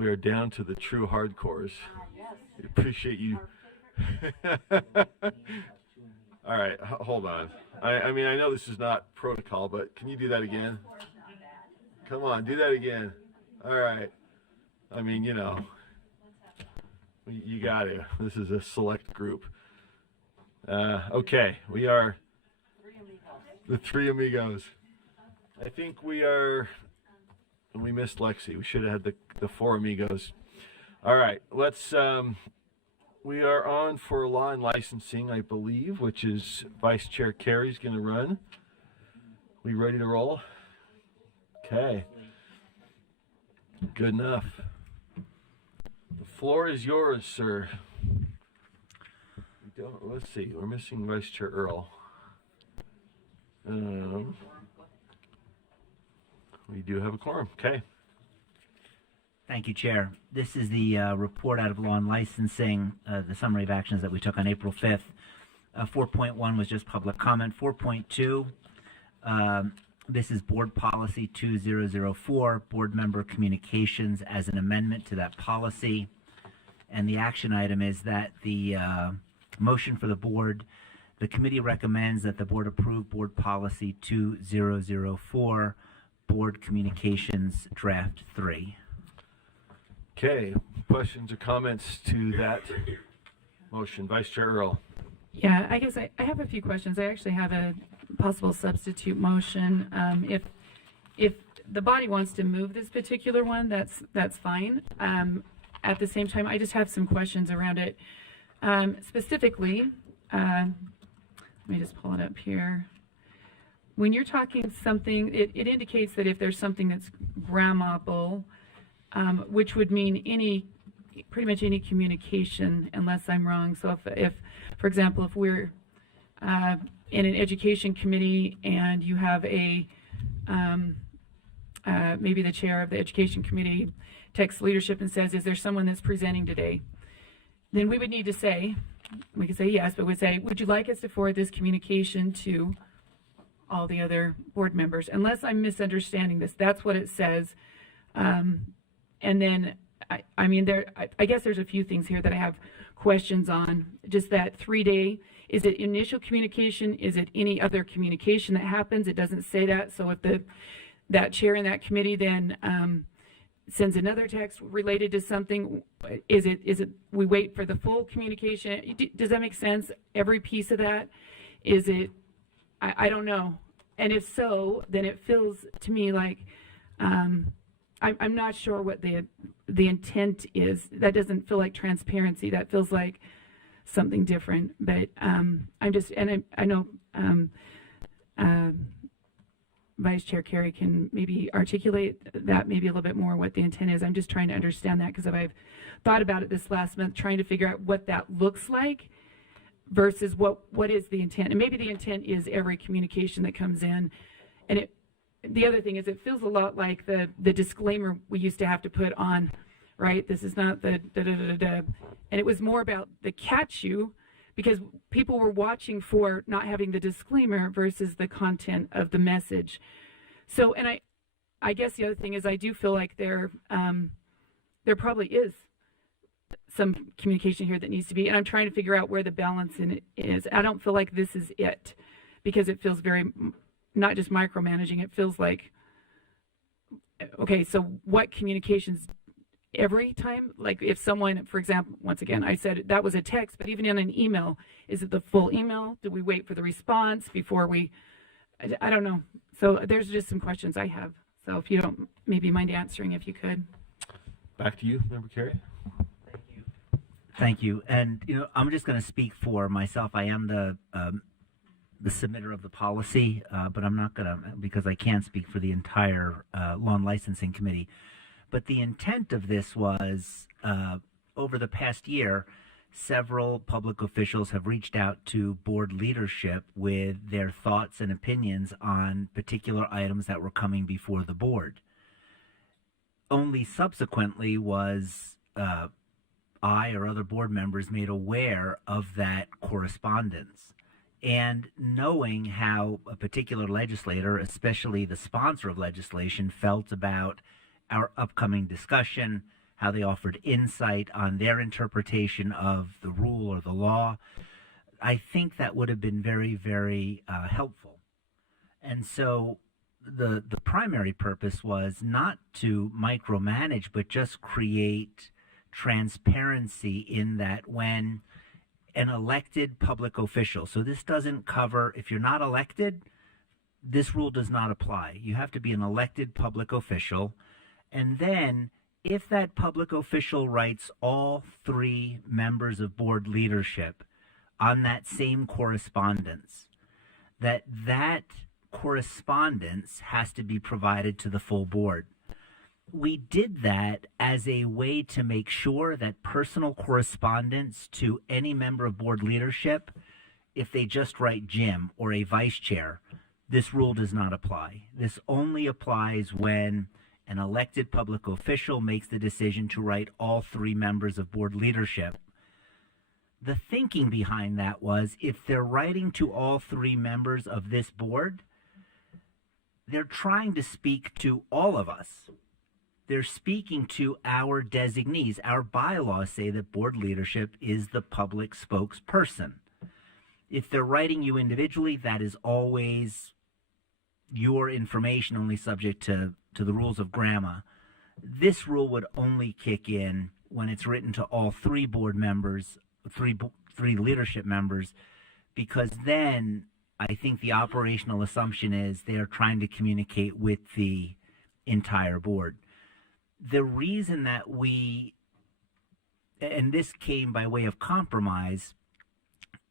we are down to the true hardcores. We appreciate you. All right, hold on. I mean, I know this is not protocol, but can you do that again? Come on, do that again. All right. I mean, you know, you got to. This is a select group. Okay, we are the three amigos. I think we are. We missed Lexi. We should have had the four amigos. All right, let's. We are on for law and licensing, I believe, which is Vice Chair Carey's going to run. We ready to roll? Okay. Good enough. The floor is yours, sir. Let's see. We're missing Vice Chair Earl. We do have a quorum. Okay. Thank you, Chair. This is the report out of Law and Licensing, the summary of actions that we took on April 5th. 4.1 was just public comment. 4.2, this is Board Policy 2004, Board Member Communications as an amendment to that policy. And the action item is that the motion for the Board, the committee recommends that the Board approve Board Policy 2004, Board Communications Draft 3. Okay, questions or comments to that motion? Vice Chair Earl. Yeah, I guess I have a few questions. I actually have a possible substitute motion. If the body wants to move this particular one, that's fine. At the same time, I just have some questions around it. Specifically, let me just pull it up here. When you're talking something, it indicates that if there's something that's grammable, which would mean pretty much any communication, unless I'm wrong. So if for example, if we're in an education committee and you have maybe the chair of the education committee texts leadership and says, is there someone that's presenting today? Then we would need to say, we could say yes, but we'd say, would you like us to forward this communication to all the other board members? Unless I'm misunderstanding this, that's what it says. And then, I mean, I guess there's a few things here that I have questions on. Just that 3-day, is it initial communication? Is it any other communication that happens? It doesn't say that. So if that chair in that committee then sends another text related to something, is it we wait for the full communication? Does that make sense? Every piece of that? Is it, I don't know. And if so, then it feels to me like, I'm not sure what the intent is. That doesn't feel like transparency. That feels like something different. But I'm just, and I know Vice Chair Carey can maybe articulate that maybe a little bit more what the intent is. I'm just trying to understand that because I've thought about it this last month, trying to figure out what that looks like versus what is the intent. And maybe the intent is every communication that comes in. And the other thing is it feels a lot like the disclaimer we used to have to put on, right? This is not the da-da-da-da-da. And it was more about the catch you because people were watching for not having the disclaimer versus the content of the message. So, and I guess the other thing is I do feel like there probably is some communication here that needs to be, and I'm trying to figure out where the balance in it is. I don't feel like this is it because it feels very, not just micromanaging, it feels like, okay, so what communications every time? Like if someone, for example, once again, I said that was a text, but even in an email, is it the full email? Do we wait for the response before we, I don't know. So there's just some questions I have. So if you don't maybe mind answering, if you could. Back to you, Member Carey. Thank you. And, you know, I'm just going to speak for myself. I am the submitter of the policy, but I'm not going to, because I can't speak for the entire Law and Licensing Committee. But the intent of this was, over the past year, several public officials have reached out to board leadership with their thoughts and opinions on particular items that were coming before the board. Only subsequently was I or other board members made aware of that correspondence. And knowing how a particular legislator, especially the sponsor of legislation, felt about our upcoming discussion, how they offered insight on their interpretation of the rule or the law. I think that would have been very, very helpful. And so the primary purpose was not to micromanage, but just create transparency in that when an elected public official, so this doesn't cover, if you're not elected, this rule does not apply. You have to be an elected public official. And then if that public official writes all 3 members of board leadership on that same correspondence, that correspondence has to be provided to the full board. We did that as a way to make sure that personal correspondence to any member of board leadership, if they just write Jim or a vice chair, this rule does not apply. This only applies when an elected public official makes the decision to write all 3 members of board leadership. The thinking behind that was if they're writing to all 3 members of this board, they're trying to speak to all of us. They're speaking to our designees. Our bylaws say that board leadership is the public spokesperson. If they're writing you individually, that is always your information, only subject to the rules of grammar. This rule would only kick in when it's written to all 3 board members, three leadership members, because then I think the operational assumption is they're trying to communicate with the entire board. The reason that and this came by way of compromise,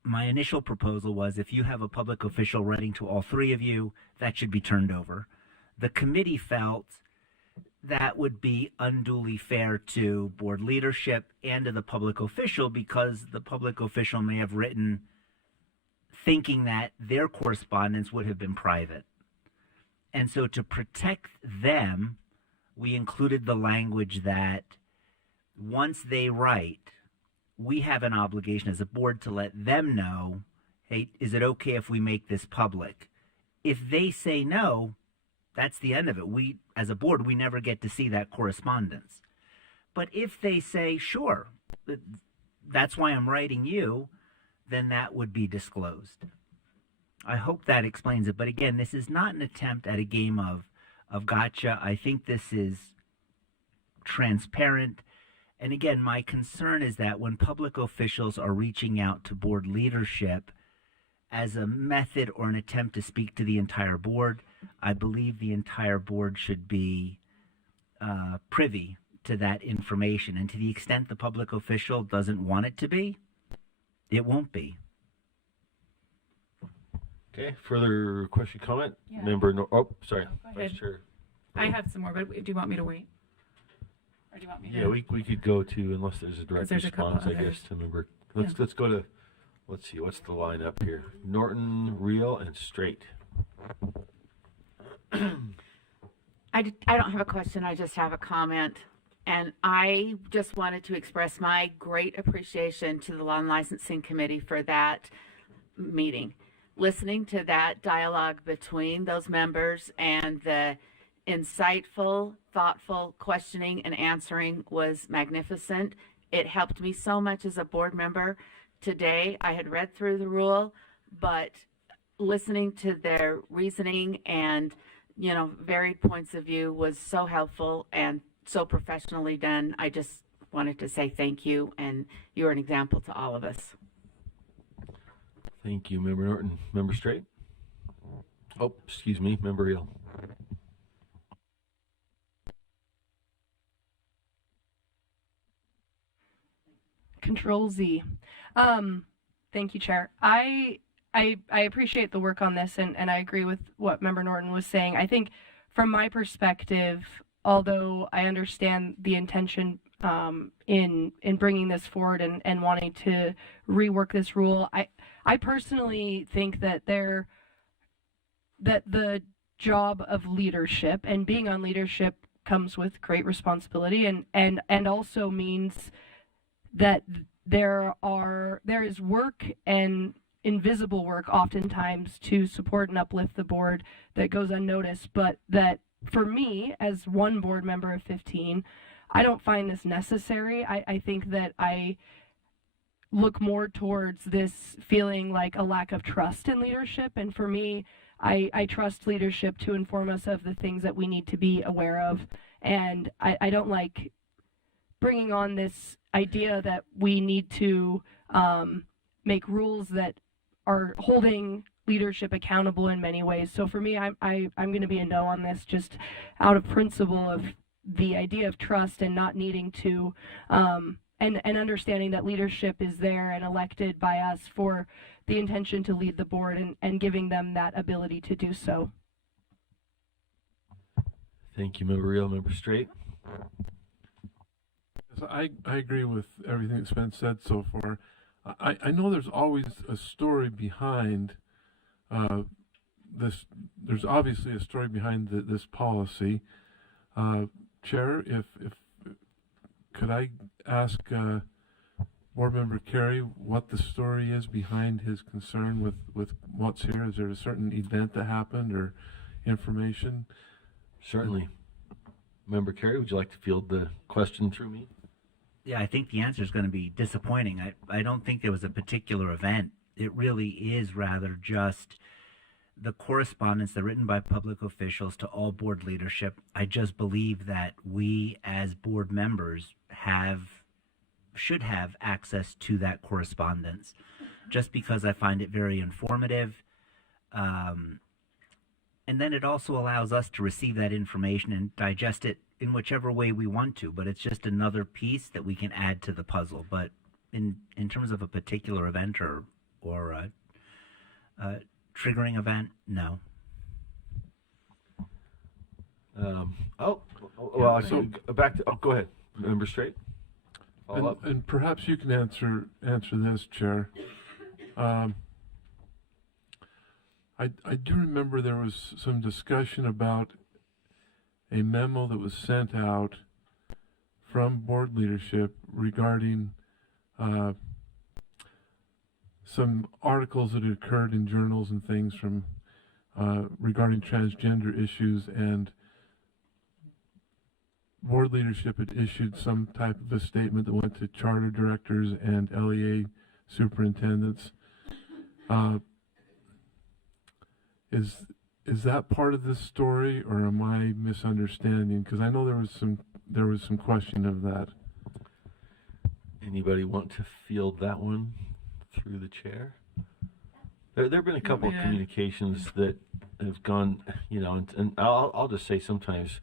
my initial proposal was if you have a public official writing to all 3 of you, that should be turned over. The committee felt that would be unduly fair to board leadership and to the public official, because the public official may have written thinking that their correspondence would have been private. And so to protect them, we included the language that once they write, we have an obligation as a board to let them know, hey, is it okay if we make this public? If they say no, that's the end of it. We, as a board, we never get to see that correspondence. But if they say, sure, that's why I'm writing you, then that would be disclosed. I hope that explains it. But again, this is not an attempt at a game of gotcha. I think this is transparent. And again, my concern is that when public officials are reaching out to board leadership as a method or an attempt to speak to the entire board, I believe the entire board should be privy to that information. And to the extent the public official doesn't want it to be, it won't be. Okay, further question, comment? Yeah. Member, sorry, Go Vice ahead. Chair. I have some more, but do you want me to wait? Or do you want me to? Yeah, we could go to, unless there's a direct there's a couple response, I others. guess, to member. Let's go to, let's see, what's the lineup here? Norton, Real, and Straight. I don't have a question, I just have a comment. And I just wanted to express my great appreciation to the Law and Licensing Committee for that meeting. Listening to that dialogue between those members and the insightful, thoughtful questioning and answering was magnificent. It helped me so much as a board member. Today, I had read through the rule, but listening to their reasoning and, varied points of view was so helpful and so professionally done. I just wanted to say thank you, and you're an example to all of us. Thank you, Member Norton. Member Straight? Oh, excuse me, Member Real. Control Z. Thank you, Chair. I appreciate the work on this, and I agree with what Member Norton was saying. I think from my perspective, although I understand the intention in bringing this forward and wanting to rework this rule, I personally think that the job of leadership and being on leadership comes with great responsibility and also means that there is work and invisible work oftentimes to support and uplift the board that goes unnoticed, but that for me as one board member of 15, I don't find this necessary. I think that I look more towards this feeling like a lack of trust in leadership. And for me, I trust leadership to inform us of the things that we need to be aware of. And I don't like bringing on this idea that we need to make rules that are holding leadership accountable in many ways. So for me, I'm going to be a no on this, just out of principle of the idea of trust and not needing to and understanding that leadership is there and elected by us for the intention to lead the board and giving them that ability to do so. Thank you, Member Real. Member Straight? Yes, I agree with everything that's been said so far. I know there's always a story behind this. There's obviously a story behind this policy. Chair, if could I ask Board Member Carey what the story is behind his concern with what's here? Is there a certain event that happened or information? Certainly. Member Carey, would you like to field the question through me? Yeah, I think the answer is going to be disappointing. I don't think there was a particular event. It really is rather just the correspondence that written by public officials to all board leadership. I just believe that we as board members should have access to that correspondence, just because I find it very informative. And then it also allows us to receive that information and digest it in whichever way we want to, but it's just another piece that we can add to the puzzle. But in terms of a particular event or a triggering event, no. Back to, go ahead, Member Straight. Follow up. And perhaps you can answer this, Chair. I do remember there was some discussion about a memo that was sent out from board leadership regarding some articles that had occurred in journals and things from regarding transgender issues, and board leadership had issued some type of a statement that went to charter directors and LEA superintendents. Is that part of this story, or am I misunderstanding? Because I know there was some question of that. Anybody want to field that one through the chair? There have been a couple of communications that have gone, and I'll just say sometimes,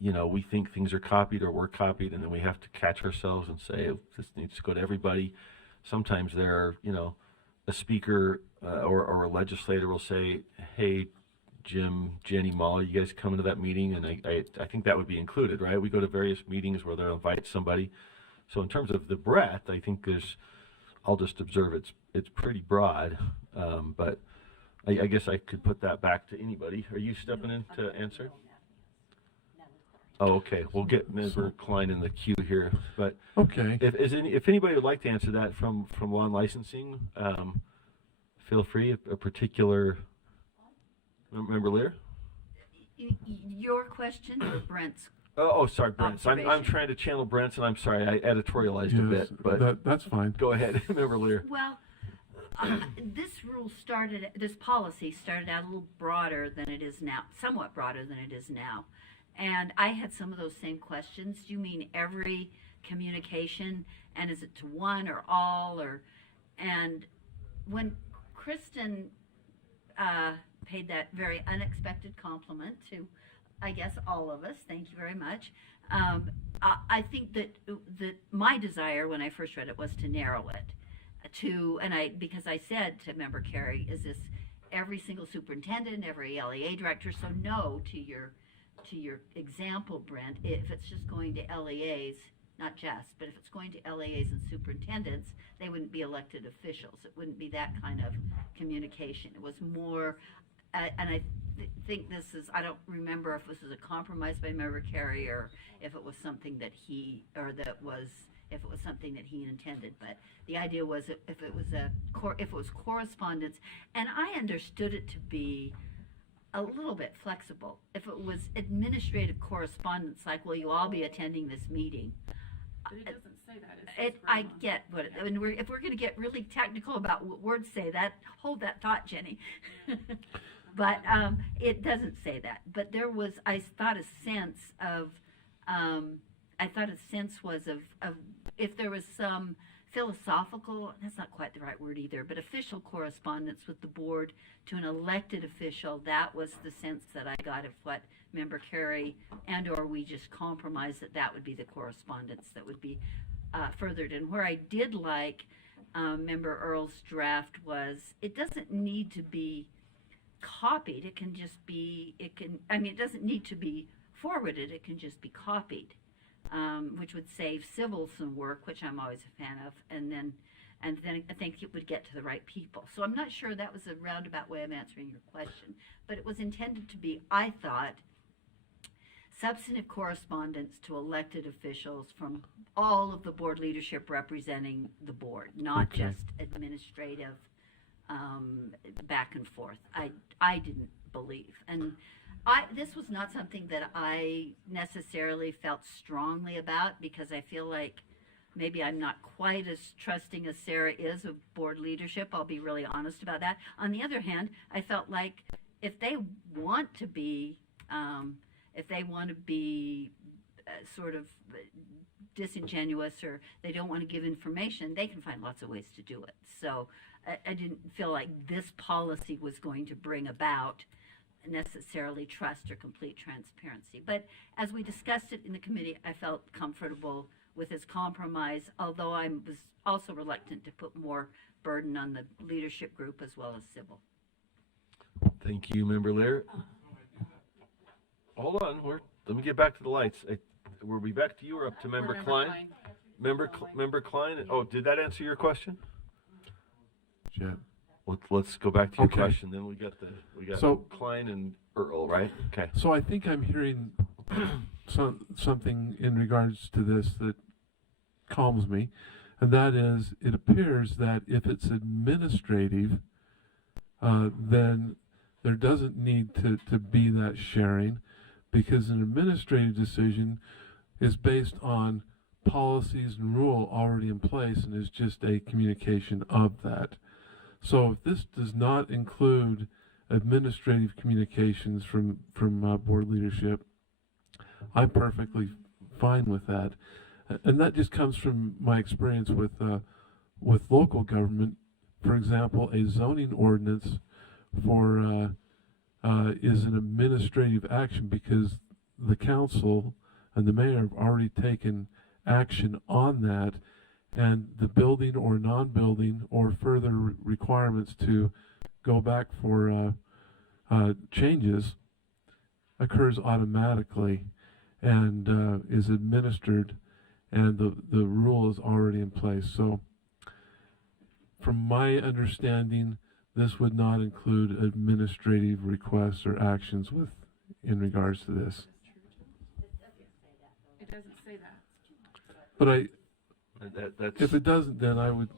we think things are copied or we're copied, and then we have to catch ourselves and say, oh, this needs to go to everybody. Sometimes there are, a speaker or a legislator will say, hey, Jim, Jenny, Molly, you guys come to that meeting, and I think that would be included, right? We go to various meetings where they'll invite somebody. So in terms of the breadth, I think I'll just observe it's pretty broad, but I guess I could put that back to anybody. Are you stepping in to answer? Oh, okay. We'll get Member Klein in the queue here, but Okay. If anybody would like to answer that from law and licensing, feel free. A particular Member Lear? Your question or Brent's? Oh, sorry, Brent. So I'm Observation. trying to channel Brent, and I'm sorry I editorialized a Yes, bit, but that's fine. go ahead, Member Lear. Well, this policy started out a little broader than it is now, somewhat broader than it is now. And I had some of those same questions. Do you mean every communication, and is it to one or all, and when Kristen paid that very unexpected compliment to, I guess, all of us, thank you very much. I think that my desire when I first read it was to narrow it because I said to Member Carey, is this every single superintendent, every LEA director? So no, to your example, Brent, if it's just going to LEAs, not just, but if it's going to LEAs and superintendents, they wouldn't be elected officials. It wouldn't be that kind of communication. It was more, and I think this is, I don't remember if this was a compromise by Member Carey or if it was something that if it was something that he intended. But the idea was if it was correspondence, and I understood it to be a little bit flexible. If it was administrative correspondence, like, will you all be attending this meeting? But it doesn't say that. I get what, and if we're gonna get really technical about what words say, hold that thought, Jenny. But, it doesn't say that, but there was, I thought a sense was of if there was some philosophical, that's not quite the right word either, but official correspondence with the board to an elected official, that was the sense that I got of what Member Carey and or we just compromised that would be the correspondence that would be furthered. And where I did like Member Earl's draft was, it doesn't need to be copied, it can just be, it doesn't need to be forwarded, it can just be copied. Which would save civil some work, which I'm always a fan of, and then I think it would get to the right people. So I'm not sure that was a roundabout way of answering your question, but it was intended to be, I thought, substantive correspondence to elected officials from all of the board leadership representing the board, not Okay. just administrative back and forth. I didn't believe, and this was not something that I necessarily felt strongly about, because I feel like maybe I'm not quite as trusting as Sarah is of board leadership. I'll be really honest about that. On the other hand, I felt like if they want to be, sort of disingenuous, or they don't want to give information, they can find lots of ways to do it. So I didn't feel like this policy was going to bring about necessarily trust or complete transparency. But as we discussed it in the committee, I felt comfortable with his compromise, although I was also reluctant to put more burden on the leadership group as well as civil. Thank you, Member Lear. Hold on, let me get back to the lights. Were we back to you or up to Member Klein? Member Klein. Oh, did that answer your question? Jen. Let's go back to your Okay. question. Then we got So- Klein and Earl, right? Okay. So I think I'm hearing something in regards to this that calms me, and that is, it appears that if it's administrative, then there doesn't need to be that sharing, because an administrative decision is based on policies and rule already in place and is just a communication of that. So if this does not include administrative communications from board leadership, I'm perfectly fine with that, and that just comes from my experience with local government. For example, a zoning ordinance is an administrative action because the council and the mayor have already taken action on that, and the building or non-building or further requirements to go back for changes occurs automatically and is administered, and the rule is already in place. So from my understanding, this would not include administrative requests or actions in regards to this. It doesn't say that. But That's if it doesn't, then I would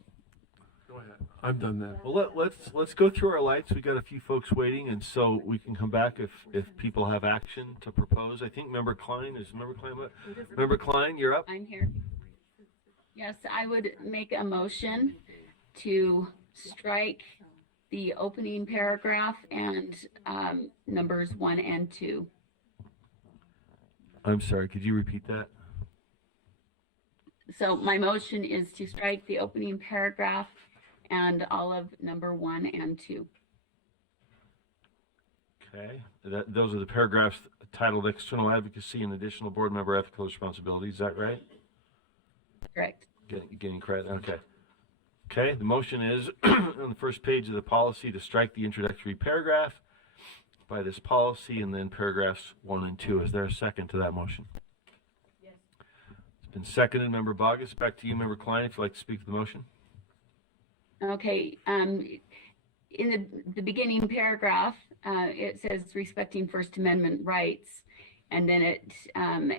go ahead. I'm done then. well. Let's go through our lights. We got a few folks waiting, and so we can come back if people have action to propose. I think Member Klein is Member Klein. Member Klein, you're up. I'm here. Yes, I would make a motion to strike the opening paragraph and numbers 1 and 2. I'm sorry. Could you repeat that? So my motion is to strike the opening paragraph and all of number 1 and 2. Okay. Those are the paragraphs titled "External Advocacy and Additional Board Member Ethical Responsibilities." Is that right? Correct. Getting credit. Okay. Okay. The motion is on the first page of the policy to strike the introductory paragraph by this policy, and then paragraphs 1 and 2. Is there a second to that motion? Yes. It's been seconded. Member Bogus, back to you, Member Klein, if you'd like to speak to the motion. Okay. In the beginning paragraph, it says respecting First Amendment rights, and then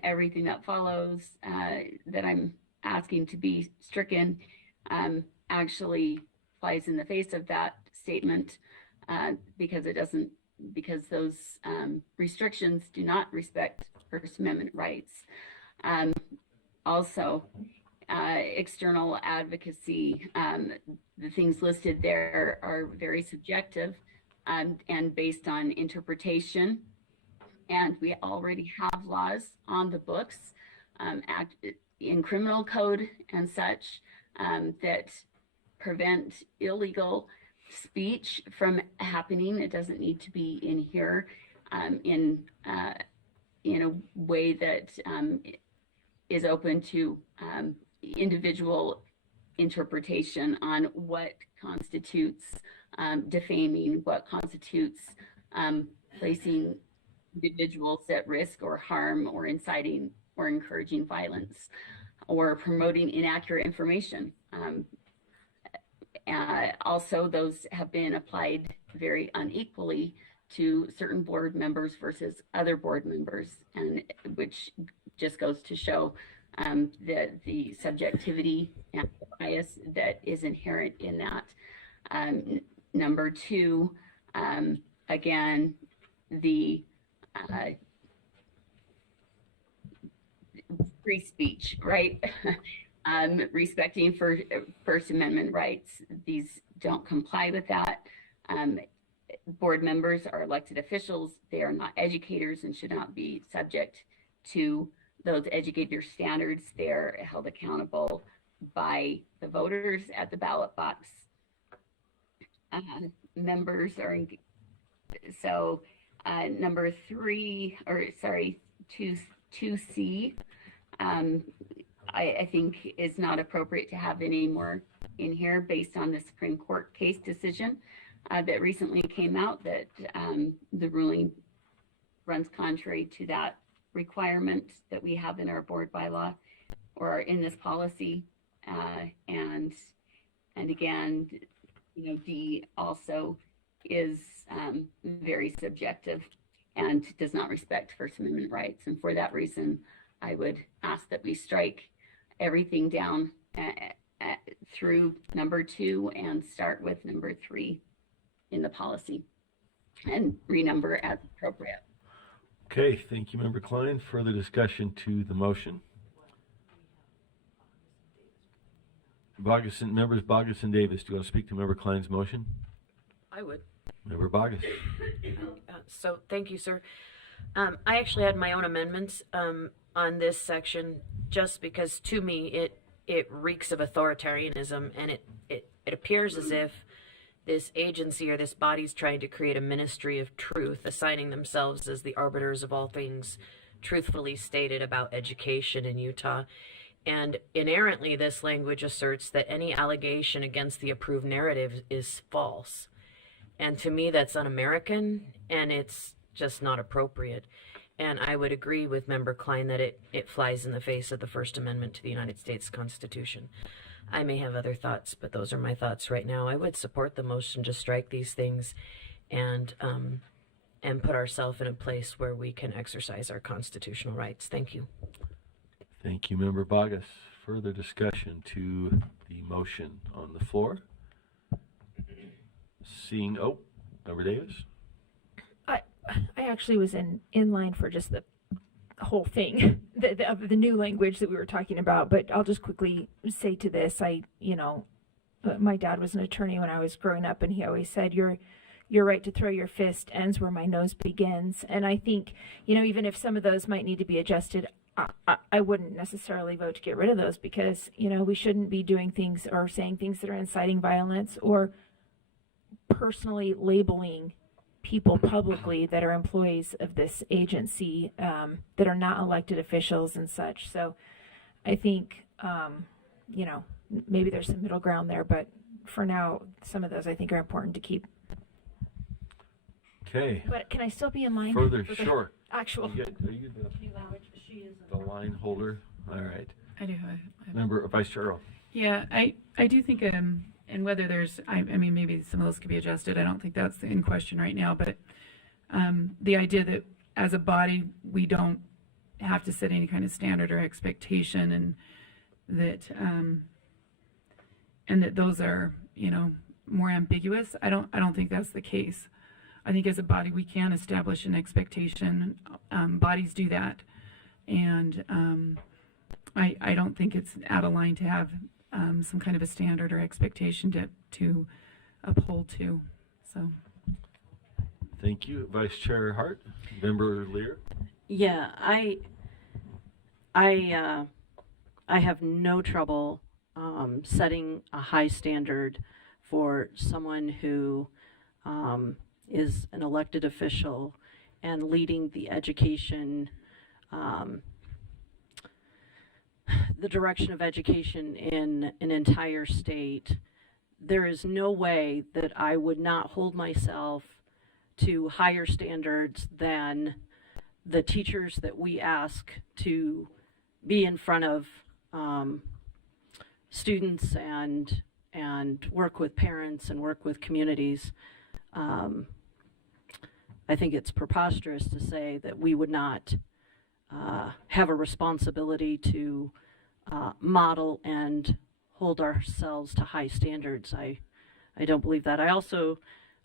everything that follows that I'm asking to be stricken actually flies in the face of that statement because it doesn't because those restrictions do not respect First Amendment rights. Also, external advocacy, the things listed there are very subjective and based on interpretation. And we already have laws on the books in criminal code and such that prevent illegal speech from happening. It doesn't need to be in here in a way that is open to individual interpretation on what constitutes defaming, what constitutes placing individuals at risk or harm, or inciting or encouraging violence, or promoting inaccurate information. Also, those have been applied very unequally to certain board members versus other board members, and which just goes to show the subjectivity and bias that is inherent in that. Number two, again, the free speech, right? Respecting for First Amendment rights. These don't comply with that. Board members are elected officials. They are not educators and should not be subject to those educator standards. They're held accountable by the voters at the ballot box. Members are, so number 2C, I think is not appropriate to have any more in here based on the Supreme Court case decision that recently came out, that the ruling runs contrary to that requirement that we have in our board bylaw or in this policy. And again, D also is very subjective and does not respect First Amendment rights. And for that reason, I would ask that we strike everything down through number 2 and start with number 3 in the policy and renumber as appropriate. Okay, thank you, Member Klein. Further discussion to the motion. Members Bogus and Davis, do you want to speak to Member Klein's motion? I would. Member Bogus. So thank you, sir. I actually had my own amendments on this section, just because to me it reeks of authoritarianism, and it appears as if this agency or this body's trying to create a ministry of truth, assigning themselves as the arbiters of all things truthfully stated about education in Utah. And inherently, this language asserts that any allegation against the approved narrative is false. And to me, that's un-American, and it's just not appropriate. And I would agree with Member Klein that it flies in the face of the First Amendment to the United States Constitution. I may have other thoughts, but those are my thoughts right now. I would support the motion to strike these things and put ourselves in a place where we can exercise our constitutional rights. Thank you. Thank you, Member Bogus. Further discussion to the motion on the floor? Seeing, Member Davis? I actually was in line for just the whole thing of the new language that we were talking about, but I'll just quickly say to this, my dad was an attorney when I was growing up, and he always said, your right to throw your fist ends where my nose begins. And I think, even if some of those might need to be adjusted, I wouldn't necessarily vote to get rid of those, because, we shouldn't be doing things or saying things that are inciting violence or personally labeling people publicly that are employees of this agency that are not elected officials and such. So I think, maybe there's some middle ground there, but for now, some of those I think are important to keep. Okay. But can I still be in line? Further, for the sure. Actual. Are you the line holder? All right. I do. Member Vice Chair Earl. Yeah, I do think, and whether there's, I mean, maybe some of those could be adjusted. I don't think that's in question right now, but the idea that as a body, we don't have to set any kind of standard or expectation, and that those are, more ambiguous. I don't think that's the case. I think as a body, we can establish an expectation. Bodies do that. And I don't think it's out of line to have some kind of a standard or expectation to uphold to. So. Thank you, Vice Chair Hart. Member Lear. Yeah, I have no trouble setting a high standard for someone who is an elected official and leading the education, the direction of education in an entire state. There is no way that I would not hold myself to higher standards than the teachers that we ask to be in front of students and work with parents and work with communities. I think it's preposterous to say that we would not have a responsibility to model and hold ourselves to high standards. I don't believe that. I also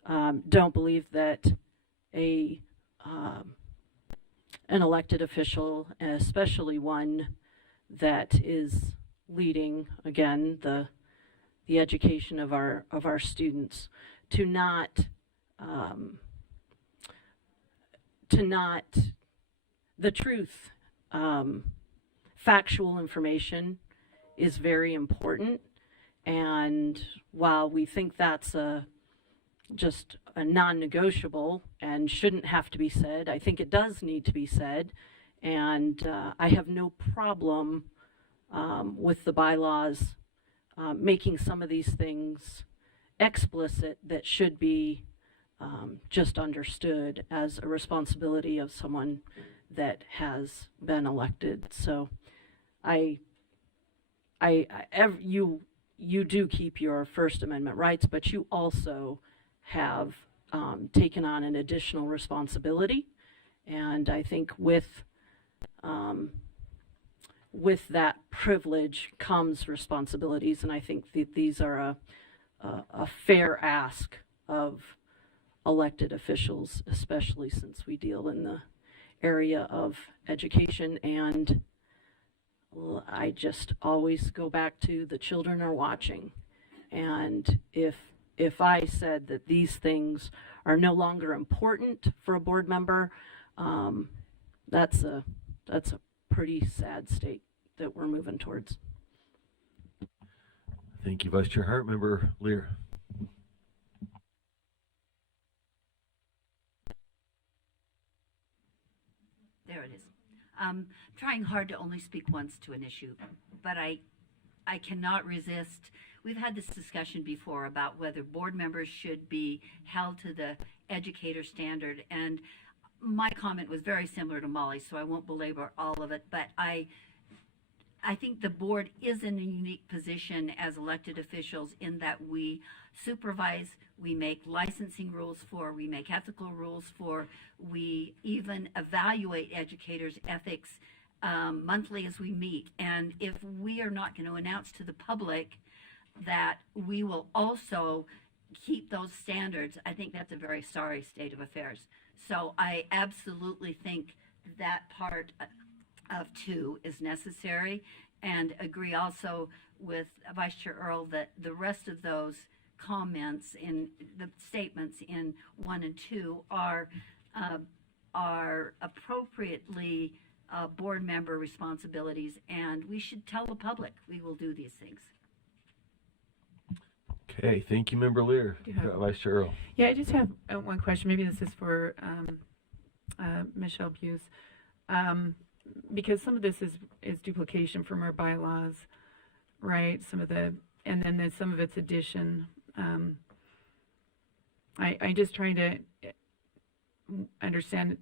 don't believe that an elected official, especially one that is leading, again, the education of our students, to not the truth, factual information is very important, and while we think that's just a non-negotiable and shouldn't have to be said, I think it does need to be said, and I have no problem with the bylaws making some of these things explicit that should be just understood as a responsibility of someone that has been elected. So you do keep your First Amendment rights, but you also have taken on an additional responsibility, and I think with that privilege comes responsibilities, and I think that these are a fair ask of elected officials, especially since we deal in the area of education. And I just always go back to the children are watching, and if I said that these things are no longer important for a board member, that's a pretty sad state that we're moving towards. Thank you, Vice Chair Hart. Member Lear. There it is. Trying hard to only speak once to an issue, but I cannot resist. We've had this discussion before about whether board members should be held to the educator standard, and my comment was very similar to Molly's, so I won't belabor all of it, but I think the board is in a unique position as elected officials in that we supervise, we make licensing rules for, we make ethical rules for, we even evaluate educators' ethics monthly as we meet. And if we are not going to announce to the public that we will also keep those standards, I think that's a very sorry state of affairs. So I absolutely think that part of 2 is necessary, and agree also with Vice Chair Earl that the rest of those comments in the statements in 1 and 2 are appropriately board member responsibilities, and we should tell the public we will do these things. Okay, thank you, Member Lear. Vice Chair Earl. Yeah, I just have one question. Maybe this is for Michelle Buse. Because some of this is duplication from our bylaws, right? And then some of it's addition. I just trying to understand.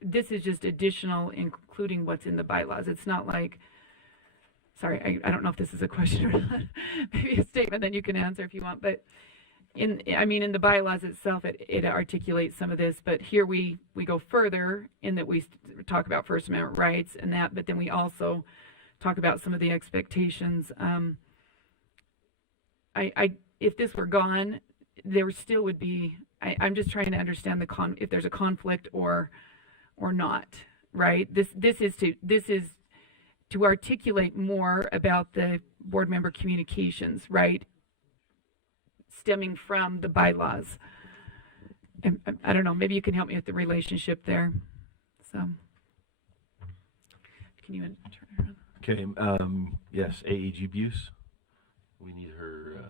This is just additional, including what's in the bylaws. It's not like. Sorry, I don't know if this is a question or not. Maybe a statement that you can answer if you want. But in the bylaws itself, it articulates some of this. But here we go further in that we talk about First Amendment rights and that, but then we also talk about some of the expectations. If this were gone, there still would be, I'm just trying to understand if there's a conflict or not, right? This is to articulate more about the board member communications, right? Stemming from the bylaws. And I don't know, maybe you can help me with the relationship there. So, can you turn it around? Okay, yes, AEG Buse. We need her.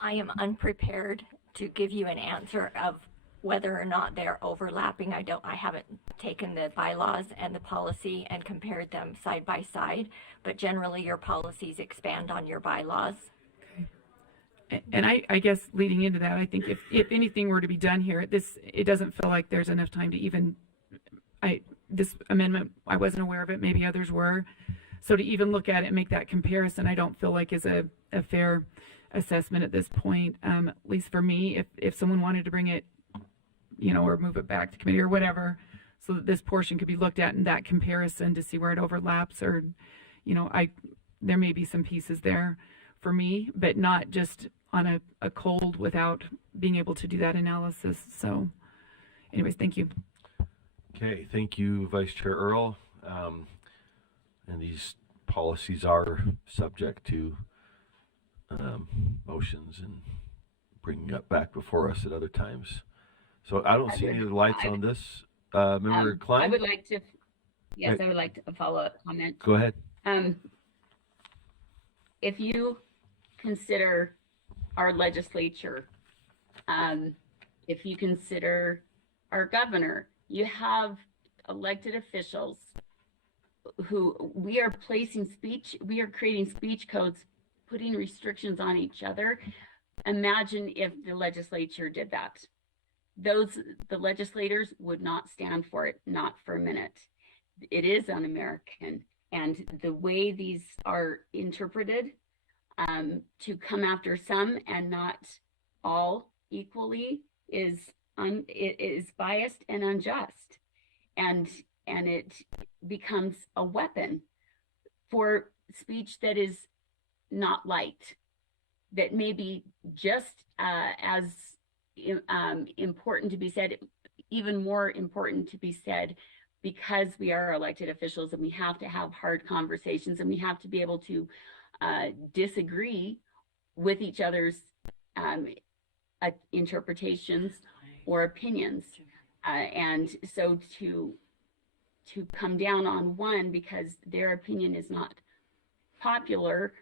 I am unprepared to give you an answer of whether or not they're overlapping. I haven't taken the bylaws and the policy and compared them side by side, but generally your policies expand on your bylaws. And I guess leading into that, I think if anything were to be done here, it doesn't feel like there's enough time to even, this amendment, I wasn't aware of it, maybe others were. So to even look at it and make that comparison, I don't feel like is a fair assessment at this point, at least for me. If someone wanted to bring it, or move it back to committee or whatever, so that this portion could be looked at in that comparison to see where it overlaps, or, there may be some pieces there for me, but not just on a cold without being able to do that analysis. So anyways, thank you. Okay, thank you, Vice Chair Earl. And these policies are subject to motions and bringing up back before us at other times. So I don't see any other lights on this. Member Klein? I would like to, yes, I would like to follow up comment. Go ahead. If you consider our legislature, if you consider our governor, you have elected officials who we are creating speech codes, putting restrictions on each other. Imagine if the legislature did that. The legislators would not stand for it, not for a minute. It is un-American. And the way these are interpreted, to come after some and not all equally is biased and unjust, and it becomes a weapon for speech that is not liked, that may be just as important to be said, even more important to be said, because we are elected officials and we have to have hard conversations and we have to be able to disagree with each other's interpretations or opinions. And so to come down on one because their opinion is not popular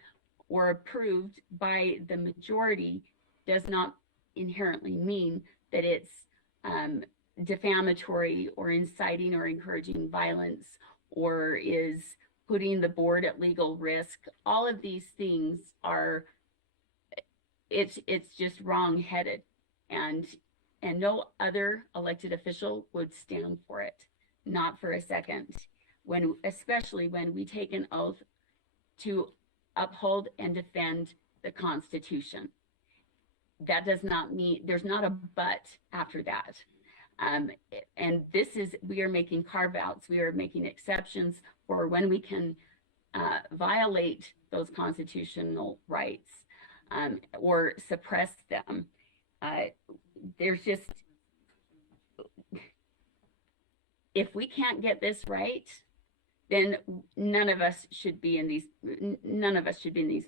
or approved by the majority does not inherently mean that it's defamatory or inciting or encouraging violence or is putting the board at legal risk. All of these things are, it's just wrong-headed, and no other elected official would stand for it, not for a second, especially when we take an oath to uphold and defend the Constitution. That does not mean, there's not a but after that. And we are making carve-outs, we are making exceptions for when we can violate those constitutional rights or suppress them. There's just, if we can't get this right, then none of us should be in these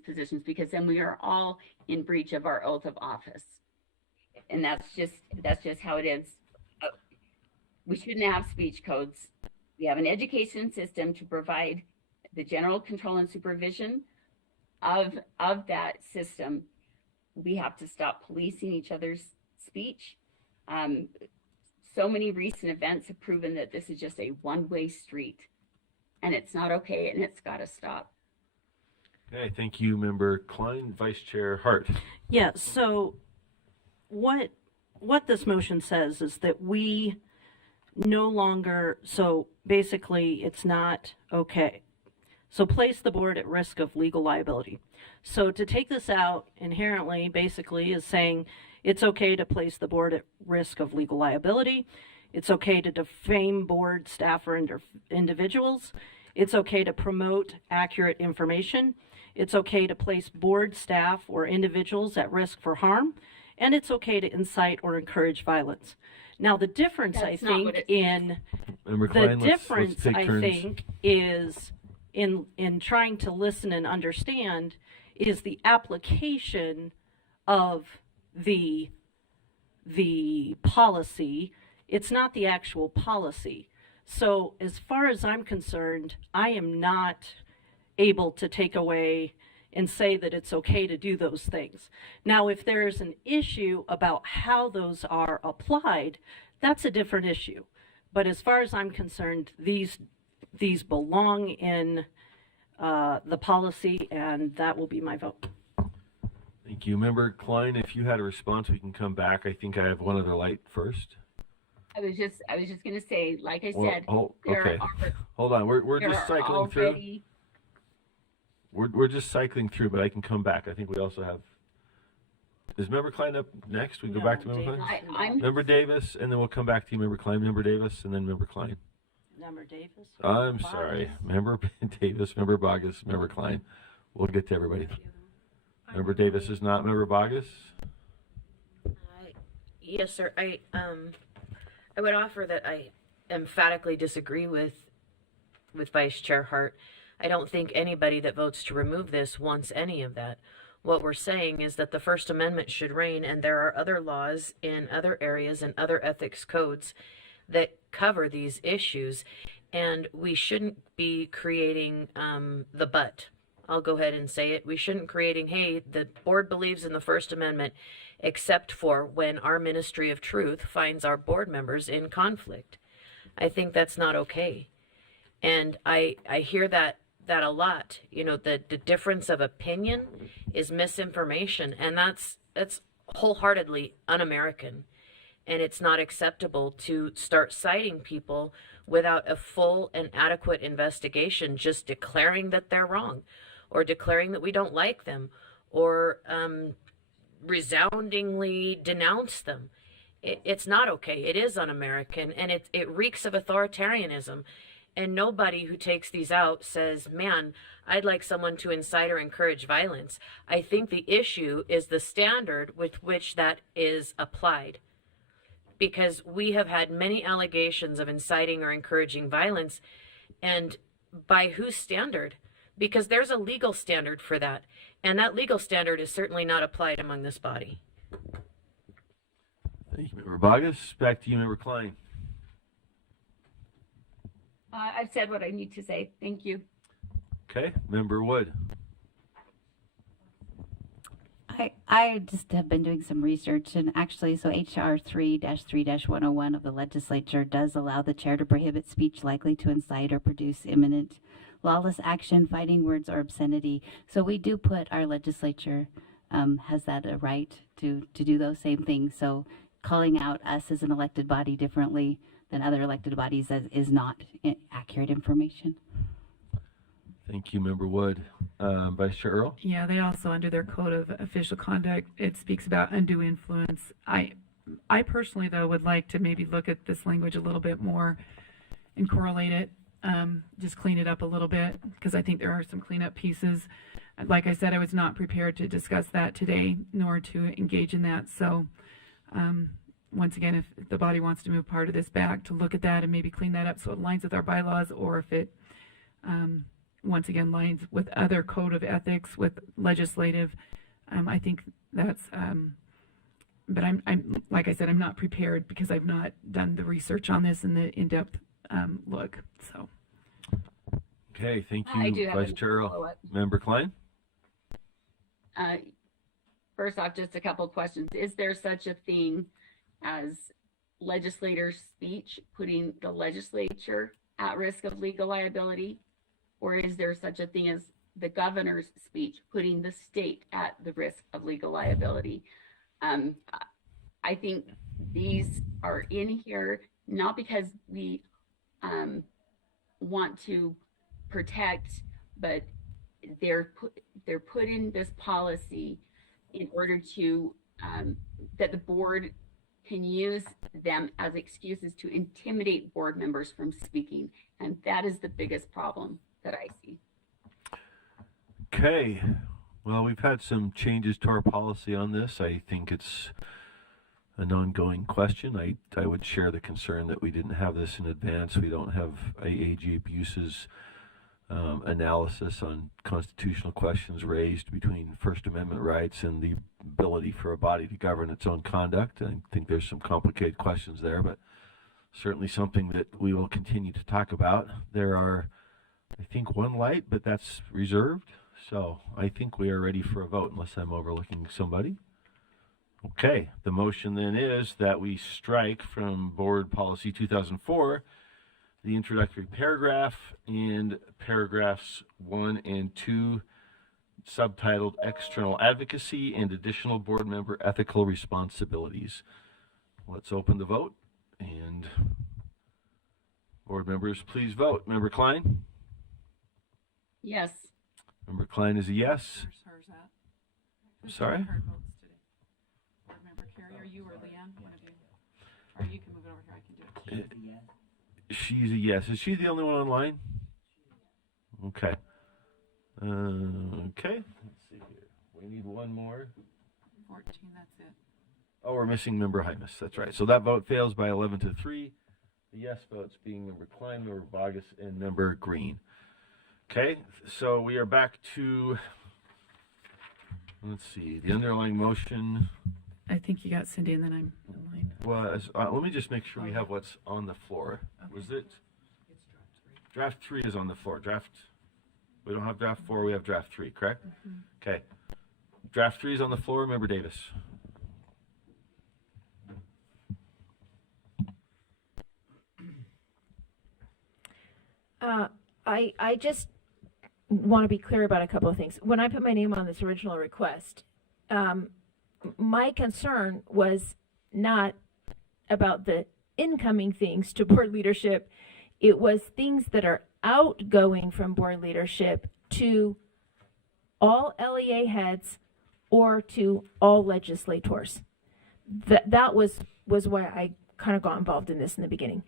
positions, because then we are all in breach of our oath of office. And that's just how it is. We shouldn't have speech codes. We have an education system to provide the general control and supervision of that system. We have to stop policing each other's speech. So many recent events have proven that this is just a one-way street, and it's not okay, and it's got to stop. Okay, thank you, Member Klein. Vice Chair Hart. Yeah, so what this motion says is that we no longer, so basically it's not okay. So place the board at risk of legal liability. So to take this out inherently basically is saying it's okay to place the board at risk of legal liability. It's okay to defame board staff or individuals. It's okay to promote accurate information. It's okay to place board staff or individuals at risk for harm. And it's okay to incite or encourage violence. Now, the difference, That's I not what think, it in Member the Klein, let's difference, take I turns. think, is in trying to listen and understand is the application of the policy. It's not the actual policy. So as far as I'm concerned, I am not able to take away and say that it's okay to do those things. Now, if there's an issue about how those are applied, that's a different issue. But as far as I'm concerned, these belong in the policy, and that will be my vote. Thank you. Member Klein, if you had a response, we can come back. I think I have one other light first. I was just going to say, like I Well, said, okay. Hold on. We're there just are cycling through. already, We're just cycling through, but I can come back. I think we also have. Is Member Klein up next? We go back to Member Klein? I'm Member Davis, and then we'll come back to you, Member Klein. Member Davis, and then Member Klein. Member Davis? I'm sorry. Member Davis, Member Bogus, Member Klein. We'll get to everybody. Member Davis is not Member Bogus? Yes, sir. I would offer that I emphatically disagree with Vice Chair Hart. I don't think anybody that votes to remove this wants any of that. What we're saying is that the First Amendment should reign, and there are other laws in other areas and other ethics codes that cover these issues, and we shouldn't be creating the but. I'll go ahead and say it. We shouldn't creating, hey, the board believes in the First Amendment, except for when our Ministry of Truth finds our board members in conflict. I think that's not okay. And I hear that a lot. You know, the difference of opinion is misinformation, and that's wholeheartedly un-American. And it's not acceptable to start citing people without a full and adequate investigation, just declaring that they're wrong, or declaring that we don't like them, or resoundingly denounce them. It's not okay. It is un-American, and it reeks of authoritarianism. And nobody who takes these out says, man, I'd like someone to incite or encourage violence. I think the issue is the standard with which that is applied. Because we have had many allegations of inciting or encouraging violence, and by whose standard? Because there's a legal standard for that, and that legal standard is certainly not applied among this body. Thank you, Member Bogus. Back to you, Member Klein. I've said what I need to say. Thank you. Okay, Member Wood. I just have been doing some research, and actually, so HR 3-3-101 of the legislature does allow the chair to prohibit speech likely to incite or produce imminent lawless action, fighting words, or obscenity. So we do put our legislature has that a right to do those same things. So calling out us as an elected body differently than other elected bodies is not accurate information. Thank you, Member Wood. Vice Chair Earl? Yeah, they also, under their code of official conduct, it speaks about undue influence. I personally, though, would like to maybe look at this language a little bit more and correlate it, just clean it up a little bit, because I think there are some cleanup pieces. Like I said, I was not prepared to discuss that today, nor to engage in that. So, once again, if the body wants to move part of this back, to look at that and maybe clean that up so it aligns with our bylaws, or if it once again lines with other code of ethics, with legislative, I think that's but I'm like I said, I'm not prepared because I've not done the research on this and the in-depth look. So okay, thank I do you, have Vice a Chair Earl. follow-up. Member Klein? First off, just a couple of questions. Is there such a thing as legislator speech putting the legislature at risk of legal liability? Or is there such a thing as the governor's speech putting the state at the risk of legal liability? I think these are in here not because we want to protect, but they're put in this policy in order to that the board can use them as excuses to intimidate board members from speaking. And that is the biggest problem that I see. Okay. Well, we've had some changes to our policy on this. I think it's an ongoing question. I would share the concern that we didn't have this in advance. We don't have AAG abuses analysis on constitutional questions raised between First Amendment rights and the ability for a body to govern its own conduct. I think there's some complicated questions there, but certainly something that we will continue to talk about. There are, I think, one light, but that's reserved. So I think we are ready for a vote, unless I'm overlooking somebody. Okay, the motion then is that we strike from Board Policy 2004 the introductory paragraph and paragraphs 1 and 2, subtitled External Advocacy and Additional Board Member Ethical Responsibilities. Let's open the vote, and board members, please vote. Member Klein? Yes. Member Klein is a yes. Sorry? Board Member Carey, are you or Leanne? One of you. Or you can move it over here. I can do it. She's a yes. Is she the only one online? Okay. Okay. Let's see here. We need one more. 14, that's it. Oh, we're missing Member Hymas. That's right. So that vote fails by 11-3. The yes votes being Member Klein, Member Bogus, and Member Green. Okay. So we are back to, let's see, the underlying motion. I think you got Cindy, and then I'm in line. Was let me just make sure we have what's on the floor. Okay. Was it? It's draft 3 is on the floor. We don't have draft 4. We have draft 3. Correct? Mm-hmm. Okay. Draft 3 is on the floor. Member Davis. I just want to be clear about a couple of things. When I put my name on this original request, my concern was not about the incoming things to board leadership. It was things that are outgoing from board leadership to all LEA heads or to all legislators. That was why I kind of got involved in this in the beginning.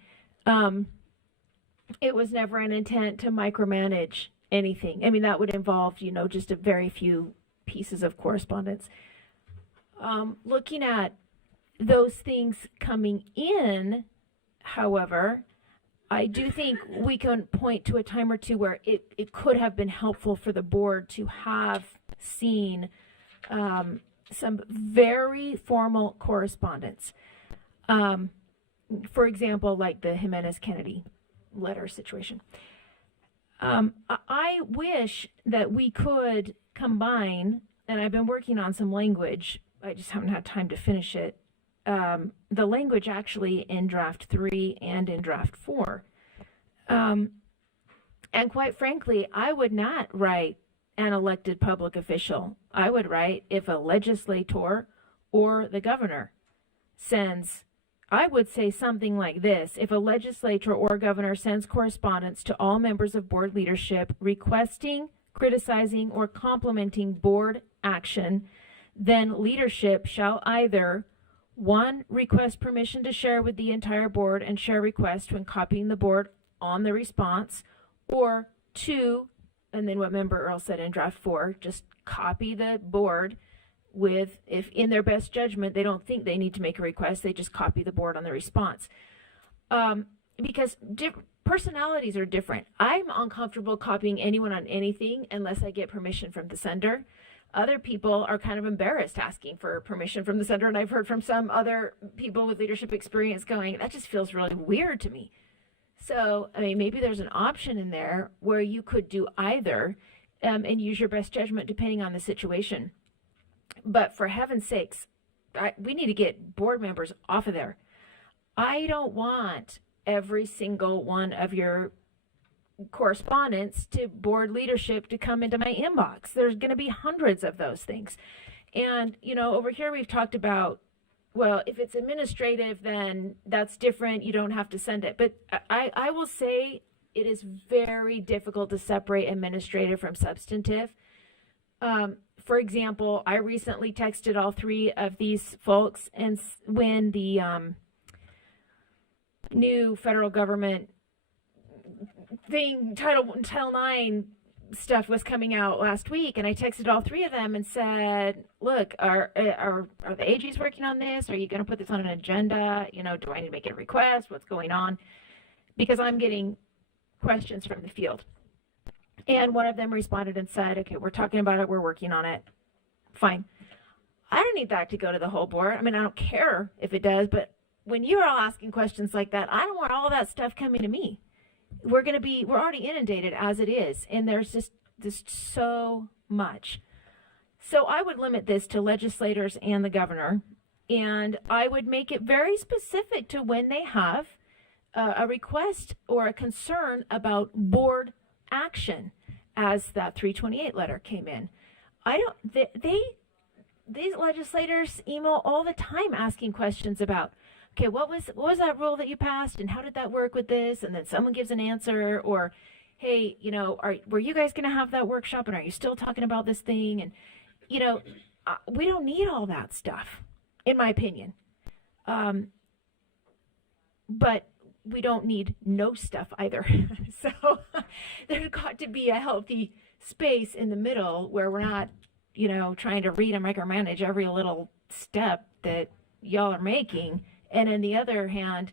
It was never an intent to micromanage anything. I mean, that would involve, just a very few pieces of correspondence. Looking at those things coming in, however, I do think we can point to a time or two where it could have been helpful for the board to have seen some very formal correspondence. For example, like the Jimenez-Kennedy letter situation. I wish that we could combine, and I've been working on some language, I just haven't had time to finish it, the language actually in draft 3 and in draft 4. And quite frankly, I would not write an elected public official. I would write if a legislator or the governor sends, I would say something like this: if a legislator or governor sends correspondence to all members of board leadership requesting, criticizing, or complimenting board action, then leadership shall either 1. Request permission to share with the entire board and share request when copying the board on the response, or 2, and then what Member Earl said in draft 4, just copy the board with, if in their best judgment they don't think they need to make a request, they just copy the board on the response. Because personalities are different. I'm uncomfortable copying anyone on anything unless I get permission from the sender. Other people are kind of embarrassed asking for permission from the sender, and I've heard from some other people with leadership experience going, that just feels really weird to me. So, I mean, maybe there's an option in there where you could do either and use your best judgment depending on the situation. But for heaven's sakes, we need to get board members off of there. I don't want every single one of your correspondence to board leadership to come into my inbox. There's going to be hundreds of those things. And, over here we've talked about, well, if it's administrative, then that's different. You don't have to send it. But I will say it is very difficult to separate administrative from substantive. For example, I recently texted all 3 of these folks, and when the new federal government Title IX stuff was coming out last week, and I texted all three of them and said, "Look, are the AGs working on this? Are you going to put this on an agenda? You know, do I need to make a request? What's going on?" Because I'm getting questions from the field. And one of them responded and said, "Okay, we're talking about it. We're working on it. Fine. I don't need that to go to the whole board. I mean, I don't care if it does, but when you're all asking questions like that, I don't want all that stuff coming to me. We're already inundated as it is, and there's just so much. So I would limit this to legislators and the governor, and I would make it very specific to when they have a request or a concern about board action, as that 328 letter came in. These legislators email all the time asking questions about, okay, what was that rule that you passed, and how did that work with this? And then someone gives an answer, or, hey, you know, were you guys going to have that workshop, and are you still talking about this thing? And, you know, we don't need all that stuff, in my opinion. But we don't need no stuff either. So there's got to be a healthy space in the middle where we're not, you know, trying to read and micromanage every little step that y'all are making. And on the other hand,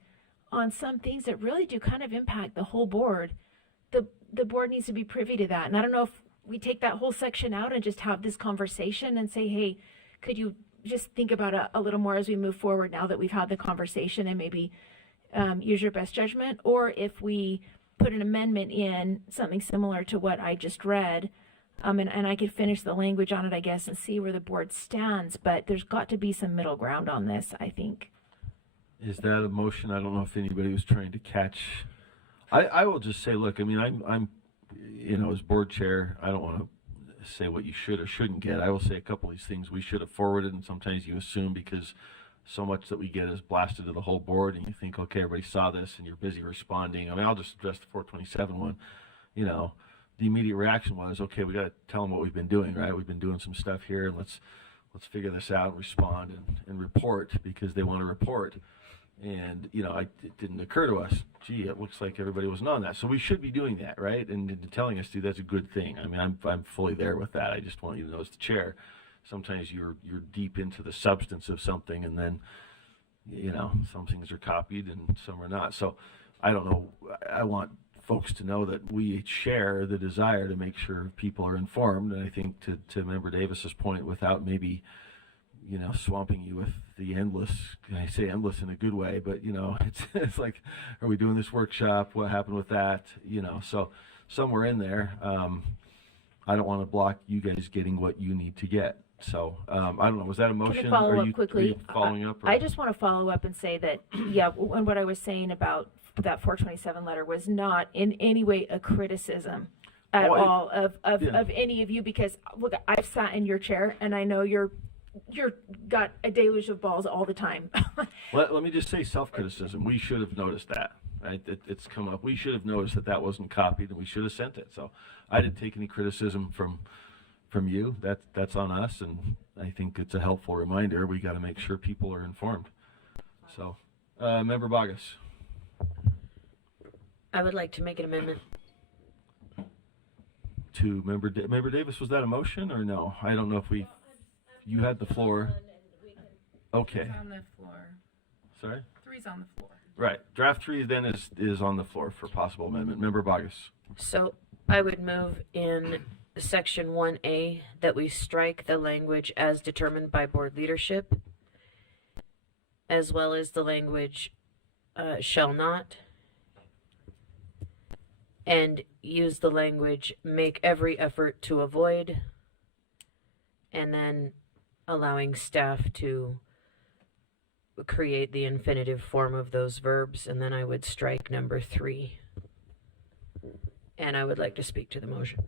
on some things that really do kind of impact the whole board, the board needs to be privy to that. And I don't know if we take that whole section out and just have this conversation and say, hey, could you just think about it a little more as we move forward now that we've had the conversation, and maybe use your best judgment? Or if we put an amendment in, something similar to what I just read, and I could finish the language on it, I guess, and see where the board stands. But there's got to be some middle ground on this, I think. Is that a motion? I don't know if anybody was trying to catch. I will just say, look, I mean, I'm you know, as board chair, I don't want to say what you should or shouldn't get. I will say a couple of these things we should have forwarded, and sometimes you assume because so much that we get is blasted to the whole board, and you think, okay, everybody saw this, and you're busy responding. I mean, I'll just address the 427 one. You know, the immediate reaction was, okay, we got to tell them what we've been doing, right? We've been doing some stuff here, and let's figure this out and respond and report, because they want to report. And, you know, it didn't occur to us, gee, it looks like everybody wasn't on that. So we should be doing that, right? And telling us to, that's a good thing. I mean, I'm fully there with that. I just want you to know, as the chair, sometimes you're deep into the substance of something, and then, you know, some things are copied and some are not. So I don't know. I want folks to know that we share the desire to make sure people are informed. And I think to Member Davis's point, without maybe, you know, swamping you with the endless, I say endless in a good way, but, you know, it's like, are we doing this workshop? What happened with that? You know, so somewhere in there, I don't want to block you guys getting what you need to get. So I don't know. Was that a motion? Can I follow up quickly? Are you following up? Or? I just want to follow up and say that, yeah, and what I was saying about that 427 letter was not in any way a criticism at all of any of you, because look, I've sat in your chair, and I know you're got a deluge of balls all the time. Let me just say, self-criticism. We should have noticed that, right? It's come up. We should have noticed that wasn't copied, and we should have sent it. So I didn't take any criticism from you. That's on us, and I think it's a helpful reminder. We got to make sure people are informed. So, Member Bogus. I would like to make an amendment. To Member Davis, was that a motion or no? I don't know if you had the floor. Okay. It's on the floor. Sorry? 3's on the floor. Right. Draft 3 then is on the floor for possible amendment. Member Bogus. So I would move in section 1A that we strike the language as determined by board leadership, as well as the language shall not, and use the language make every effort to avoid, and then allowing staff to create the infinitive form of those verbs. And then I would strike number 3. And I would like to speak to the motion.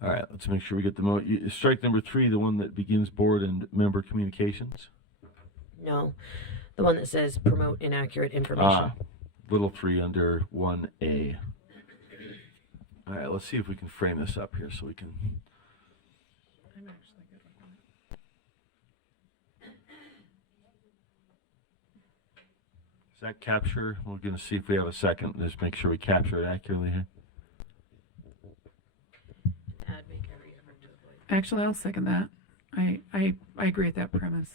All right, let's make sure we get the strike number 3, the one that begins board and member communications. No, the one that says promote inaccurate information. Little 3 under 1A. All right, let's see if we can frame this up here so we can. I'm actually good with that capture? We're going to see if we have a second. Just make sure we capture it accurately here. Add, make every effort to avoid. Actually, I'll second that. I agree with that premise.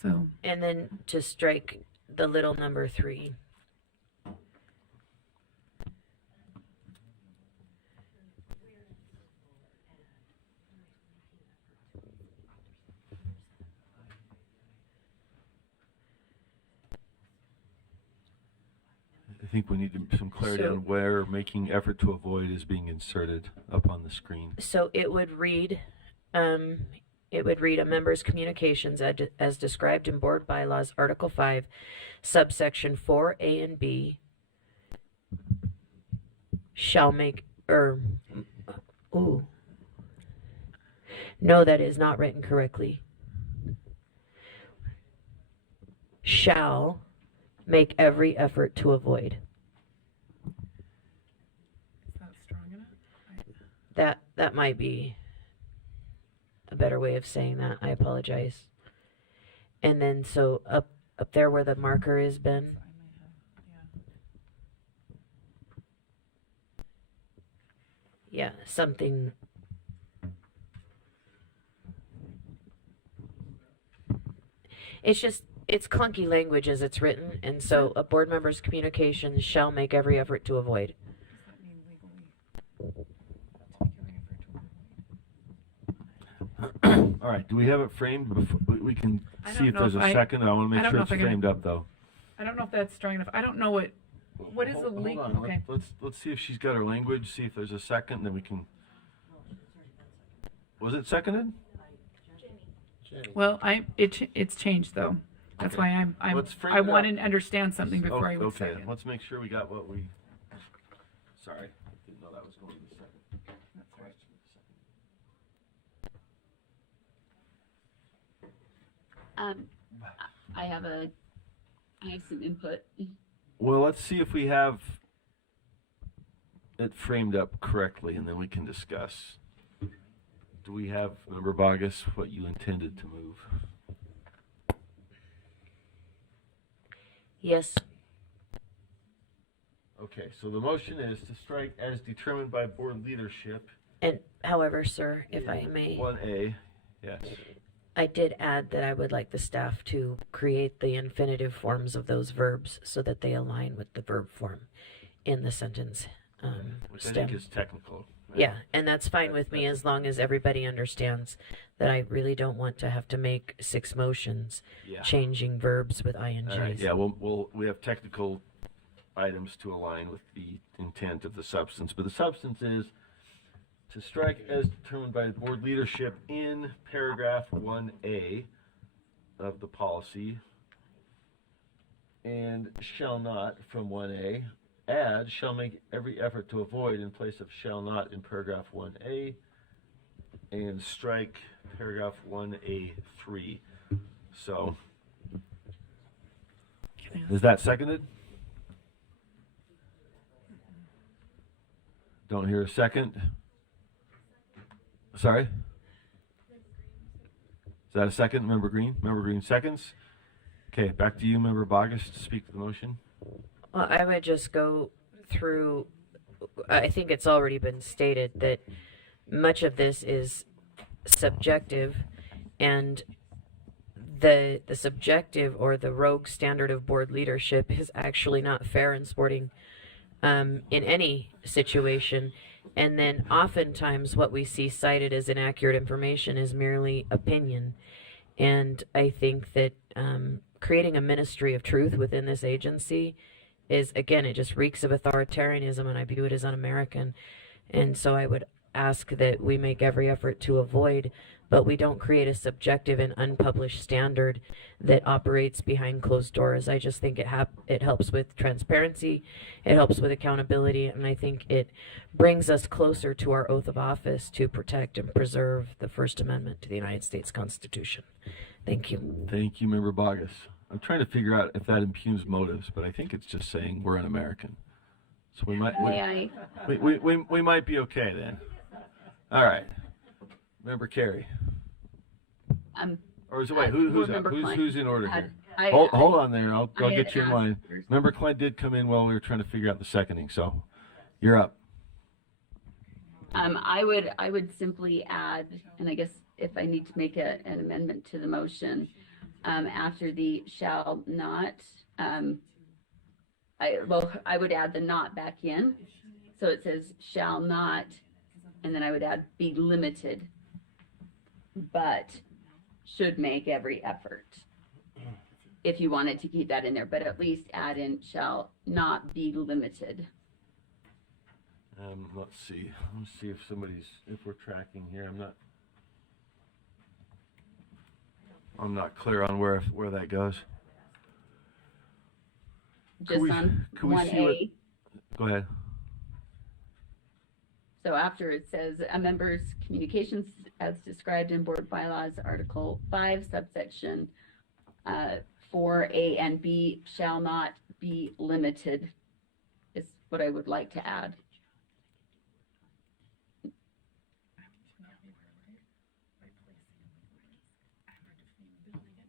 So, And then to strike the little number 3. I think we need some clarity So- on where making effort to avoid is being inserted up on the screen. So it would read, a member's communications as described in board bylaws, Article 5, subsection 4A and B shall make, no, that is not written correctly. Shall make every effort to avoid. is that strong enough? That might be a better way of saying that. I apologize. And then so up there where the marker is, Ben. Yeah, something. It's clunky language as it's written, and so a board member's communications shall make every effort to avoid. All right, do we have it framed? Before, we can I see don't if know there's if a second. I want to I make don't sure know it's if I can- framed up, though. I don't know if that's strong enough. I don't know what is the Hold legal. on, Okay. let's see if she's got her language. See if there's a second, then we can. Was it seconded? Well, it's changed though. That's Okay. why Let's frame I it want up. to understand something before I would okay, second. let's make sure we got what we. Sorry, didn't know that was going to the second. I have some input. Well, let's see if we have it framed up correctly, and then we can discuss. Do we have, Member Bogus, what you intended to move? Yes. Okay, so the motion is to strike as determined by board leadership. And however, sir, if I may, 1A, yes. I did add that I would like the staff to create the infinitive forms of those verbs so that they align with the verb form in the sentence. Which I stem. think is technical. right? Yeah, and that's fine with me as long as everybody understands that I really don't want to have to make 6 motions Yeah. changing verbs with ings. All right, yeah, we have technical items to align with the intent of the substance, but the substance is to strike as determined by the board leadership in paragraph 1A of the policy, and shall not from 1A, add shall make every effort to avoid in place of shall not in paragraph 1A, and strike paragraph 1A3. So, is that seconded? Don't hear a second. Sorry? Is that a second, Member Green? Member Green seconds? Okay, back to you, Member Bogus, to speak to the motion. Well, I would just go through, I think it's already been stated that much of this is subjective, and the subjective or the rogue standard of board leadership is actually not fair in sporting in any situation. And then oftentimes what we see cited as inaccurate information is merely opinion. And I think that creating a ministry of truth within this agency is, again, it just reeks of authoritarianism, and I view it as un-American. And so I would ask that we make every effort to avoid, but we don't create a subjective and unpublished standard that operates behind closed doors. I just think it helps with transparency, it helps with accountability, and I think it brings us closer to our oath of office to protect and preserve the First Amendment to the United States Constitution. Thank you. Thank you, Member Bogus. I'm trying to figure out if that impugns motives, but I think it's just saying we're un-American. So we might we might be okay then. All right, Member Carey. Or is it wait? Who's Board Member Klein who's in order had- here? Hold on there. I'll I had get you in asked line. first. Member Clint did come in while we were trying to figure out the seconding, so you're up. I would simply add, and I guess if I need to make an amendment to the motion, after the shall not, I would add the not back in. So it says shall not, and then I would add be limited, but should make every effort. If you wanted to keep that in there, but at least add in shall not be limited. Let's see. Let's see if we're tracking here. I'm not clear on where that goes. Just on could we see 1A. Go ahead. So after it says a member's communications as described in board bylaws, Article 5, subsection 4A and B shall not be limited is what I would like to add.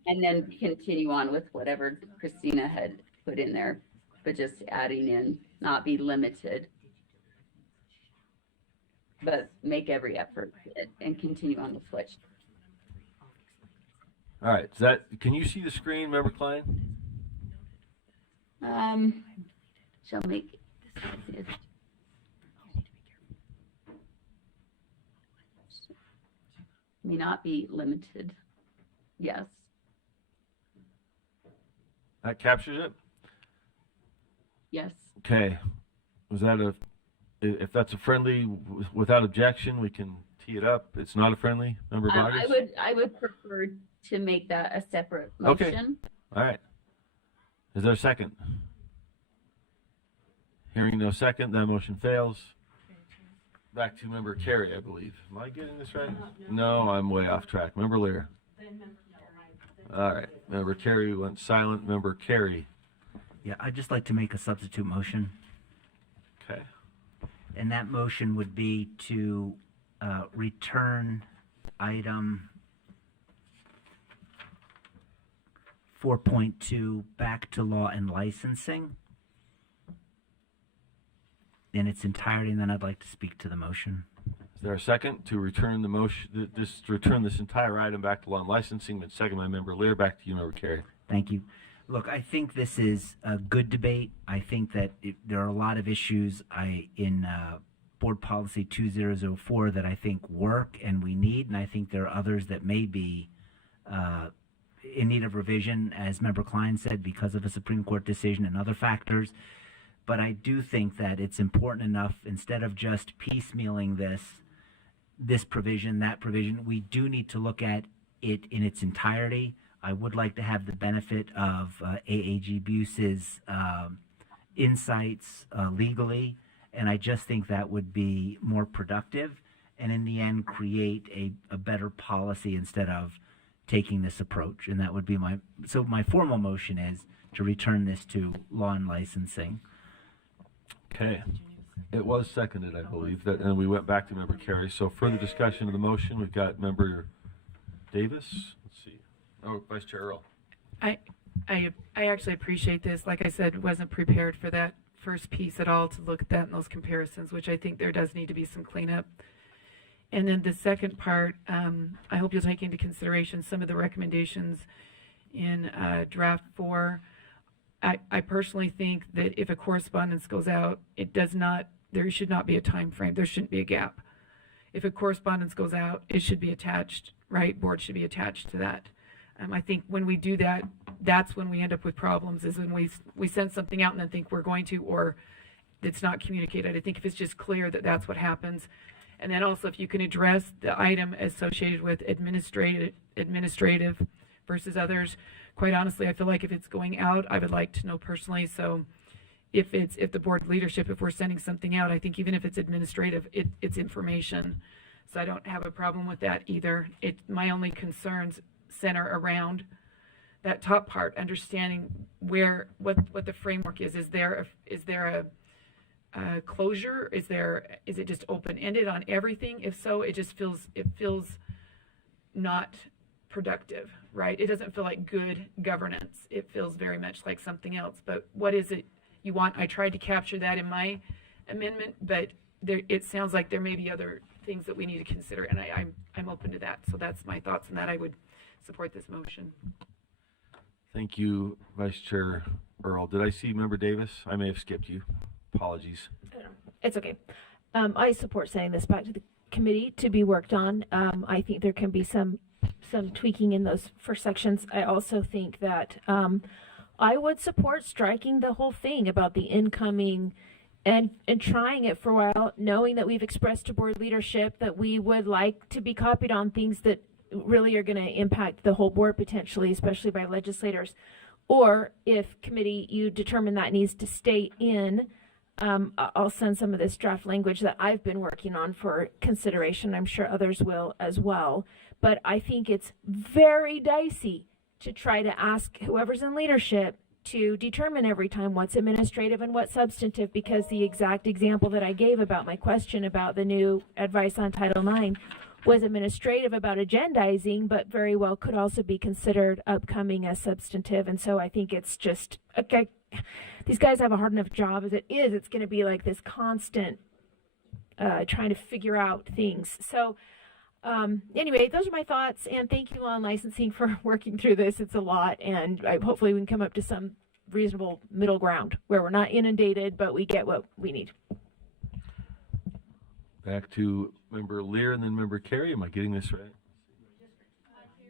And then continue on with whatever Christina had put in there, but just adding in not be limited, but make every effort and continue on with what. All right. Can you see the screen, Member Klein? Shall make may not be limited. Yes. That captures it? Yes. Okay. If that's a friendly, without objection, we can tee it up. It's not a friendly, Member Vargas? I would prefer to make that a separate Okay. motion. All right. Is there a second? Hearing no second, that motion fails. Back to Member Carey, I believe. Am I getting this right? No, I'm way off track. Member Lear. All right. Member Carey went silent. Member Carey. Yeah, I'd just like to make a substitute motion. Okay. And that motion would be to return item 4.2 back to law and licensing in its entirety, and then I'd like to speak to the motion. Is there a second to return the motion? To return this entire item back to law and licensing. But second by Member Lear. Back to you, Member Carey. Thank you. Look, I think this is a good debate. I think that there are a lot of issues in Board Policy 2004 that I think work and we need, and I think there are others that may be in need of revision, as Member Klein said, because of a Supreme Court decision and other factors. But I do think that it's important enough, instead of just piecemealing this provision, that provision, we do need to look at it in its entirety. I would like to have the benefit of AAG Buse's insights legally, and I just think that would be more productive and in the end create a better policy instead of taking this approach. And that would be my formal motion is to return this to law and licensing. Okay. It was seconded, I believe, and we went back to Member Carey. So further discussion of the motion, we've got Member Davis. Let's see. Oh, Vice Chair Earl. I actually appreciate this. Like I said, wasn't prepared for that first piece at all to look at that and those comparisons, which I think there does need to be some cleanup. And then the second part, I hope you'll take into consideration some of the recommendations in draft 4. I personally think that if a correspondence goes out, there should not be a time frame. There shouldn't be a gap. If a correspondence goes out, it should be attached, right? Board should be attached to that. I think when we do that, that's when we end up with problems, is when we send something out and then think we're going to, or it's not communicated. I think if it's just clear that that's what happens. And then also if you can address the item associated with administrative versus others, quite honestly, I feel like if it's going out, I would like to know personally. So if the board leadership, if we're sending something out, I think even if it's administrative, it's information. So I don't have a problem with that either. My only concerns center around that top part, understanding what the framework is. Is there a closure? Is it just open-ended on everything? If so, it feels not productive, right? It doesn't feel like good governance. It feels very much like something else. But what is it you want? I tried to capture that in my amendment, but it sounds like there may be other things that we need to consider, and I'm open to that. So that's my thoughts on that. I would support this motion. Thank you, Vice Chair Earl. Did I see Member Davis? I may have skipped you. Apologies. It's okay. I support sending this back to the committee to be worked on. I think there can be some tweaking in those first sections. I also think that I would support striking the whole thing about the incoming and trying it for a while, knowing that we've expressed to board leadership that we would like to be copied on things that really are going to impact the whole board potentially, especially by legislators. Or if committee, you determine that needs to stay in, I'll send some of this draft language that I've been working on for consideration. I'm sure others will as well. But I think it's very dicey to try to ask whoever's in leadership to determine every time what's administrative and what's substantive, because the exact example that I gave about my question about the new advice on Title IX was administrative about agendizing, but very well could also be considered upcoming as substantive. And so I think it's just, okay, these guys have a hard enough job as it is. It's going to be like this constant trying to figure out things. So anyway, those are my thoughts, and thank you on licensing for working through this. It's a lot, and hopefully we can come up to some reasonable middle ground where we're not inundated, but we get what we need. Back to Member Lear and then Member Carey. Am I getting this right?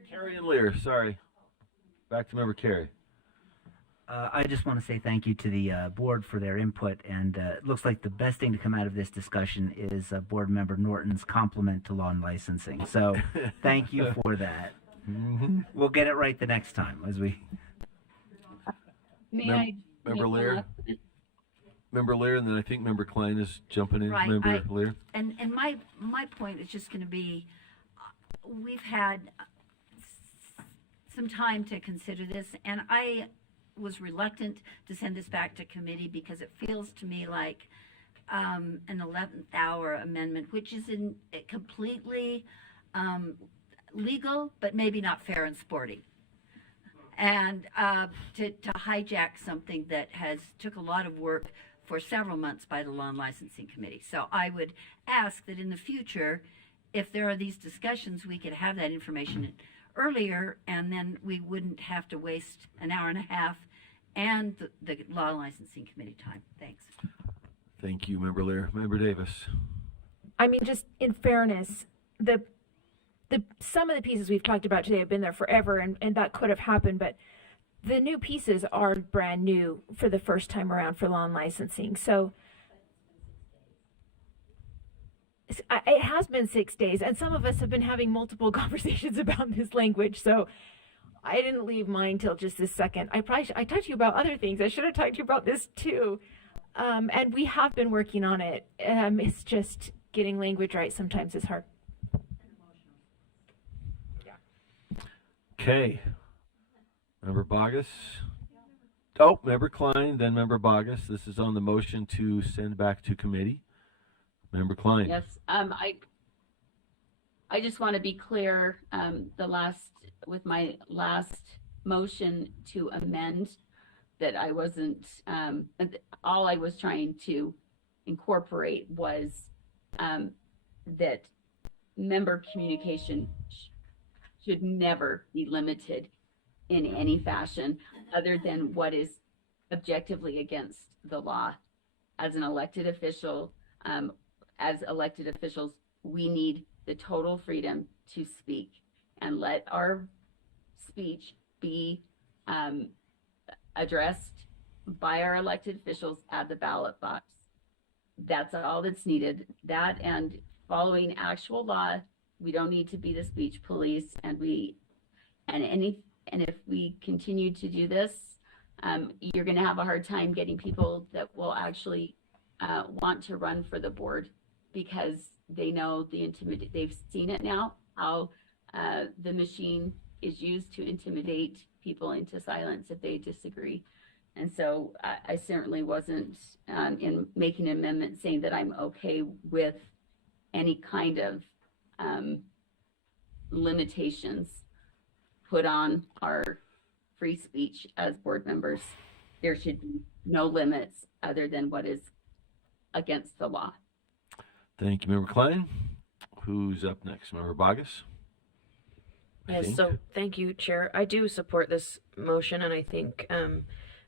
Carey and Lear, sorry. Back to Member Carey. I just want to say thank you to the board for their input, and it looks like the best thing to come out of this discussion is Board Member Norton's compliment to law and licensing. So thank you for that. We'll get it right the next time as we. Member Lear? Member Lear, and then I think Member Klein is jumping in. Right, Member Lear? And my point is just going to be, we've had some time to consider this, and I was reluctant to send this back to committee because it feels to me like an 11th hour amendment, which is completely legal, but maybe not fair and sporty. And to hijack something that took a lot of work for several months by the Law and Licensing Committee. So I would ask that in the future, if there are these discussions, we could have that information earlier, and then we wouldn't have to waste an hour and a half and the Law and Licensing Committee time. Thanks. Thank you, Member Lear. Member Davis. I mean, just in fairness, some of the pieces we've talked about today have been there forever, and that could have happened, but the new pieces are brand new for the first time around for law and licensing. So it has been 6 days, and some of us have been having multiple conversations about this language. So I didn't leave mine till just this second. I talked to you about other things. I should have talked to you about this too. And we have been working on it. It's just getting language right sometimes is hard. Okay. Member Bogus. Oh, Member Klein, then Member Bogus. This is on the motion to send back to committee. Member Klein. Yes, I just want to be clear, with my last motion to amend, that I wasn't, all I was trying to incorporate was that member communication should never be limited in any fashion other than what is objectively against the law. As an elected official, as elected officials, we need the total freedom to speak and let our speech be addressed by our elected officials at the ballot box. That's all that's needed. That and following actual law. We don't need to be the speech police, and if we continue to do this, you're going to have a hard time getting people that will actually want to run for the board, because they know they've seen it now, how the machine is used to intimidate people into silence if they disagree. And so I certainly wasn't in making an amendment saying that I'm okay with any kind of limitations put on our free speech as board members. There should be no limits other than what is against the law. Thank you, Member Klein. Who's up next? Member Bogus? Yes, so thank you, Chair. I do support this motion, and I think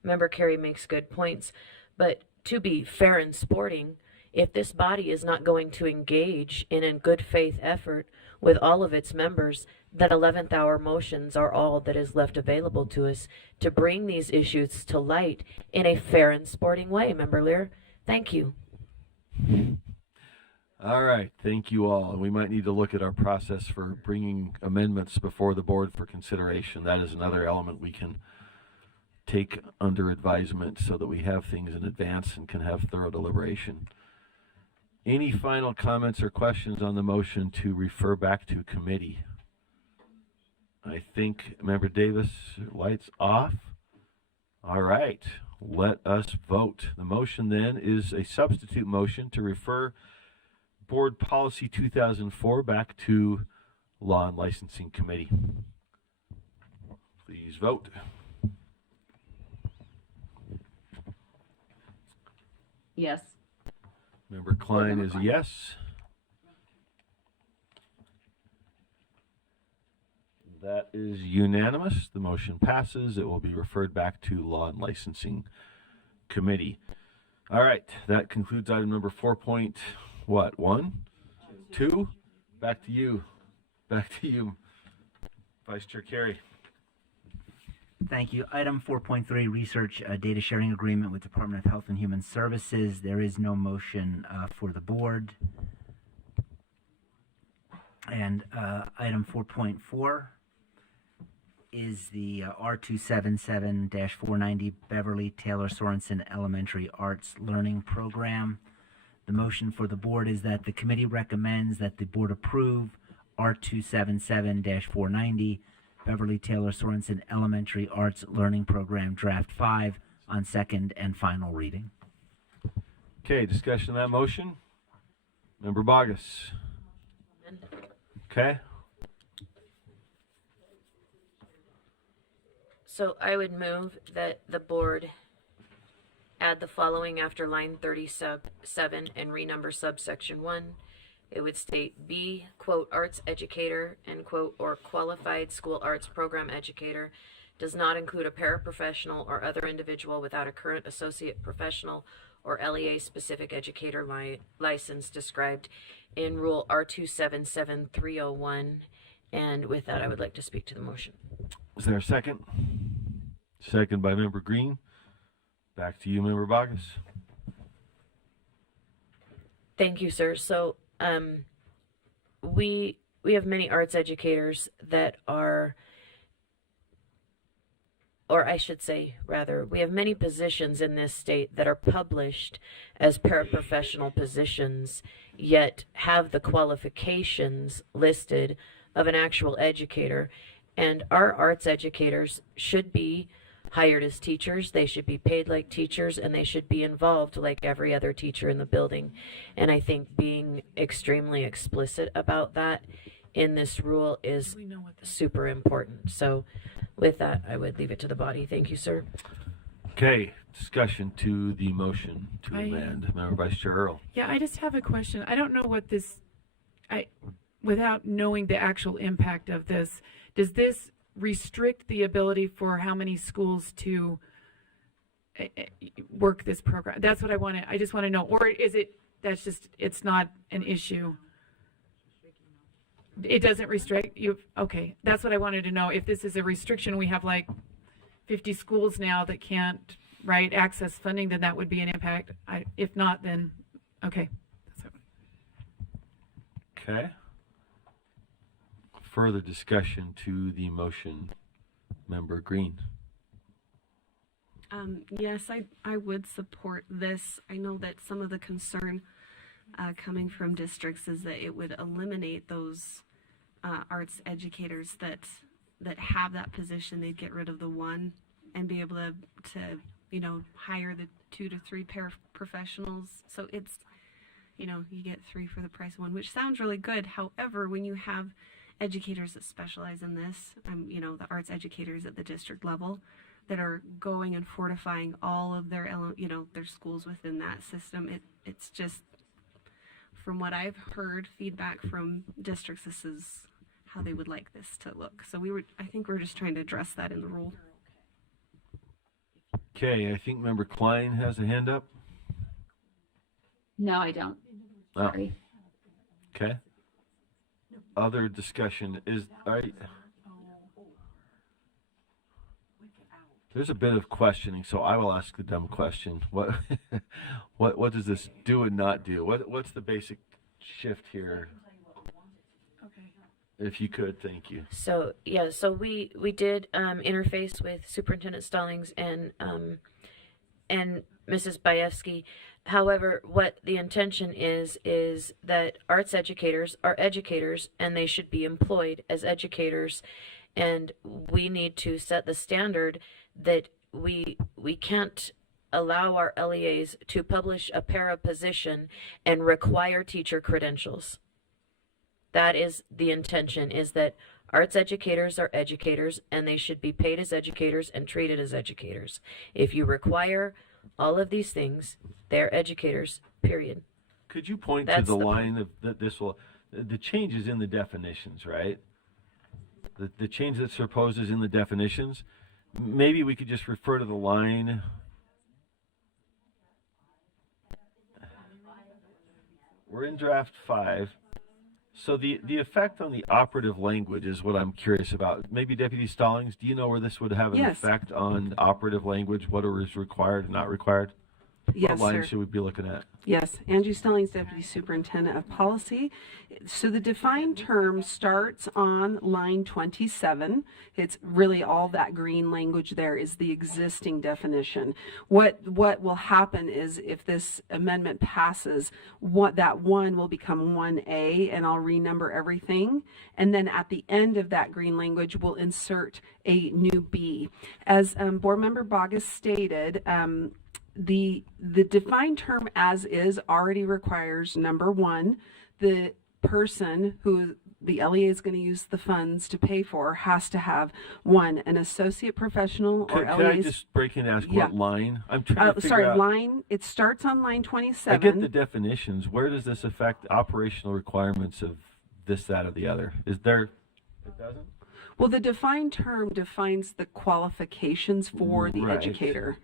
Member Carey makes good points. But to be fair and sporting, if this body is not going to engage in a good faith effort with all of its members, that 11th hour motions are all that is left available to us to bring these issues to light in a fair and sporting way. Member Lear, thank you. All right, thank you all. And we might need to look at our process for bringing amendments before the board for consideration. That is another element we can take under advisement so that we have things in advance and can have thorough deliberation. Any final comments or questions on the motion to refer back to committee? I think, Member Davis, lights off. All right, let us vote. The motion then is a substitute motion to refer Board Policy 2004 back to Law and Licensing Committee. Please vote. Yes. Member Klein is a yes. That is unanimous. The motion passes. It will be referred back to Law and Licensing Committee. All right, that concludes item number 4.1? 2? Back to you. Back to you, Vice Chair Carey. Thank you. Item 4.3, research data sharing agreement with Department of Health and Human Services. There is no motion for the board. And item 4.4 is the R277-490 Beverly Taylor Sorensen Elementary Arts Learning Program. The motion for the board is that the committee recommends that the board approve R277-490 Beverly Taylor Sorensen Elementary Arts Learning Program Draft 5 on second and final reading. Okay, discussion of that motion. Member Bogus. Okay. So I would move that the board add the following after line 37 and renumber subsection 1. It would state B, quote, arts educator, end quote, or qualified school arts program educator does not include a paraprofessional or other individual without a current associate professional or LEA specific educator license described in Rule R277301. And with that, I would like to speak to the motion. Is there a second? Second by Member Green. Back to you, Member Bogus. Thank you, sir. So we have many arts educators that are, or I should say, rather, we have many positions in this state that are published as paraprofessional positions, yet have the qualifications listed of an actual educator. And our arts educators should be hired as teachers, they should be paid like teachers, and they should be involved like every other teacher in the building. And I think being extremely explicit about that in this rule is super important. So with that, I would leave it to the body. Thank you, sir. Okay, discussion to the motion to amend. Member Vice Chair Earl. Yeah, I just have a question. I don't know what this, without knowing the actual impact of this, does this restrict the ability for how many schools to work this program? That's what I just want to know. Or is it, it's not an issue? It doesn't restrict you? Okay, that's what I wanted to know. If this is a restriction, we have like 50 schools now that can't, access funding, then that would be an impact. If not, then, okay. Okay. Further discussion to the motion. Member Green. Yes, I would support this. I know that some of the concern coming from districts is that it would eliminate those arts educators that have that position. They'd get rid of the one and be able to hire the 2 to 3 paraprofessionals. So it's, you get 3 for the price of 1, which sounds really good. However, when you have educators that specialize in this, the arts educators at the district level that are going and fortifying all of their their schools within that system. It's just, from what I've heard, feedback from districts, this is how they would like this to look. So I think we're just trying to address that in the rule. Okay, I think Member Klein has a hand up. No, I don't. Sorry. Okay. Other discussion is, there's a bit of questioning, so I will ask the dumb question. What does this do and not do? What's the basic shift here? Okay. If you could, thank you. So we did interface with Superintendent Stallings and Mrs. Bayevsky. However, what the intention is that arts educators are educators and they should be employed as educators, and we need to set the standard that we can't allow our LEAs to publish a para position and require teacher credentials. That is the intention, is that arts educators are educators and they should be paid as educators and treated as educators. If you require all of these things, they're educators, period. Could you point That's to the the line of that this will, the changes in the definitions, right? The change that proposes in the definitions, maybe we could just refer to the line. We're in draft 5. So the effect on the operative language is what I'm curious about. Maybe Deputy Stallings, do you know where this would have an Yes. effect on operative language? What is required and not required? Yes, what line sir. should we be looking at? Yes, Angie Stallings, Deputy Superintendent of Policy. So the defined term starts on line 27. It's really all that green language there is the existing definition. What will happen is if this amendment passes, that 1 will become 1A, and I'll renumber everything. And then at the end of that green language, we'll insert a new B. As Board Member Bogus stated, the defined term as is already requires, number 1, the person who the LEA is going to use the funds to pay for has to have, 1, an associate professional or Could I LEA's. just break in and ask Yeah. what line? I'm trying to figure out. Line, it starts on line 27. I get the definitions. Where does this affect operational requirements of this, that, or the other? Is there? It doesn't? Well, the defined term defines the qualifications for the Right. educator.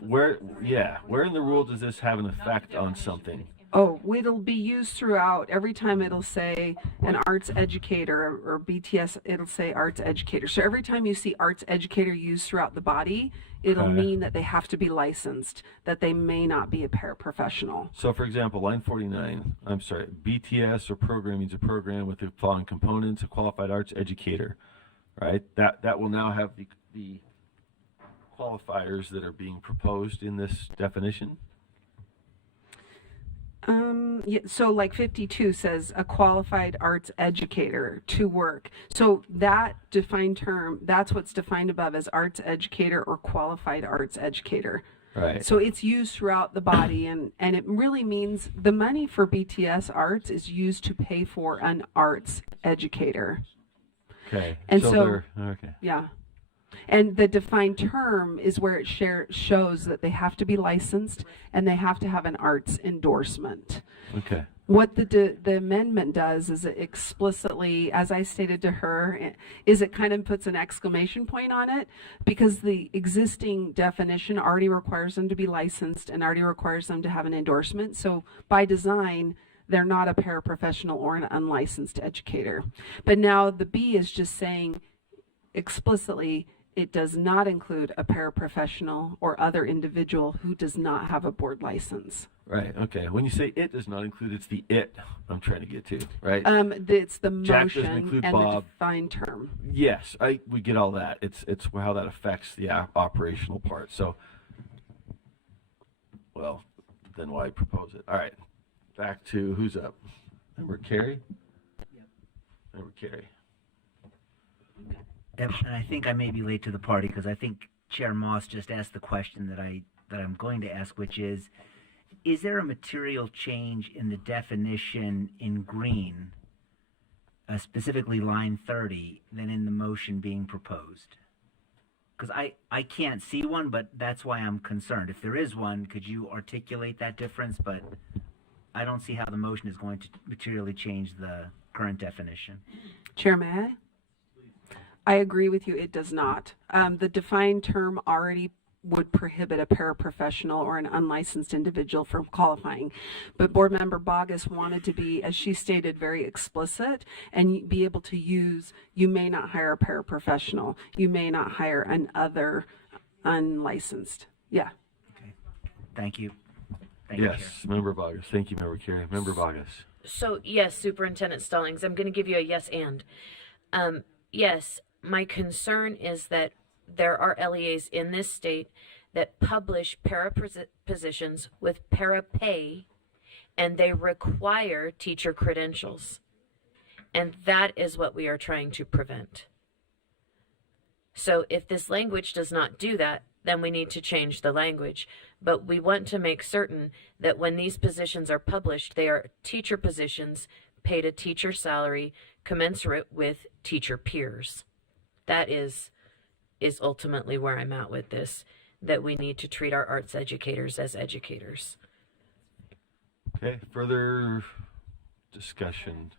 Where in the rule does this have an effect on something? Oh, it'll be used throughout. Every time it'll say an arts educator or BTS, it'll say arts educator. So every time you see arts educator used throughout the body, it'll Okay. mean that they have to be licensed, that they may not be a paraprofessional. So, for example, line 49, BTS or program means a program with the following components: a qualified arts educator, right? That will now have the qualifiers that are being proposed in this definition. Yeah, so like 52 says a qualified arts educator to work. So that defined term, that's what's defined above as arts educator or qualified arts educator. Right. So it's used throughout the body, and it really means the money for BTS arts is used to pay for an arts educator. Okay. And okay. Yeah. And the defined term is where it shows that they have to be licensed and they have to have an arts endorsement. Okay. What the amendment does is it explicitly, as I stated to her, is it kind of puts an exclamation point on it, because the existing definition already requires them to be licensed and already requires them to have an endorsement. So by design, they're not a paraprofessional or an unlicensed educator. But now the B is just saying explicitly it does not include a paraprofessional or other individual who does not have a board license. Right. Okay. When you say it does not include, it's the it I'm trying to get to, right? It's the Jack doesn't motion include and the Bob. defined term. Yes, we get all that. It's how that affects the operational part. So, well, then why propose it? All right. Back to who's up? Member Carey? Yep. Member Carey. And I think I may be late to the party because I think Chair Moss just asked the question that I'm going to ask, which is there a material change in the definition in green specifically line 30, than in the motion being proposed? Because I can't see one, but that's why I'm concerned. If there is one, could you articulate that difference? But I don't see how the motion is going to materially change the current definition. Chair, may I? I agree with you. It does not. The defined term already would prohibit a paraprofessional or an unlicensed individual from qualifying. But Board Member Bogus wanted to be, as she stated, very explicit and be able to use, you may not hire a paraprofessional. You may not hire another unlicensed. Yeah. Okay. Thank you. Thank you, Yes, Chair. Member Bogus. Thank you, Member Carey. Member Bogus. So yes, Superintendent Stallings, I'm going to give you a yes and. Yes, my concern is that there are LEAs in this state that publish para positions with para pay, and they require teacher credentials. And that is what we are trying to prevent. So if this language does not do that, then we need to change the language. But we want to make certain that when these positions are published, they are teacher positions paid a teacher salary commensurate with teacher peers. That is ultimately where I'm at with this, that we need to treat our arts educators as educators. Okay, further discussion.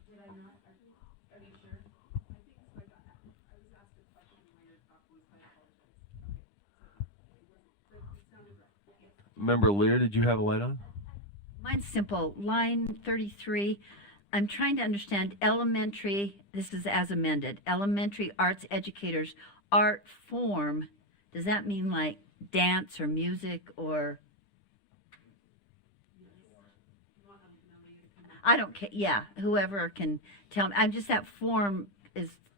Member Lear, did you have a light on? Mine's simple. Line 33. I'm trying to understand elementary, this is as amended, elementary arts educators, art form. Does that mean like dance or music or? I don't care. Yeah, whoever can tell me. I'm just, that form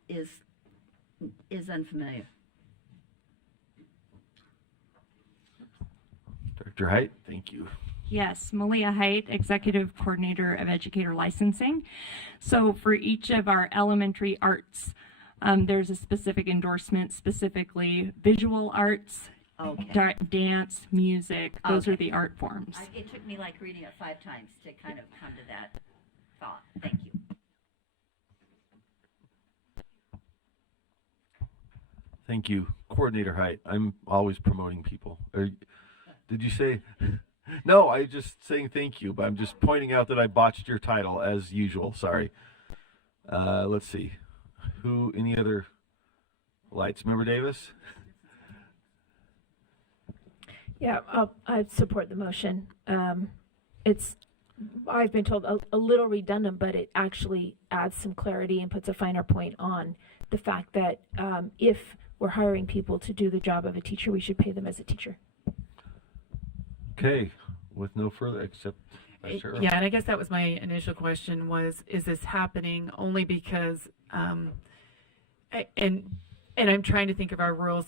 is unfamiliar. Director Height, thank you. Yes, Malia Height, Executive Coordinator of Educator Licensing. So for each of our elementary arts, there's a specific endorsement, specifically visual arts, Okay. dance, music. Those Okay. are the art forms. It took me like reading it 5 times to kind of come to that thought. Thank you. Thank you. Coordinator Height, I'm always promoting people. Did you say? No, I just saying thank you, but I'm just pointing out that I botched your title as usual. Sorry. Let's see. Any other lights? Member Davis? Yeah, I support the motion. I've been told a little redundant, but it actually adds some clarity and puts a finer point on the fact that if we're hiring people to do the job of a teacher, we should pay them as a teacher. Okay, with no further, except, sure. Yeah, and I guess that was my initial question was, is this happening only because, and I'm trying to think of our rural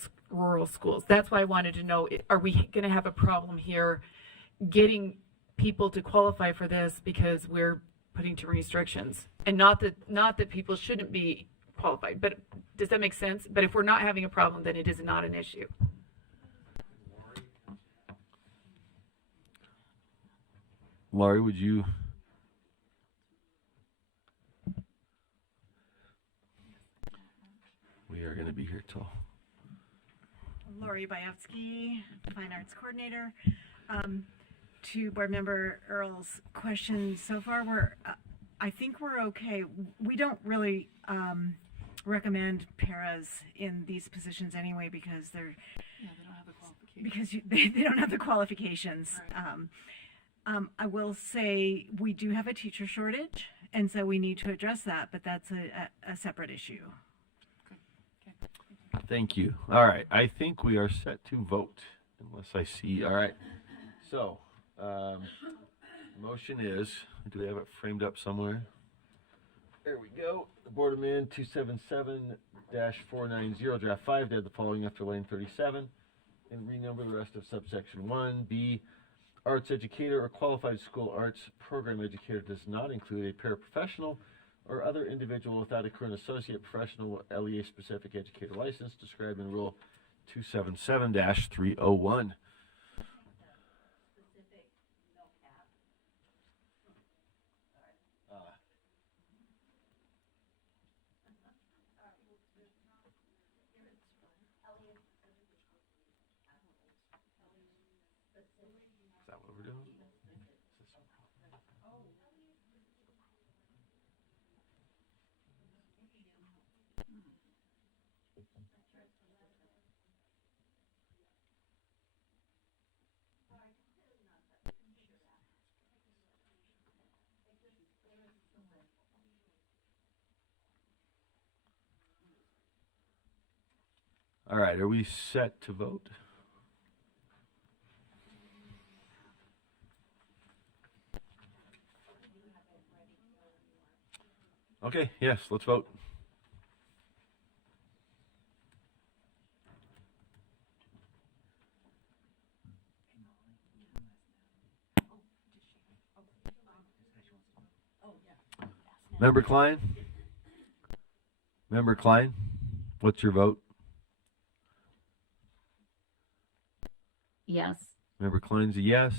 schools. That's why I wanted to know, are we going to have a problem here getting people to qualify for this because we're putting too many restrictions? And not that people shouldn't be qualified, but does that make sense? But if we're not having a problem, then it is not an issue. Laurie, would you? We are going to be here till. Lori Bayevsky, Fine Arts Coordinator. To Board Member Earl's question, so far I think we're okay. We don't really recommend paras in these positions anyway because they don't have the qualifications. They don't have the qualifications. Right. I will say we do have a teacher shortage, and so we need to address that, but that's a separate issue. Thank you. All right, I think we are set to vote, unless I see. All right, so motion is, do we have it framed up somewhere? There we go. The Board Amendment 277-490, Draft 5, to add the following after line 37, and renumber the rest of subsection 1. B, arts educator or qualified school arts program educator does not include a paraprofessional or other individual without a current associate professional LEA specific educator license described in Rule 277-301. Is that what we're doing? All right, are we set to vote? Okay, yes, let's vote. Member Klein? Member Klein, what's your vote? Yes. Member Klein's a yes.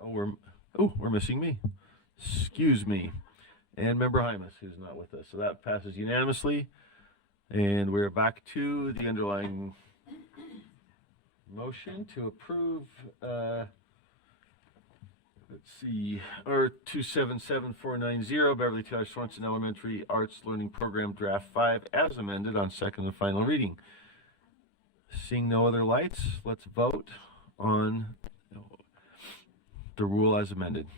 We're missing me. Excuse me. And Member Hymas, who's not with us. So that passes unanimously. And we're back to the underlying motion to approve, let's see, R277490, Beverly Taylor Swanson Elementary Arts Learning Program Draft 5 as amended on second and final reading. Seeing no other lights, let's vote on the rule as amended.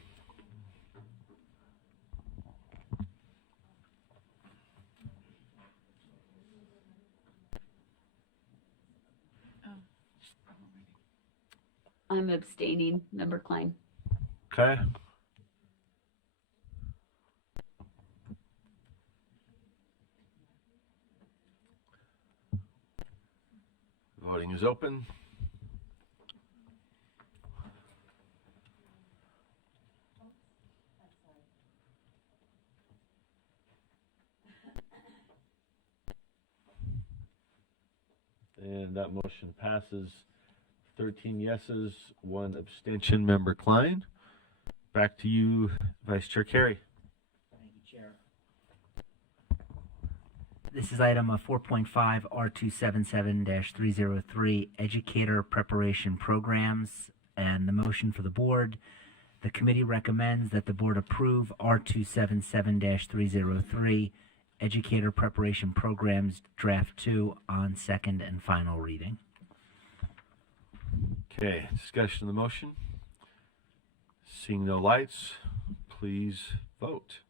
I'm abstaining, Member Klein. Okay. Voting is open. And that motion passes 13 yeses, 1 abstention. Member Klein. Back to you, Vice Chair Carey. Thank you, Chair. This is item 4.5 R277-303 Educator Preparation Programs, and the motion for the board. The committee recommends that the board approve R277-303 Educator Preparation Programs Draft 2 on second and final reading. Okay, discussion of the motion. Seeing no lights, please vote.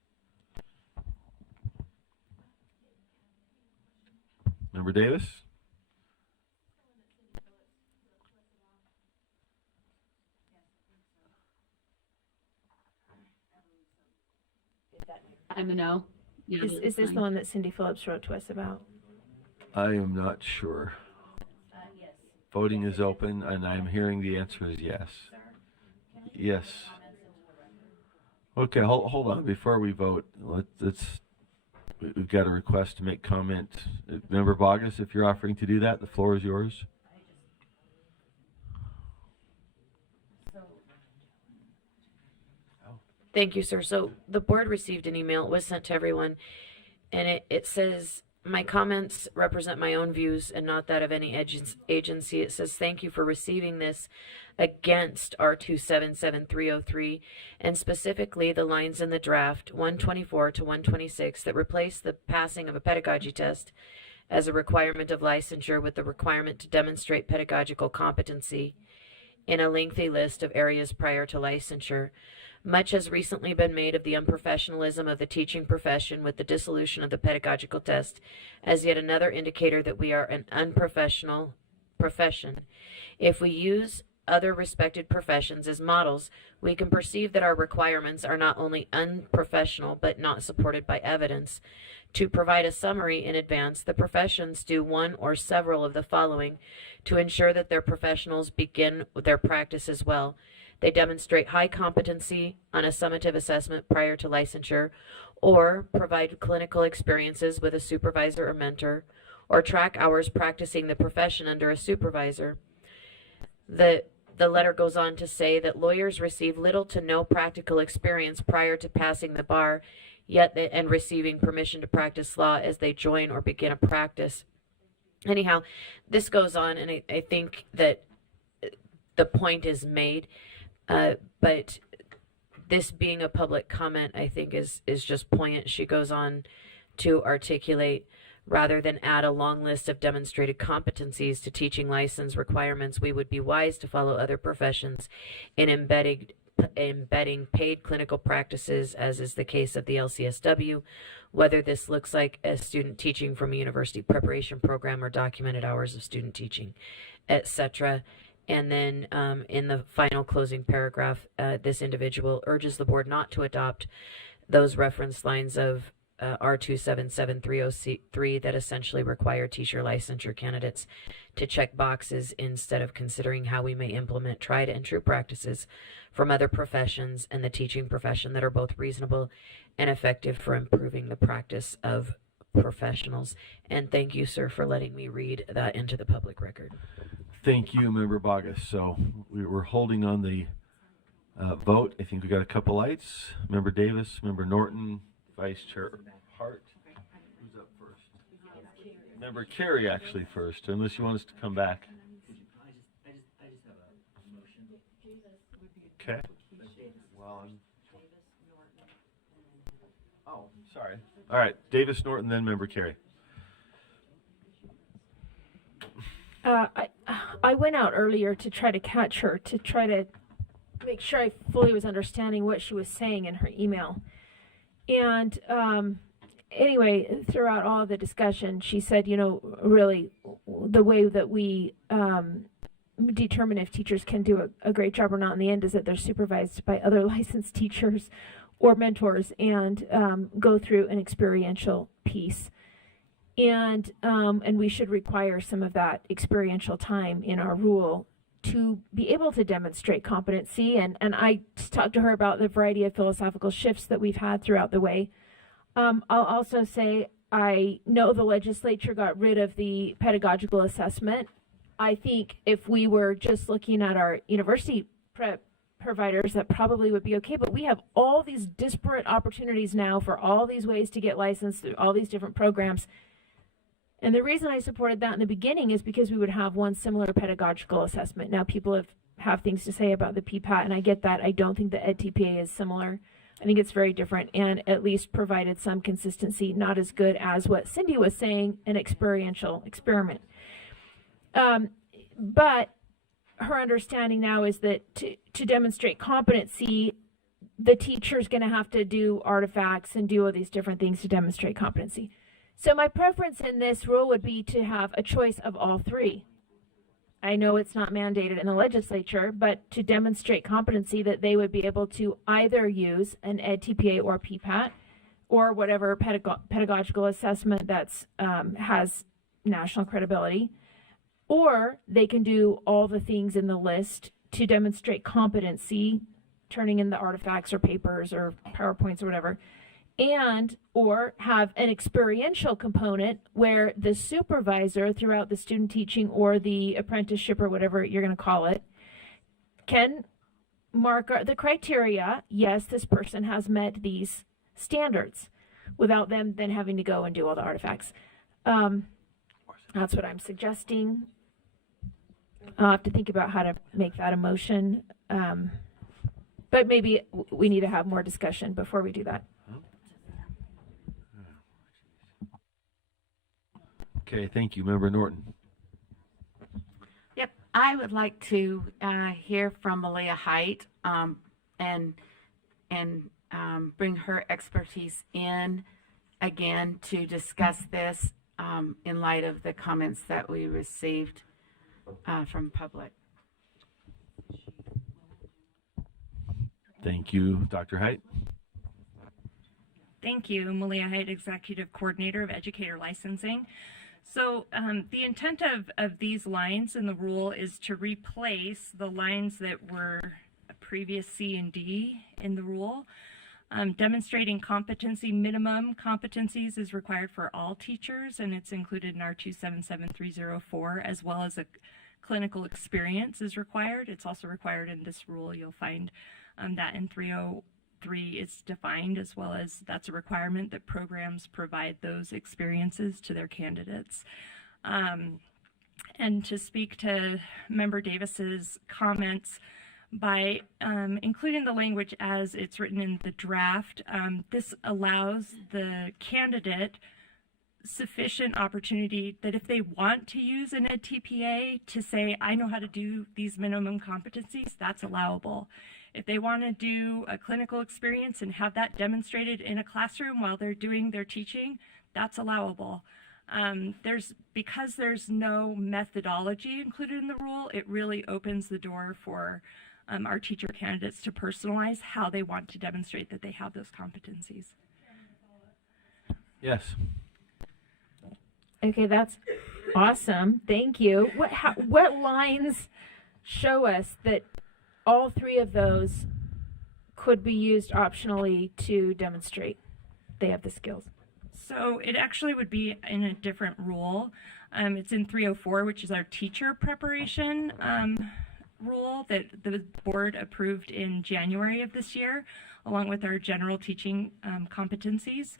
Member Davis? I'm a no. Yeah, Is this fine. the one that Cindy Phillips wrote to us about? I am not sure. Yes. Voting is open, and I'm hearing the answer is yes. Yes. Okay, hold on. Before we vote, we've got a request to make comment. Member Bogus, if you're offering to do that, the floor is yours. Thank you, sir. So the board received an email. It was sent to everyone, and it says, my comments represent my own views and not that of any agency. It says, thank you for receiving this against R277303, and specifically the lines in the draft 124 to 126 that replace the passing of a pedagogy test as a requirement of licensure with the requirement to demonstrate pedagogical competency in a lengthy list of areas prior to licensure. Much has recently been made of the unprofessionalism of the teaching profession with the dissolution of the pedagogical test as yet another indicator that we are an unprofessional profession. If we use other respected professions as models, we can perceive that our requirements are not only unprofessional but not supported by evidence. To provide a summary in advance, the professions do one or several of the following to ensure that their professionals begin their practice as well. They demonstrate high competency on a summative assessment prior to licensure, or provide clinical experiences with a supervisor or mentor, or track hours practicing the profession under a supervisor. The letter goes on to say that lawyers receive little to no practical experience prior to passing the bar, and receiving permission to practice law as they join or begin a practice. Anyhow, this goes on, and I think that the point is made. But this being a public comment, I think is just poignant. She goes on to articulate, rather than add a long list of demonstrated competencies to teaching license requirements, we would be wise to follow other professions in embedding paid clinical practices, as is the case of the LCSW, whether this looks like a student teaching from a university preparation program or documented hours of student teaching, etc. And then in the final closing paragraph, this individual urges the board not to adopt those reference lines of R27730C3 that essentially require teacher licensure candidates to check boxes instead of considering how we may implement tried and true practices from other professions and the teaching profession that are both reasonable and effective for improving the practice of professionals. And thank you, sir, for letting me read that into the public record. Thank you, Member Bogus. So we were holding on the vote. I think we got a couple lights. Member Davis, Member Norton, Vice Chair Hart. Who's up first? Member Carey actually first, unless you want us to come back. Okay. Well, oh, sorry. All right, Davis, Norton, then Member Carey. I went out earlier to try to catch her, to try to make sure I fully was understanding what she was saying in her email. And anyway, throughout all of the discussion, she said, you know, really the way that we determine if teachers can do a great job or not in the end is that they're supervised by other licensed teachers or mentors and go through an experiential piece. And we should require some of that experiential time in our rule to be able to demonstrate competency. And I talked to her about the variety of philosophical shifts that we've had throughout the way. I'll also say I know the legislature got rid of the pedagogical assessment. I think if we were just looking at our university prep providers, that probably would be okay. But we have all these disparate opportunities now for all these ways to get licensed through all these different programs. And the reason I supported that in the beginning is because we would have one similar pedagogical assessment. Now people have things to say about the PPAT, and I get that. I don't think the EdTPA is similar. I think it's very different and at least provided some consistency, not as good as what Cindy was saying, an experiential experiment. But her understanding now is that to demonstrate competency, the teacher's going to have to do artifacts and do all these different things to demonstrate competency. So my preference in this rule would be to have a choice of all three. I know it's not mandated in the legislature, but to demonstrate competency that they would be able to either use an EdTPA or PPAT or whatever pedagogical assessment that's has national credibility, or they can do all the things in the list to demonstrate competency, turning in the artifacts or papers or PowerPoints or whatever, and or have an experiential component where the supervisor throughout the student teaching or the apprenticeship or whatever you're going to call it can mark the criteria. Yes, this person has met these standards without them then having to go and do all the artifacts. That's what I'm suggesting. I'll have to think about how to make that a motion. But maybe we need to have more discussion before we do that. Okay, thank you. Member Norton. Yep, I would like to hear from Malia Height and bring her expertise in again to discuss this in light of the comments that we received from public. Thank you, Dr. Height. Thank you, Malia Height, Executive Coordinator of Educator Licensing. So the intent of these lines in the rule is to replace the lines that were previous C and D in the rule. Demonstrating competency, minimum competencies is required for all teachers, and it's included in our 277304, as well as a clinical experience is required. It's also required in this rule. You'll find that in 303 is defined, as well as that's a requirement that programs provide those experiences to their candidates. And to speak to Member Davis's comments, by including the language as it's written in the draft, this allows the candidate sufficient opportunity that if they want to use an EdTPA to say, I know how to do these minimum competencies, that's allowable. If they want to do a clinical experience and have that demonstrated in a classroom while they're doing their teaching, that's allowable. Because there's no methodology included in the rule, it really opens the door for our teacher candidates to personalize how they want to demonstrate that they have those competencies. Yes. Okay, that's awesome. Thank you. What lines show us that all three of those could be used optionally to demonstrate they have the skills? So it actually would be in a different rule. It's in 304, which is our teacher preparation rule that the board approved in January of this year, along with our general teaching competencies.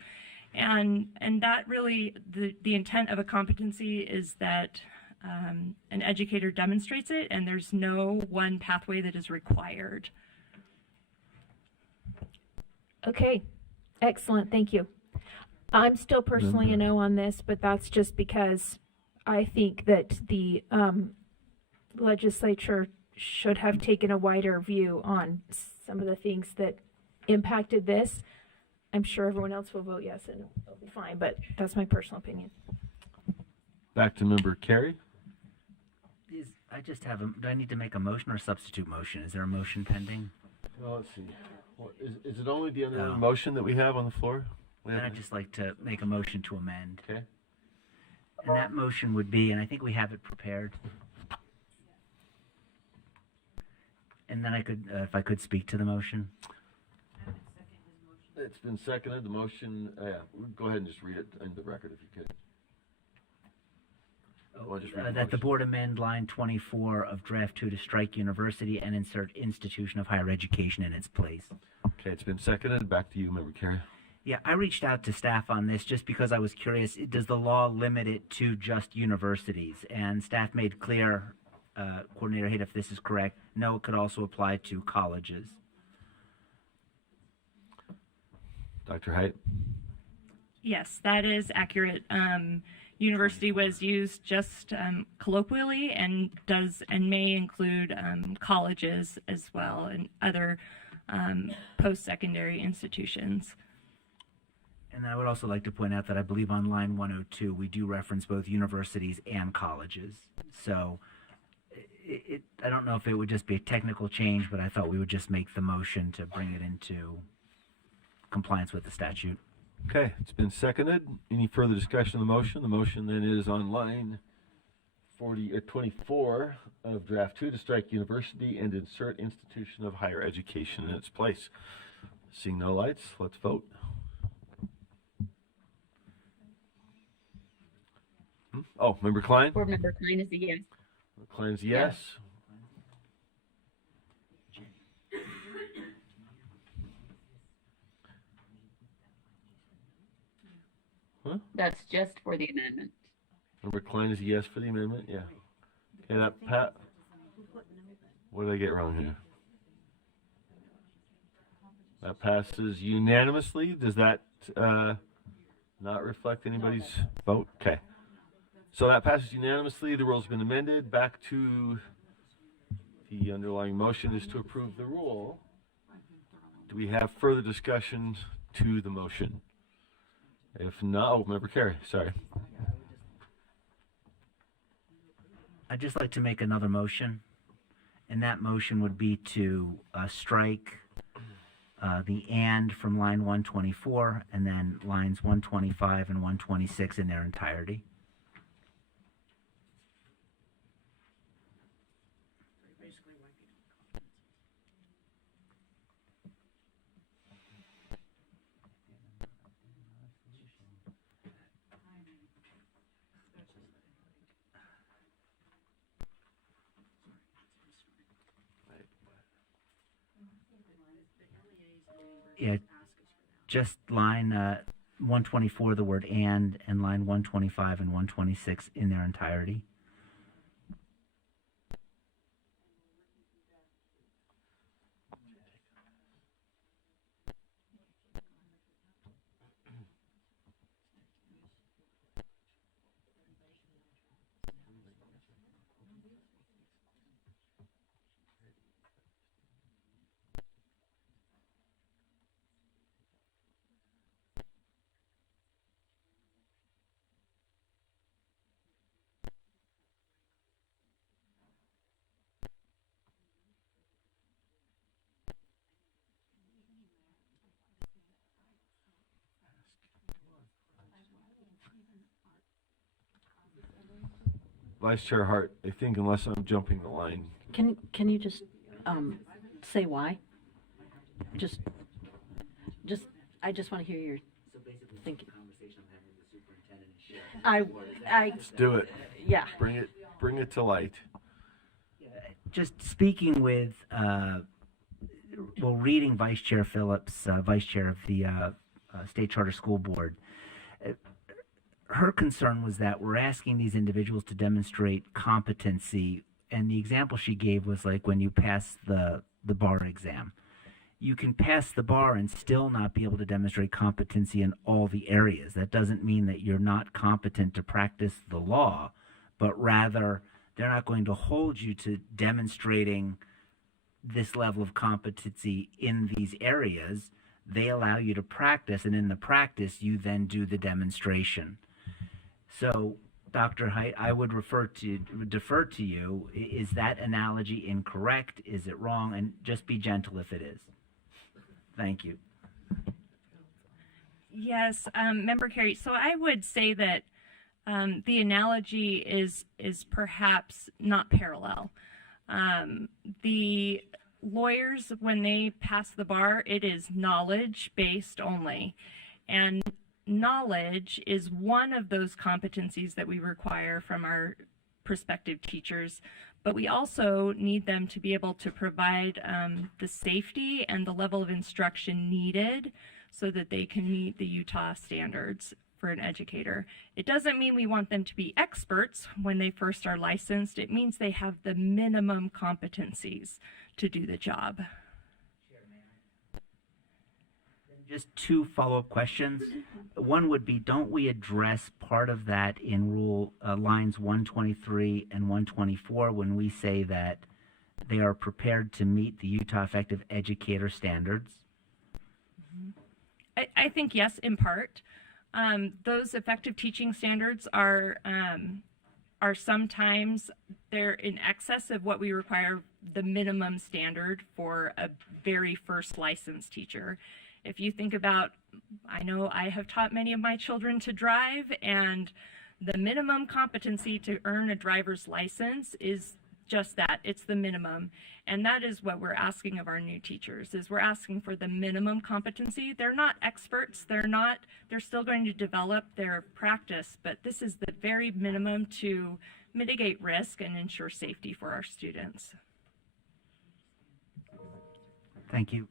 And that really, the intent of a competency is that an educator demonstrates it, and there's no one pathway that is required. Okay, excellent. Thank you. I'm still personally a no on this, but that's just because I think that the legislature should have taken a wider view on some of the things that impacted this. I'm sure everyone else will vote yes and it'll be fine, but that's my personal opinion. Back to Member Carey. I just have do I need to make a motion or a substitute motion? Is there a motion pending? Well, let's see. Is it only the underlying motion that we have on the floor? Then I'd just like to make a motion to amend. Okay. And that motion would be, and I think we have it prepared. And then I could, if I could speak to the motion. It's been seconded. The motion, go ahead and just read it in the record if you could. That the board amend line 24 of draft 2 to strike university and insert institution of higher education in its place. Okay, it's been seconded. Back to you, Member Carey. Yeah, I reached out to staff on this just because I was curious. Does the law limit it to just universities? And staff made clear, Coordinator Haight, if this is correct, no, it could also apply to colleges. Dr. Haight? Yes, that is accurate. University was used just colloquially and may include colleges as well and other post-secondary institutions. And I would also like to point out that I believe on line 102 we do reference both universities and colleges. So I don't know if it would just be a technical change, but I thought we would just make the motion to bring it into compliance with the statute. Okay, it's been seconded. Any further discussion of the motion? The motion then is on line 24 of draft 2 to strike university and insert institution of higher education in its place. Seeing no lights, let's vote. Oh, Member Klein? Board Member Klein is a yes. Klein's yes. Huh? That's just for the amendment. Member Klein is a yes for the amendment. Yeah. Okay, that what did I get wrong here? That passes unanimously. Does that not reflect anybody's vote? Okay. So that passes unanimously. The rule's been amended. Back to the underlying motion is to approve the rule. Do we have further discussion to the motion? If not, oh, Member Carey, sorry. I'd just like to make another motion, and that motion would be to strike the and from line 124 and then lines 125 and 126 in their entirety. Yeah, just line 124, the word and line 125 and 126 in their entirety. Vice Chair Hart, I think unless I'm jumping the line. Can you just say why? Just I just want to hear your thinking. Let's do it. Yeah. Bring it to light. Just speaking with, reading Vice Chair Phillips, Vice Chair of the State Charter School Board, her concern was that we're asking these individuals to demonstrate competency, and the example she gave was like when you pass the bar exam. You can pass the bar and still not be able to demonstrate competency in all the areas. That doesn't mean that you're not competent to practice the law, but rather they're not going to hold you to demonstrating this level of competency in these areas. They allow you to practice, and in the practice, you then do the demonstration. So, Dr. Height, I would defer to you. Is that analogy incorrect? Is it wrong? And just be gentle if it is. Thank you. Yes, Member Carey. So I would say that the analogy is perhaps not parallel. The lawyers, when they pass the bar, it is knowledge based only, and knowledge is one of those competencies that we require from our prospective teachers, but we also need them to be able to provide the safety and the level of instruction needed so that they can meet the Utah standards for an educator. It doesn't mean we want them to be experts when they first are licensed. It means they have the minimum competencies to do the job. Just two follow-up questions. One would be, don't we address part of that in rule lines 123 and 124 when we say that they are prepared to meet the Utah Effective Educator standards? I think yes, in part. Those effective teaching standards are sometimes they're in excess of what we require the minimum standard for a very first licensed teacher. If you think about, I know I have taught many of my children to drive, and the minimum competency to earn a driver's license is just that. It's the minimum. And that is what we're asking of our new teachers, is we're asking for the minimum competency. They're not experts. They're still going to develop their practice, but this is the very minimum to mitigate risk and ensure safety for our students. Thank you.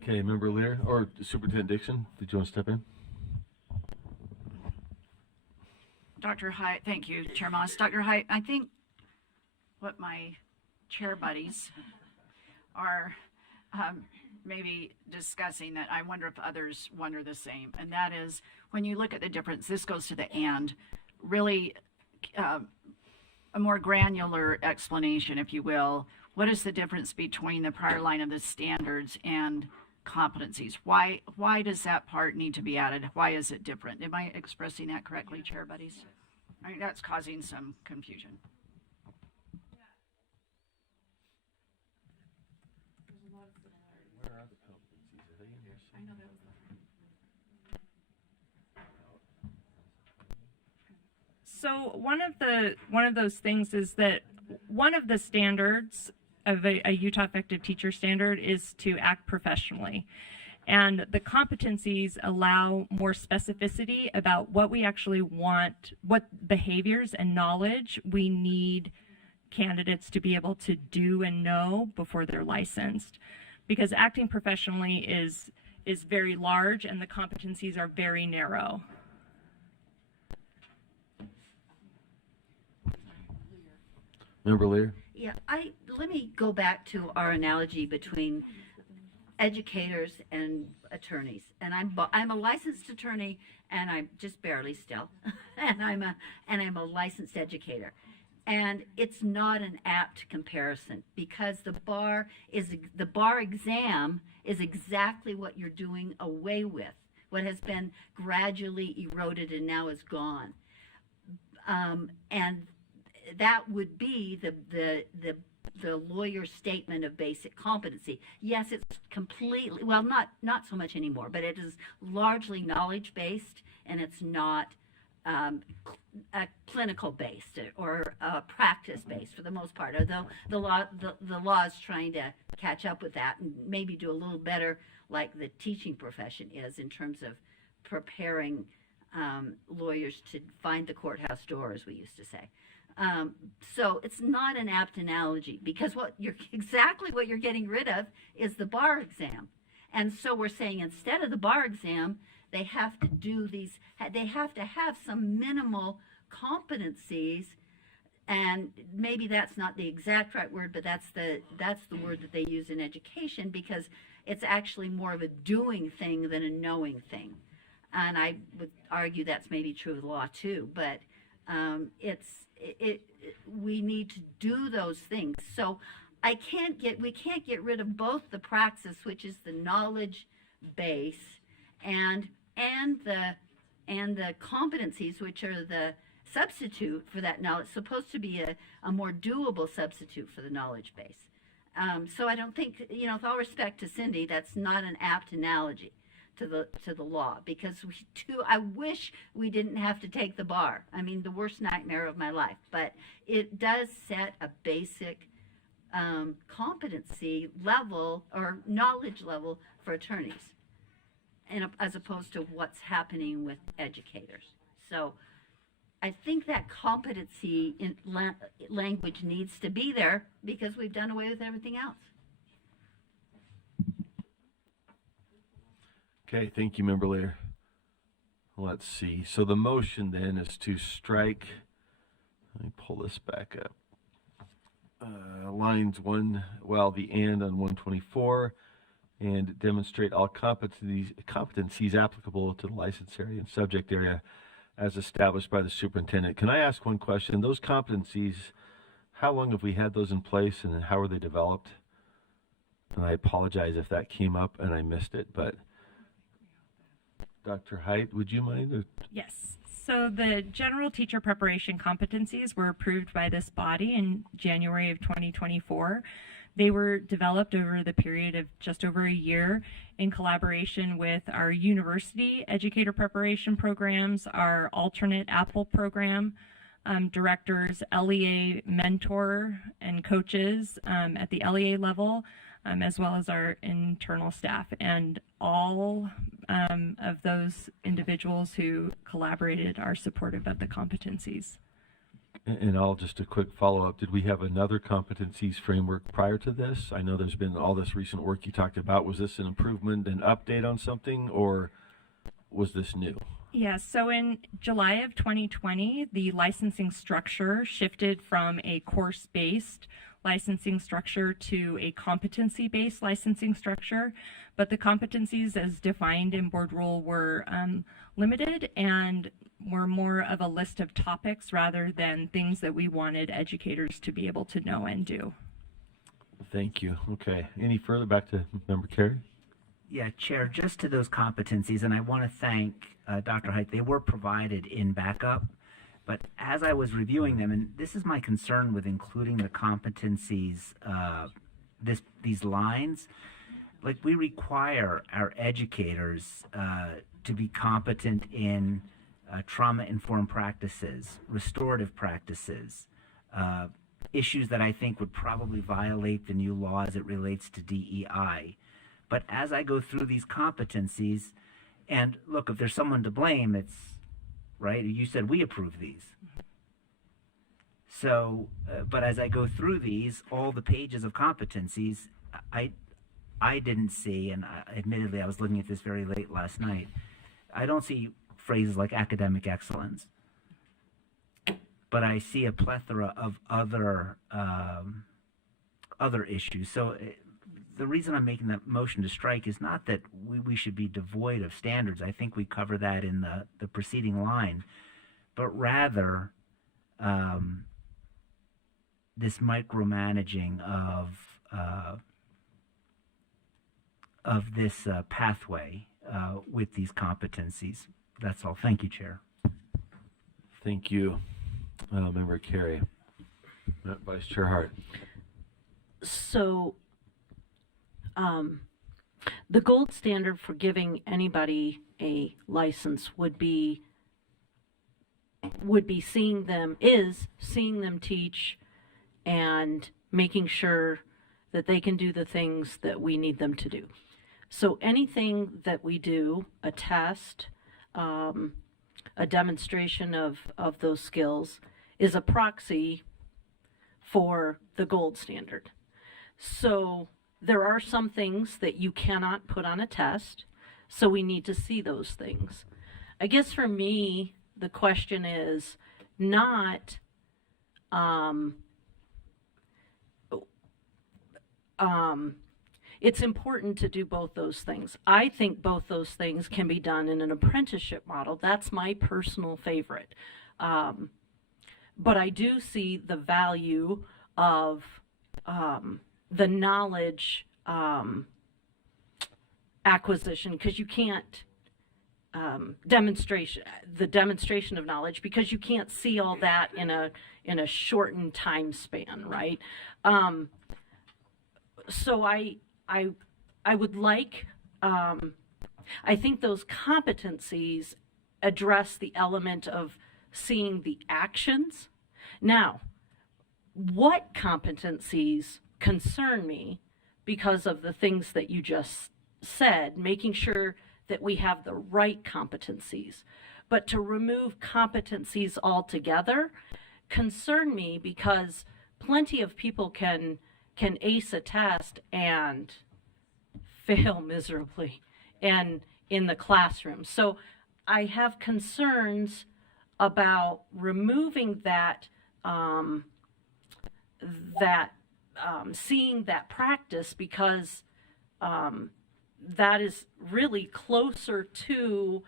Okay, Member Lear, or Superintendent Dixon, did you want to step in? Dr. Height, thank you, Chair Moss. Dr. Height, I think what my chair buddies are maybe discussing that I wonder if others wonder the same, and that is when you look at the difference, this goes to the and, really a more granular explanation, if you will. What is the difference between the prior line of the standards and competencies? Why does that part need to be added? Why is it different? Am I expressing that correctly, chair buddies? I mean, that's causing some confusion. So one of those things is that one of the standards of a Utah Effective Teacher standard is to act professionally. And the competencies allow more specificity about what we actually want, what behaviors and knowledge we need candidates to be able to do and know before they're licensed. Because acting professionally is very large and the competencies are very narrow. Member Lear? Yeah, let me go back to our analogy between educators and attorneys. And I'm a licensed attorney, and I'm just barely still, and I'm a licensed educator. And it's not an apt comparison because the bar exam is exactly what you're doing away with, what has been gradually eroded and now is gone. And that would be the lawyer's statement of basic competency. Yes, it's completely, well, not so much anymore, but it is largely knowledge-based, and it's not clinical based or practice based for the most part. Although the law is trying to catch up with that and maybe do a little better, like the teaching profession is, in terms of preparing lawyers to find the courthouse door, as we used to say. So it's not an apt analogy, because what you're getting rid of is the bar exam. And so we're saying, instead of the bar exam, they have to have some minimal competencies, and maybe that's not the exact right word, but that's the word that they use in education, because it's actually more of a doing thing than a knowing thing. And I would argue that's maybe true of the law too, but we need to do those things. So we can't get rid of both the praxis, which is the knowledge base, and the competencies, which are the substitute for that knowledge, supposed to be a more doable substitute for the knowledge base. So I don't think, with all respect to Cindy, that's not an apt analogy to the law, because I wish we didn't have to take the bar. I mean, the worst nightmare of my life. But it does set a basic competency level or knowledge level for attorneys, and as opposed to what's happening with educators. So I think that competency in language needs to be there, because we've done away with everything else. Okay, thank you, Member Lear. Let's see. So the motion then is to strike, let me pull this back up. Lines the and on 124, and demonstrate all competencies applicable to the license area and subject area as established by the superintendent. Can I ask one question? Those competencies, how long have we had those in place, and how are they developed? And I apologize if that came up and I missed it, but Dr. Height, would you mind? Yes. So the general teacher preparation competencies were approved by this body in January of 2024. They were developed over the period of just over a year in collaboration with our university educator preparation programs, our alternate Apple program, directors, LEA mentor and coaches at the LEA level, as well as our internal staff. And all of those individuals who collaborated are supportive of the competencies. And I'll just a quick follow-up. Did we have another competencies framework prior to this? I know there's been all this recent work you talked about. Was this an improvement, an update on something, or was this new? Yes, so in July of 2020, the licensing structure shifted from a course-based licensing structure to a competency-based licensing structure, but the competencies as defined in board rule were limited and were more of a list of topics rather than things that we wanted educators to be able to know and do. Thank you. Okay. Any further? Back to Member Carey. Yeah, Chair, just to those competencies, and I want to thank Dr. Height. They were provided in backup, but as I was reviewing them, and this is my concern with including the competencies, these lines, like we require our educators to be competent in trauma-informed practices, restorative practices, issues that I think would probably violate the new law as it relates to DEI. But as I go through these competencies, and look, if there's someone to blame, it's, right, you said we approve these. So, but as I go through these, all the pages of competencies, I didn't see, and admittedly I was looking at this very late last night, I don't see phrases like academic excellence. But I see a plethora of other issues. So the reason I'm making that motion to strike is not that we should be devoid of standards. I think we cover that in the preceding line. But rather, this micromanaging of this pathway with these competencies. That's all. Thank you, Chair. Thank you, Member Carey. Vice Chair Hart. So, the gold standard for giving anybody a license would be would be seeing them teach and making sure that they can do the things that we need them to do. So anything that we do, a test, a demonstration of those skills, is a proxy for the gold standard. So there are some things that you cannot put on a test, so we need to see those things. I guess for me, the question is not it's important to do both those things. I think both those things can be done in an apprenticeship model. That's my personal favorite. But I do see the value of the knowledge acquisition, because you can't demonstration of knowledge, because you can't see all that in a shortened time span, right? So I would like, I think those competencies address the element of seeing the actions. Now, what competencies concern me because of the things that you just said, making sure that we have the right competencies. But to remove competencies altogether concern me, because plenty of people can ace a test and fail miserably and in the classroom. So I have concerns about removing that, seeing that practice, because that is really closer to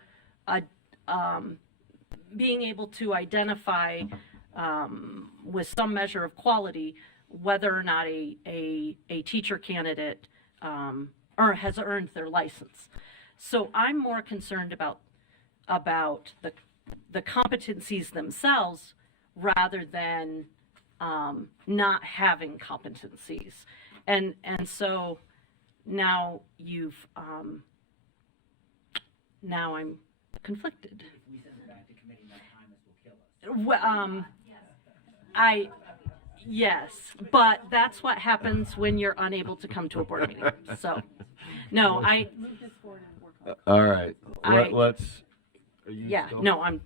being able to identify with some measure of quality whether or not a teacher candidate or has earned their license. So I'm more concerned about the competencies themselves rather than not having competencies. And so now you've now I'm conflicted. If we send it back to committee, that time will kill us. Yes, but that's what happens when you're unable to come to a board meeting. So, no, All right. Let's. Yeah, no, I'm.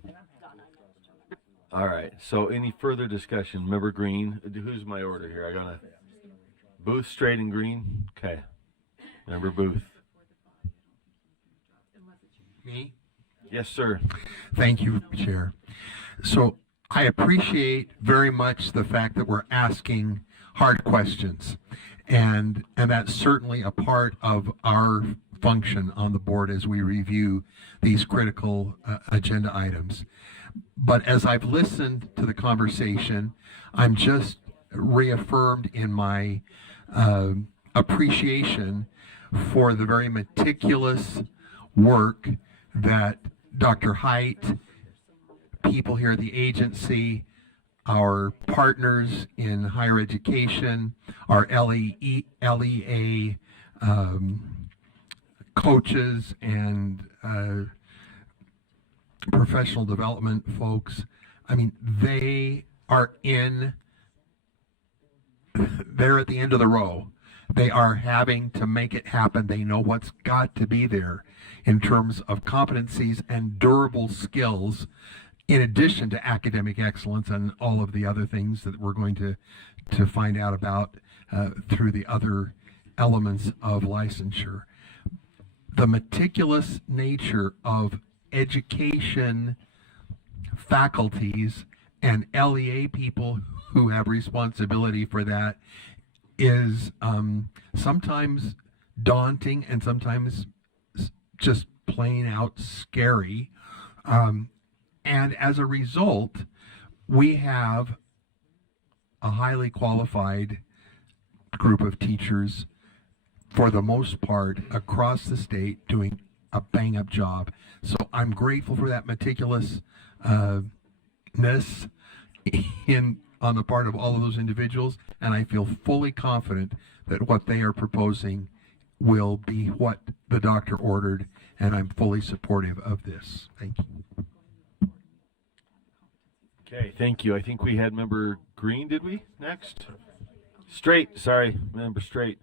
All right. So, any further discussion? Member Green. Who's my order here? I gotta. Booth, Straight, and Green. Okay. Member Booth. Me? Yes, sir. Thank you, Chair. So I appreciate very much the fact that we're asking hard questions, and that's certainly a part of our function on the board as we review these critical agenda items. But as I've listened to the conversation, I'm just reaffirmed in my appreciation for the very meticulous work that Dr. Height, people here at the agency, our partners in higher education, our LEA coaches and professional development folks, I mean, they're at the end of the row. They are having to make it happen. They know what's got to be there in terms of competencies and durable skills, in addition to academic excellence and all of the other things that we're going to find out about through the other elements of licensure. The meticulous nature of education faculties and LEA people who have responsibility for that is sometimes daunting and sometimes just plain out scary. And as a result, we have a highly qualified group of teachers, for the most part, across the state doing a bang-up job. So I'm grateful for that meticulousness on the part of all of those individuals, and I feel fully confident that what they are proposing will be what the doctor ordered, and I'm fully supportive of this. Thank you. Okay, thank you. I think we had member Green, did we? Next? Straight, sorry, member Straight.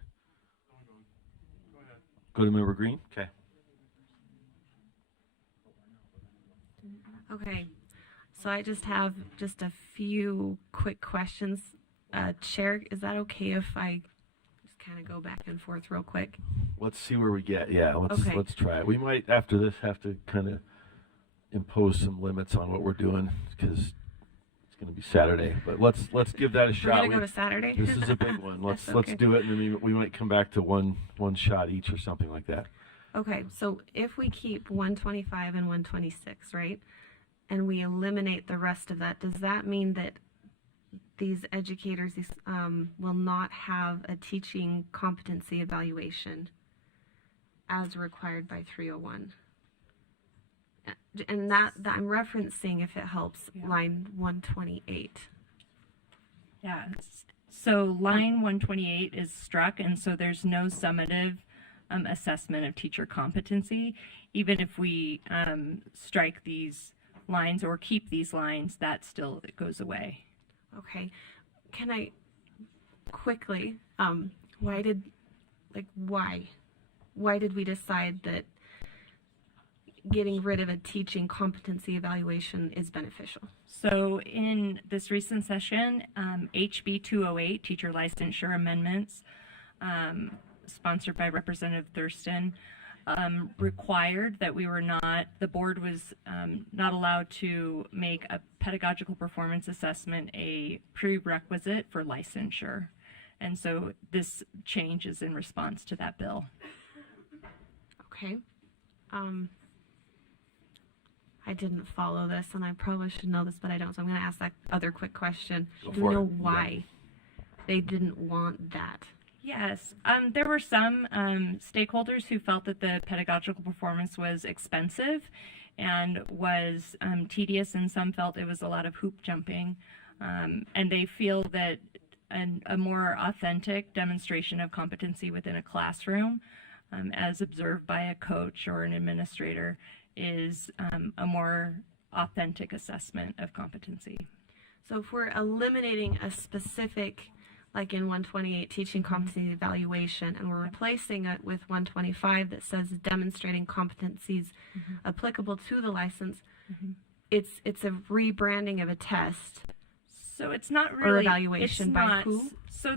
Go to member Green, okay. Okay, so I just have just a few quick questions. Chair, is that okay if I just kind of go back and forth real quick? Let's see where we get. Yeah, Okay. let's try it. We might, after this, have to kind of impose some limits on what we're doing because it's going to be Saturday. But let's give that a shot. We're gonna go to Saturday? This is a big one. Let's That's okay. do it, and then we might come back to one shot each or something like that. Okay, so if we keep 125 and 126, right, and we eliminate the rest of that, does that mean that these educators will not have a teaching competency evaluation as required by 301? And that I'm referencing, if it helps, line 128. Yeah. So line 128 is struck, and so there's no summative assessment of teacher competency. Even if we strike these lines or keep these lines, that still goes away. Okay, can I quickly, why did we decide that getting rid of a teaching competency evaluation is beneficial? So in this recent session, HB 208, Teacher Licensure Amendments, sponsored by Representative Thurston, required that the board was not allowed to make a pedagogical performance assessment a prerequisite for licensure. And so this change is in response to that bill. Okay. I didn't follow this, and I probably should know this, but I don't, so I'm going to ask that other quick question. Do we know why they didn't want that? Yes, there were some stakeholders who felt that the pedagogical performance was expensive and was tedious, and some felt it was a lot of hoop jumping. And they feel that a more authentic demonstration of competency within a classroom, as observed by a coach or an administrator, is a more authentic assessment of competency. So if we're eliminating a specific, like in 128, teaching competency evaluation, and we're replacing it with 125 that says demonstrating competencies applicable to the license, it's a rebranding of a test. So it's not really or evaluation it's by not, who? So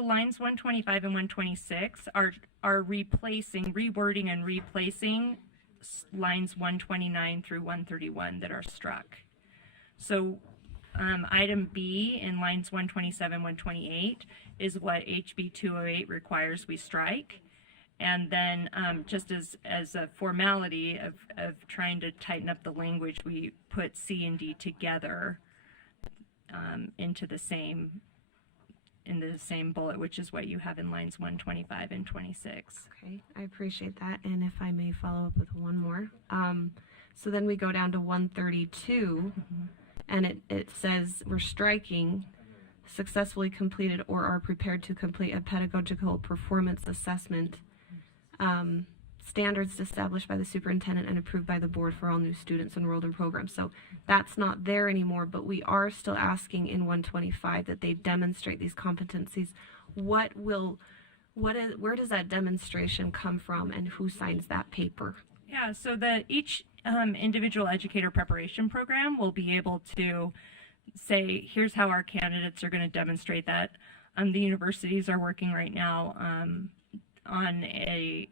lines 125 and 126 are rewording and replacing lines 129 through 131 that are struck. So item B in lines 127, 128 is what HB 208 requires we strike. And then just as a formality of trying to tighten up the language, we put C and D together into the same bullet, which is what you have in lines 125 and 26. Okay, I appreciate that. And if I may follow up with one more. So then we go down to 132, and it says we're striking successfully completed or are prepared to complete a pedagogical performance assessment, standards established by the superintendent and approved by the board for all new students enrolled in programs. So that's not there anymore, but we are still asking in 125 that they demonstrate these competencies. Where does that demonstration come from, and who signs that paper? Yeah, so each individual educator preparation program will be able to say, here's how our candidates are going to demonstrate that. The universities are working right now on a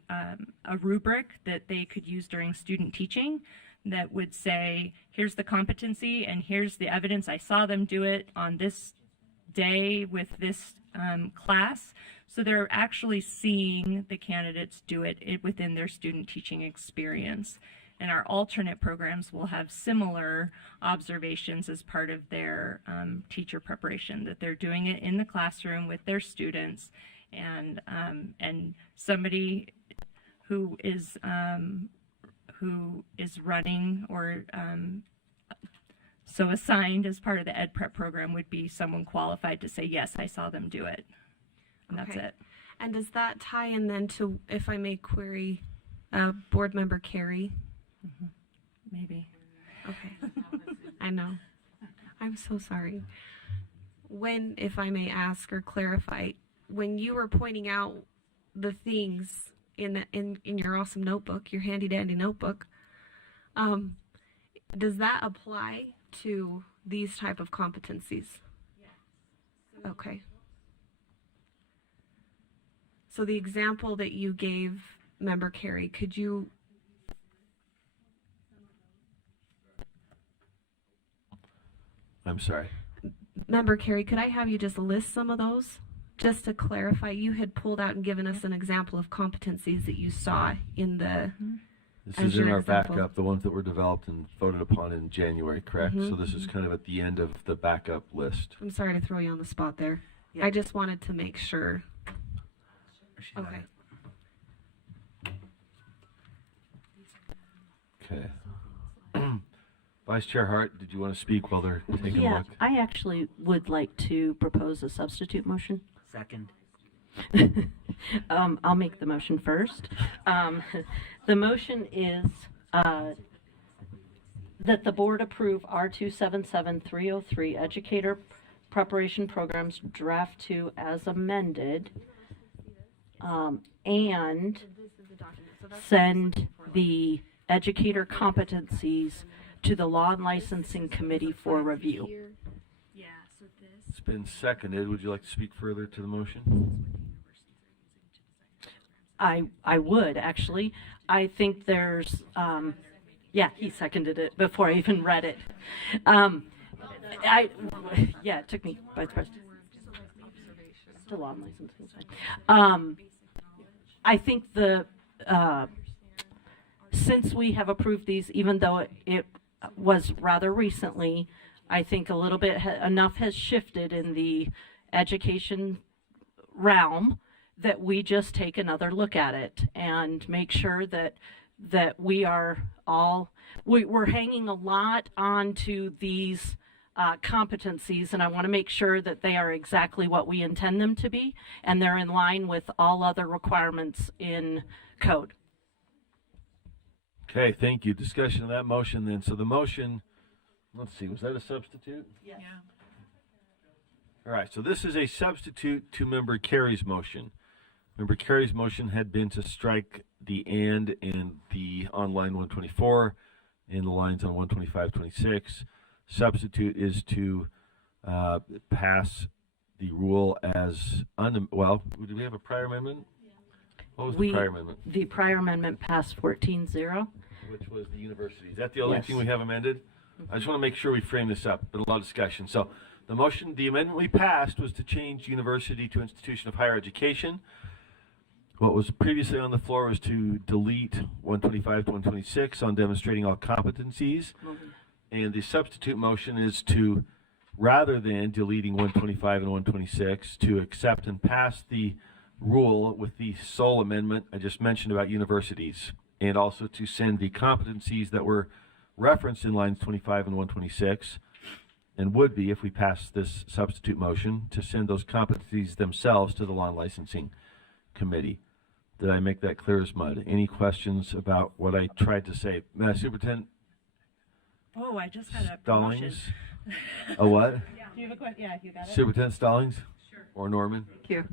rubric that they could use during student teaching that would say, here's the competency and here's the evidence. I saw them do it on this day with this class. So they're actually seeing the candidates do it within their student teaching experience. And our alternate programs will have similar observations as part of their teacher preparation, that they're doing it in the classroom with their students, and somebody who is running or so assigned as part of the Ed Prep program would be someone qualified to say, yes, I saw them do it. And that's it. And does that tie in then to, if I may query, Board Member Carey? Maybe. Okay. I know. I'm so sorry. When, if I may ask or clarify, when you were pointing out the things in your awesome notebook, your handy dandy notebook, does that apply to these type of competencies? Yes. Okay. So the example that you gave, Member Carey, could you? I'm sorry. Member Carey, could I have you just list some of those? Just to clarify, you had pulled out and given us an example of competencies that you saw in the. This is in our backup, the ones that were developed and voted upon in January, correct? Mhm. So this is kind of at the end of the backup list. I'm sorry to throw you on the spot there. I just wanted to make sure. Okay. Okay. Vice Chair Hart, did you want to speak while they're taking a Yeah, look? I actually would like to propose a substitute motion. Second. I'll make the motion first. The motion is that the board approve R277303 Educator Preparation Programs Draft 2 as amended, and send the educator competencies to the Law and Licensing Committee for review. It's been seconded. Would you like to speak further to the motion? I would actually. I think there's yeah, he seconded it before I even read it. Yeah, it took me by surprise. To law and licensing side. I think since we have approved these, even though it was rather recently, I think a little bit enough has shifted in the education realm that we just take another look at it and make sure that we are all we're hanging a lot onto these competencies, and I want to make sure that they are exactly what we intend them to be, and they're in line with all other requirements in code. Okay, thank you. Discussion of that motion then. So the motion, let's see, was that a substitute? Yeah. All right, so this is a substitute to Member Carey's motion. Member Carey's motion had been to strike the and the on line 124 and the lines on 125-26. Substitute is to pass the rule as well, did we have a prior amendment? What was the prior amendment? The prior amendment passed 14-0. Which was the university. Is that the only Yes. thing we have amended? I just want to make sure we frame this up. Been a lot of discussion. So the motion, the amendment we passed was to change university to institution of higher education. What was previously on the floor was to delete 125 to 126 on demonstrating all competencies. And the substitute motion is to, rather than deleting 125 and 126, to accept and pass the rule with the sole amendment I just mentioned about universities, and also to send the competencies that were referenced in lines 25 and 126, and would be, if we pass this substitute motion, to send those competencies themselves to the Law and Licensing Committee. Did I make that clear as mud? Any questions about what I tried to say? Superintendent Oh, I just had a Stallings? A what? Do you have a question? Yeah, you got it. Superintendent Stallings? Sure. Or Norman? Thank you.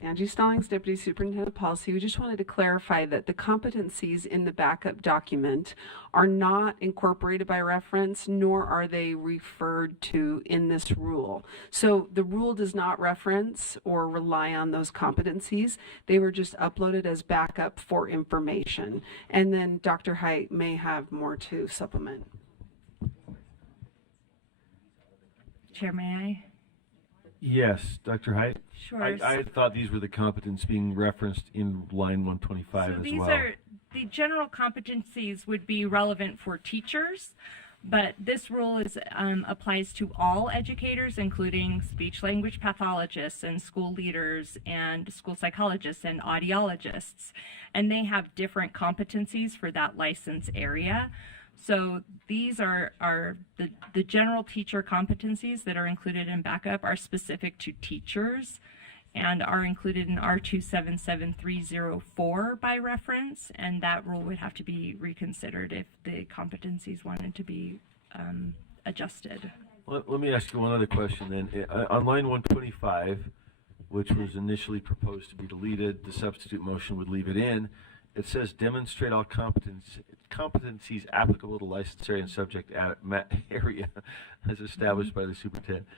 Angie Stallings, Deputy Superintendent of Policy. We just wanted to clarify that the competencies in the backup document are not incorporated by reference, nor are they referred to in this rule. So the rule does not reference or rely on those competencies. They were just uploaded as backup for information. And then Dr. Height may have more to supplement. Chair, may I? Yes, Dr. Height? Sure. I thought these were the competence being referenced in line 125 as These well. are the general competencies would be relevant for teachers, but this rule is applies to all educators, including speech language pathologists and school leaders and school psychologists and audiologists, and they have different competencies for that license area. So these are the general teacher competencies that are included in backup are specific to teachers and are included in R277304 by reference, and that rule would have to be reconsidered if the competencies wanted to be adjusted. Let me ask you one other question then. On line 125, which was initially proposed to be deleted, the substitute motion would leave it in. It says demonstrate all competencies applicable to license area and subject area as established by the superintendent.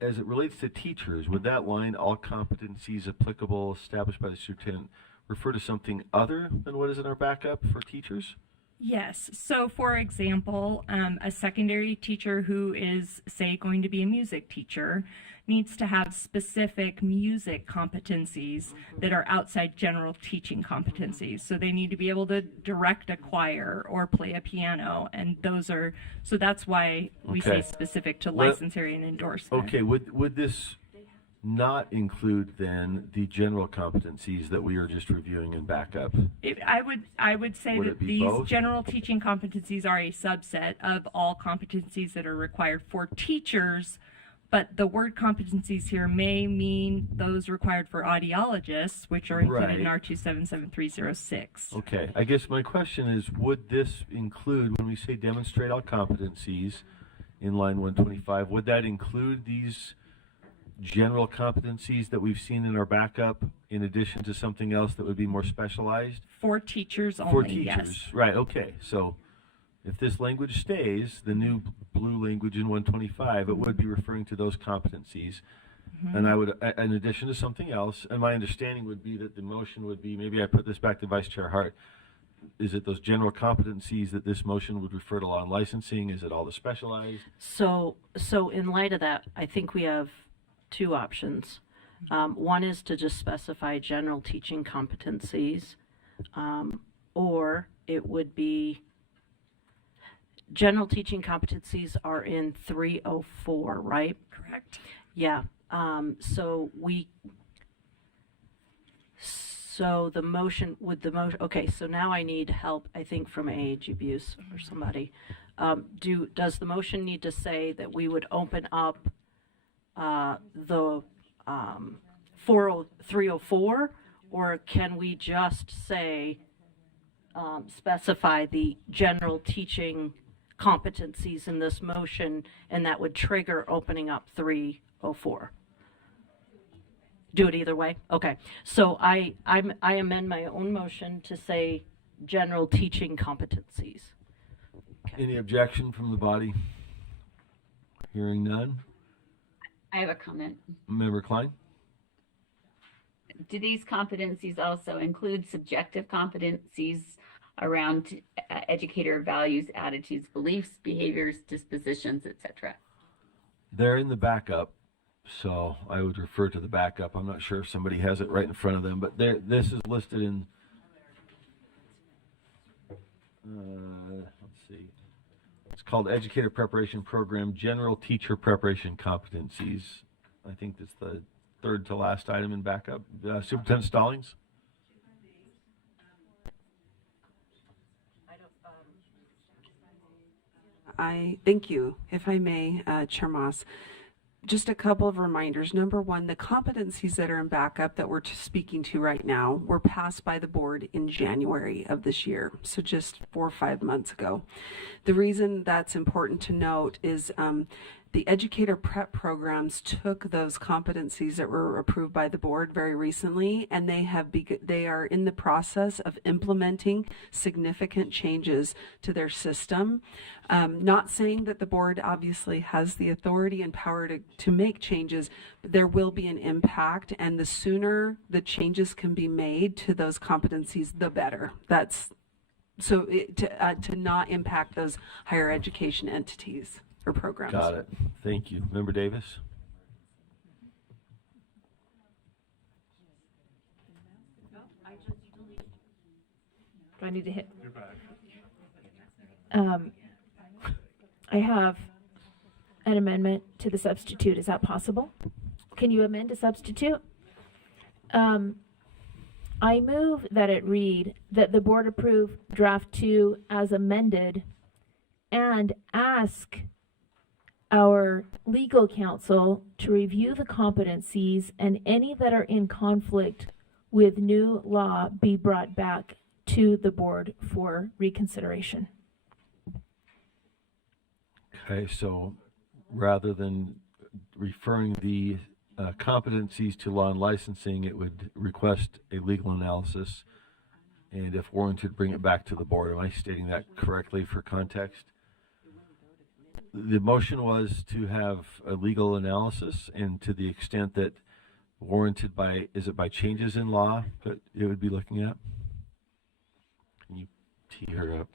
As it relates to teachers, would that line, all competencies applicable established by the superintendent, refer to something other than what is in our backup for teachers? Yes. So, for example, a secondary teacher who is, say, going to be a music teacher needs to have specific music competencies that are outside general teaching competencies. So they need to be able to direct a choir or play a piano, and those are, so that's why we say specific to license area and endorsement. Okay, would this not include then the general competencies that we are just reviewing in backup? I would say Would that it be these both? general teaching competencies are a subset of all competencies that are required for teachers, but the word competencies here may mean those required for audiologists, which are included in Right. R277306. Okay, I guess my question is, would this include, when we say demonstrate all competencies in line 125, would that include these general competencies that we've seen in our backup in addition to something else that would be more specialized? For teachers only, For teachers, yes. right, okay. So if this language stays, the new blue language in 125, it would be referring to those competencies. And I would, in addition to something else, and my understanding would be that the motion would be, maybe I put this back to Vice Chair Hart, is it those general competencies that this motion would refer to law and licensing? Is it all the specialized? So in light of that, I think we have two options. One is to just specify general teaching competencies, or it would be general teaching competencies are in 304, right? Correct. Yeah. So the motion, okay, so now I need help, I think, from age abuse or somebody. Does the motion need to say that we would open up the 304, or can we just say, specify the general teaching competencies in this motion, and that would trigger opening up 304? Do it either way? Okay. So I amend my own motion to say general teaching competencies. Any objection from the body? Hearing none. I have a comment. Member Klein? Do these competencies also include subjective competencies around educator values, attitudes, beliefs, behaviors, dispositions, etc.? They're in the backup, so I would refer to the backup. I'm not sure if somebody has it right in front of them, but this is listed in, let's see, it's called Educator Preparation Program, General Teacher Preparation Competencies. I think that's the third to last item in backup. Superintendent Stallings? Thank you, if I may, Chair Moss. Just a couple of reminders. Number one, the competencies that are in backup that we're speaking to right now were passed by the board in January of this year, so just 4 or 5 months ago. The reason that's important to note is the educator prep programs took those competencies that were approved by the board very recently, and they are in the process of implementing significant changes to their system. Not saying that the board obviously has the authority and power to make changes, but there will be an impact, and the sooner the changes can be made to those competencies, the better. That's so to not impact those higher education entities or programs. Got it. Thank you. Member Davis? Do I need to hit? I have an amendment to the substitute. Is that possible? Can you amend a substitute? I move that it read that the board approve draft 2 as amended and ask our legal counsel to review the competencies, and any that are in conflict with new law be brought back to the board for reconsideration. Okay, so rather than referring the competencies to law and licensing, it would request a legal analysis, and if warranted, bring it back to the board. Am I stating that correctly for context? The motion was to have a legal analysis, and to the extent that warranted by, is it by changes in law that it would be looking at? Can you tee her up?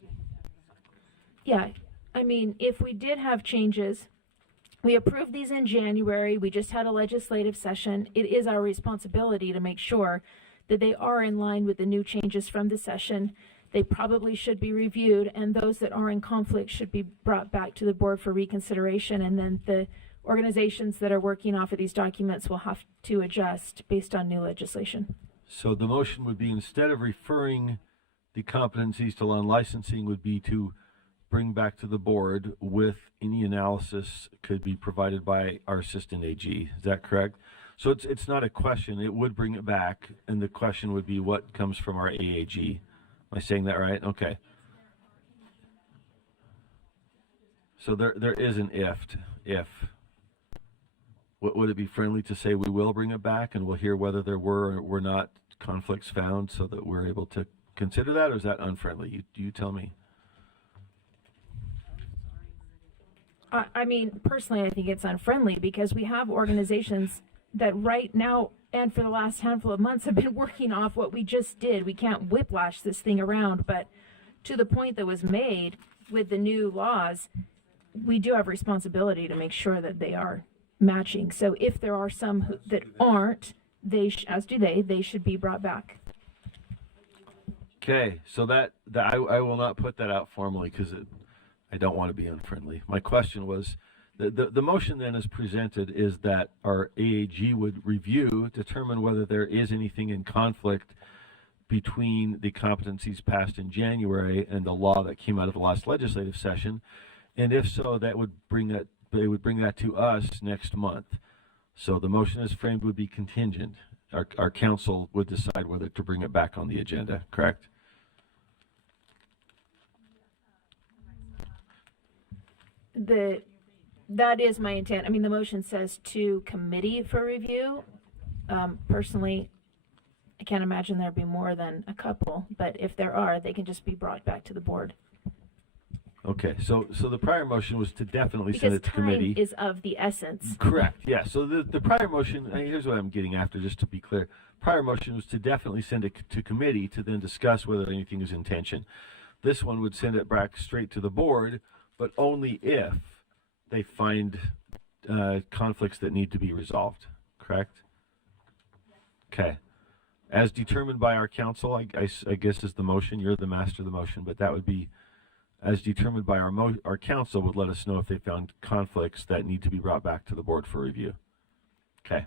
Yeah, I mean, if we did have changes, we approved these in January, we just had a legislative session. It is our responsibility to make sure that they are in line with the new changes from the session. They probably should be reviewed, and those that are in conflict should be brought back to the board for reconsideration, and then the organizations that are working off of these documents will have to adjust based on new legislation. So the motion would be, instead of referring the competencies to law and licensing, would be to bring back to the board with any analysis could be provided by our assistant AG. Is that correct? So it's not a question. It would bring it back, and the question would be what comes from our AAG. Am I saying that right? Okay. So there is an if. Would it be friendly to say we will bring it back and we'll hear whether there were or were not conflicts found so that we're able to consider that, or is that unfriendly? You tell me. I mean, personally, I think it's unfriendly because we have organizations that right now and for the last handful of months have been working off what we just did. We can't whiplash this thing around, but to the point that was made with the new laws, we do have responsibility to make sure that they are matching. So if there are some that aren't, as do they should be brought back. Okay, so that I will not put that out formally because I don't want to be unfriendly. My question was, the motion then as presented is that our AAG would review, determine whether there is anything in conflict between the competencies passed in January and the law that came out of the last legislative session, and if so, they would bring that to us next month. So the motion as framed would be contingent. Our council would decide whether to bring it back on the agenda, correct? That is my intent. I mean, the motion says to committee for review. Personally, I can't imagine there'd be more than a couple, but if there are, they can just be brought back to the board. Okay, so the prior motion was to definitely send it to committee. Because time is of the essence. Correct, yeah. So the prior motion, here's what I'm getting after, just to be clear. Prior motion was to definitely send it to committee to then discuss whether anything is in tension. This one would send it back straight to the board, but only if they find conflicts that need to be resolved, correct? Okay. As determined by our council, I guess is the motion. You're the master of the motion, but that would be as determined by our council would let us know if they found conflicts that need to be brought back to the board for review. Okay.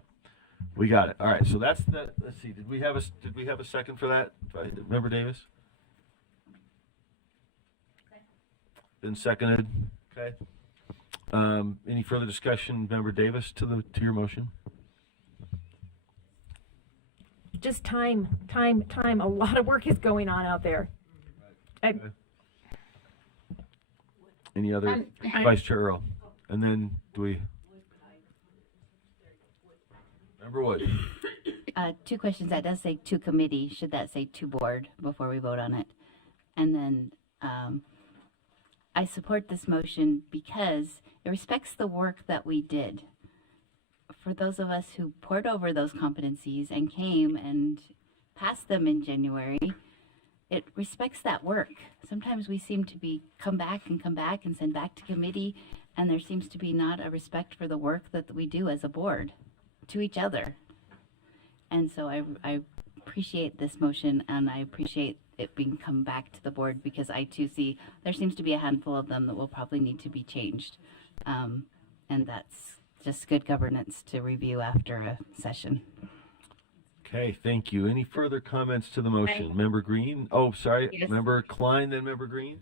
We got it. All right. So that's the, let's see. Did we have a second for that? Member Davis? Been seconded. Okay. Any further discussion, Member Davis, to your motion? Just time. A lot of work is going on out there. Any other? Vice Chair Earl. And then do we? Member Wood. 2 questions. That does say to committee. Should that say to board before we vote on it? And then I support this motion because it respects the work that we did. For those of us who poured over those competencies and came and passed them in January, it respects that work. Sometimes we seem to come back and send back to committee, and there seems to be not a respect for the work that we do as a board to each other. And so I appreciate this motion, and I appreciate it being come back to the board because I too see there seems to be a handful of them that will probably need to be changed. And that's just good governance to review after a session. Okay, thank you. Any further comments to the motion? Member Green? Oh, sorry. Yes. Member Klein, then Member Green?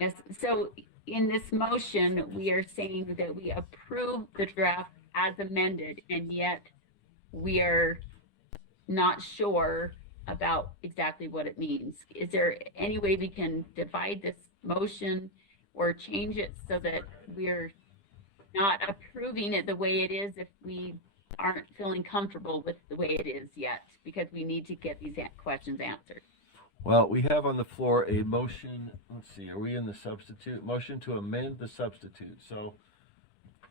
Yes, so in this motion, we are saying that we approve the draft as amended, and yet we are not sure about exactly what it means. Is there any way we can divide this motion or change it so that we're not approving it the way it is if we aren't feeling comfortable with the way it is yet, because we need to get these questions answered. Well, we have on the floor a motion. Let's see, are we in the substitute? Motion to amend the substitute. So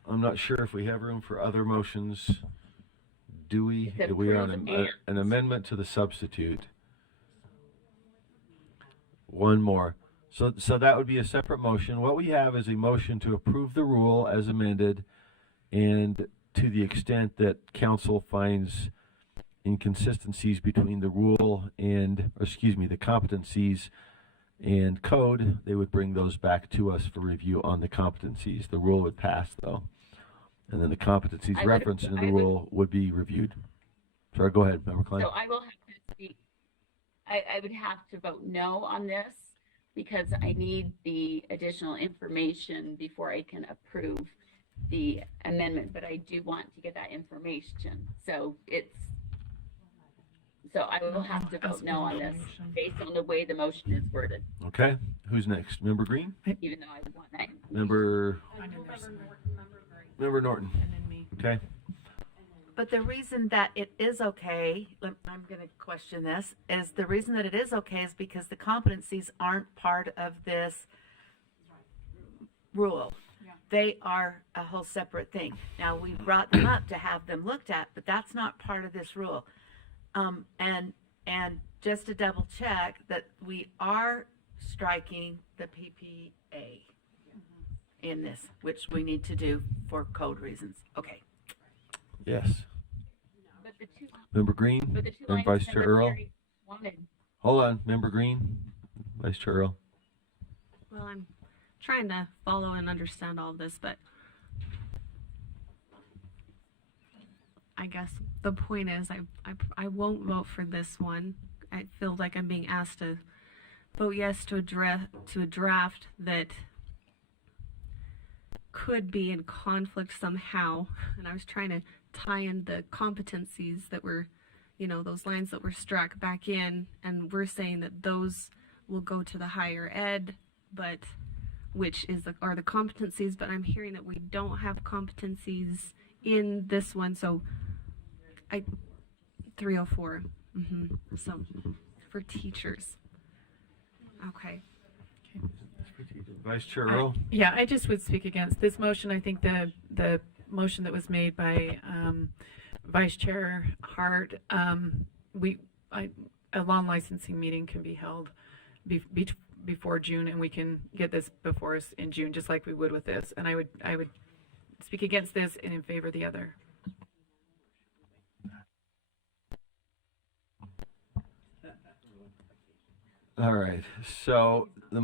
I'm not sure if we have room for other motions. Do we? It's We are approve an amendment to the substitute. One more. So that would be a separate motion. What we have is a motion to approve the rule as amended, and to the extent that council finds inconsistencies between the rule and, or excuse me, the competencies and code, they would bring those back to us for review on the competencies. The rule would pass though, and then the competencies referenced in the rule would be reviewed. Sorry, go ahead, Member Klein. So I will have to speak. I would have to vote no on this because I need the additional information before I can approve the amendment, but I do want to get that information. So I will have to vote no on this based on the way the motion is worded, Okay, who's next? Member Green? even though I want that. Member Norton. And then me. Okay. But the reason that it is okay, I'm going to question this, is the reason that it is okay is because the competencies aren't part of this rule. They are a whole separate thing. Now, we brought them up to have them looked at, but that's not part of this rule. And just to double check that we are striking the PPA in this, which we need to do for code reasons. Okay. Yes. But the two, Member Green but the two and lines Vice that Chair Member Earl. Carey wanted. Hold on, Member Green, Vice Chair Earl. Well, I'm trying to follow and understand all of this, but I guess the point is I won't vote for this one. I feel like I'm being asked to vote yes to a draft that could be in conflict somehow. And I was trying to tie in the competencies that were, those lines that were struck back in, and we're saying that those will go to the higher ed, but which are the competencies, but I'm hearing that we don't have competencies in this one, so 304. So for teachers. Okay. Vice Chair Earl. I just would speak against this motion. I think the motion that was made by Vice Chair Hart, a lawn licensing meeting can be held before June, and we can get this before us in June, just like we would with this. And I would speak against this and in favor of the other. All right. So the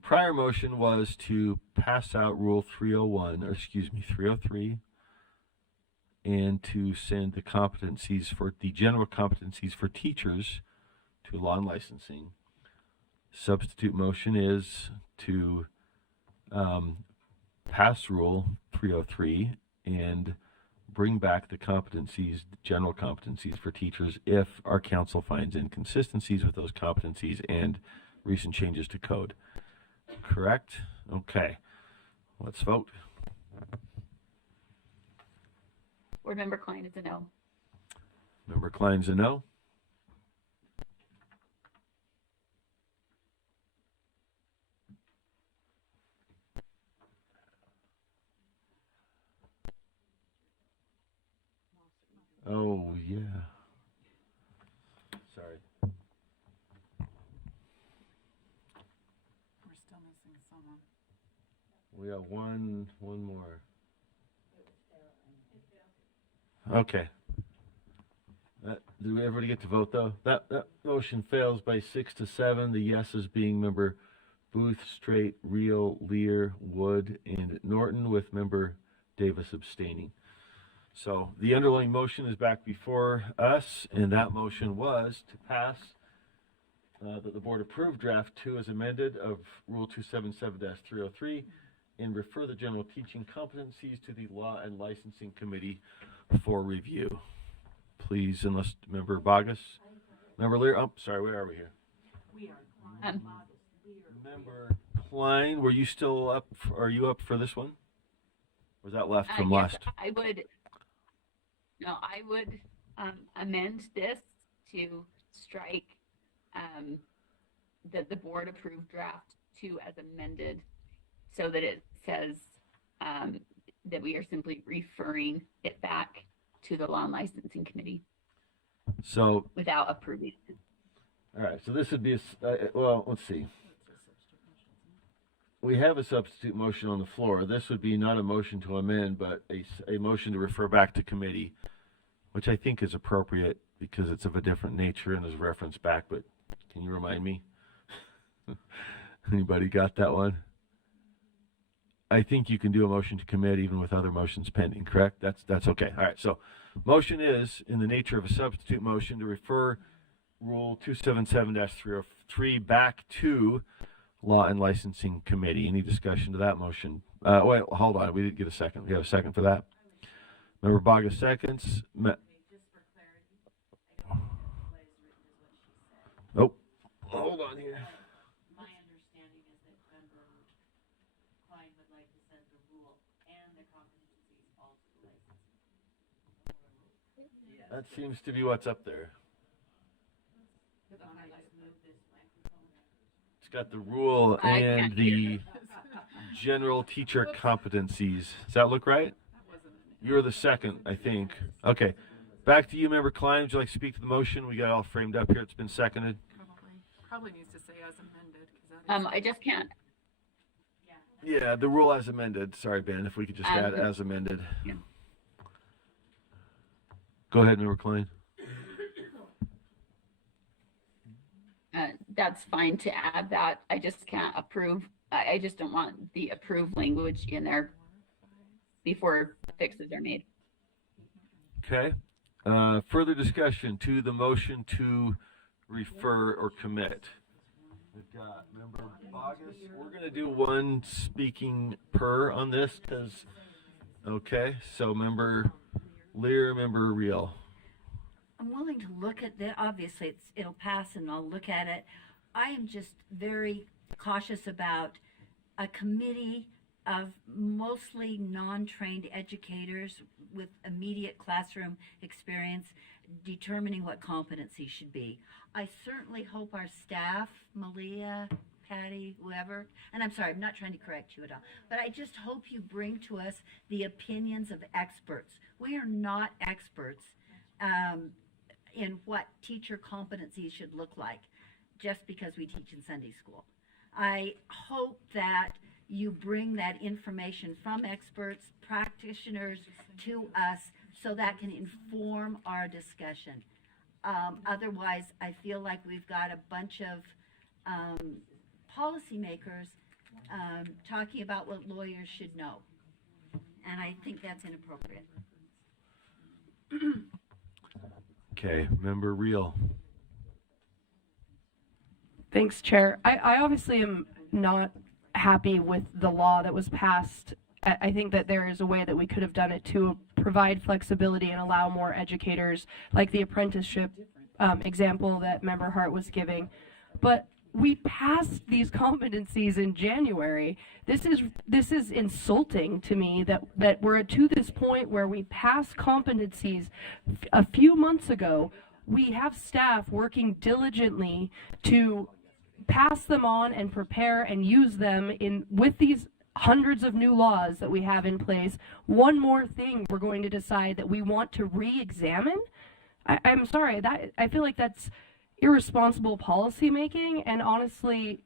prior motion was to pass out Rule 301, or excuse me, 303, and to send the general competencies for teachers to lawn licensing. Substitute motion is to pass Rule 303 and bring back the general competencies for teachers if our council finds inconsistencies with those competencies and recent changes to code. Correct? Okay. Let's vote. Board Member Klein is a no. Member Klein's a no. Oh, yeah. Sorry. We're still missing someone. We have one more. Okay. Did everybody get to vote though? That motion fails by 6-7. The yeses being Member Booth, Straight, Reel, Lear, Wood, and Norton, with Member Davis abstaining. So the underlying motion is back before us, and that motion was to pass that the board approve draft 2 as amended of Rule 277-303 and refer the general teaching competencies to the Law and Licensing Committee for review. Please, unless Member Bogus, Member Lear, sorry, where are we here? We are. Member Klein, were you still up? Are you up for this one? Was that left from Yes, last? I would amend this to strike the board approved draft 2 as amended, so that it says that we are simply referring it back to the Law and Licensing Committee So, without approving it. all right, so this would be, well, let's see. We have a substitute motion on the floor. This would be not a motion to amend, but a motion to refer back to committee, which I think is appropriate because it's of a different nature and is referenced back, but can you remind me? Anybody got that one? I think you can do a motion to commit even with other motions pending, correct? That's okay. All right, so motion is in the nature of a substitute motion to refer Rule 277-303 back to Law and Licensing Committee. Any discussion to that motion? Wait, hold on. We didn't get a second. We have a second for that. Member Baga seconds. Nope. Hold on here. My understanding is that Member Klein would like to send the rule and the competencies all to the licensing. That seems to be what's up there. It's got the rule I and can't the general teacher competencies. Does that look right? You're the second, I think. Okay. Back to you, Member Klein. Would you like to speak to the motion? We got it all framed up here. It's been seconded. Probably needs to say as amended. I just can't. Yeah, the rule as amended. Sorry, Ben, if we could just add as amended. Yeah. Go ahead, Member Klein. That's fine to add that. I just can't approve. I just don't want the approved language in there before fixes are made. Okay. Further discussion to the motion to refer or commit. We've got Member Bogus. We're going to do one speaking per on this because, okay, so Member Lear, Member Reel. I'm willing to look at that. Obviously, it'll pass and I'll look at it. I am just very cautious about a committee of mostly non-trained educators with immediate classroom experience determining what competency should be. I certainly hope our staff, Malia, Patty, whoever, and I'm sorry, I'm not trying to correct you at all, but I just hope you bring to us the opinions of experts. We are not experts in what teacher competencies should look like just because we teach in Sunday school. I hope that you bring that information from experts, practitioners to us so that can inform our discussion. Otherwise, I feel like we've got a bunch of policymakers talking about what lawyers should know. And I think that's inappropriate. Okay, Member Reel. Thanks, Chair. I obviously am not happy with the law that was passed. I think that there is a way that we could have done it to provide flexibility and allow more educators, like the apprenticeship example that Member Hart was giving. But we passed these competencies in January. This is insulting to me that we're to this point where we passed competencies a few months ago. We have staff working diligently to pass them on and prepare and use them with these hundreds of new laws that we have in place. One more thing we're going to decide that we want to re-examine. I'm sorry, that I feel like that's irresponsible policy making and honestly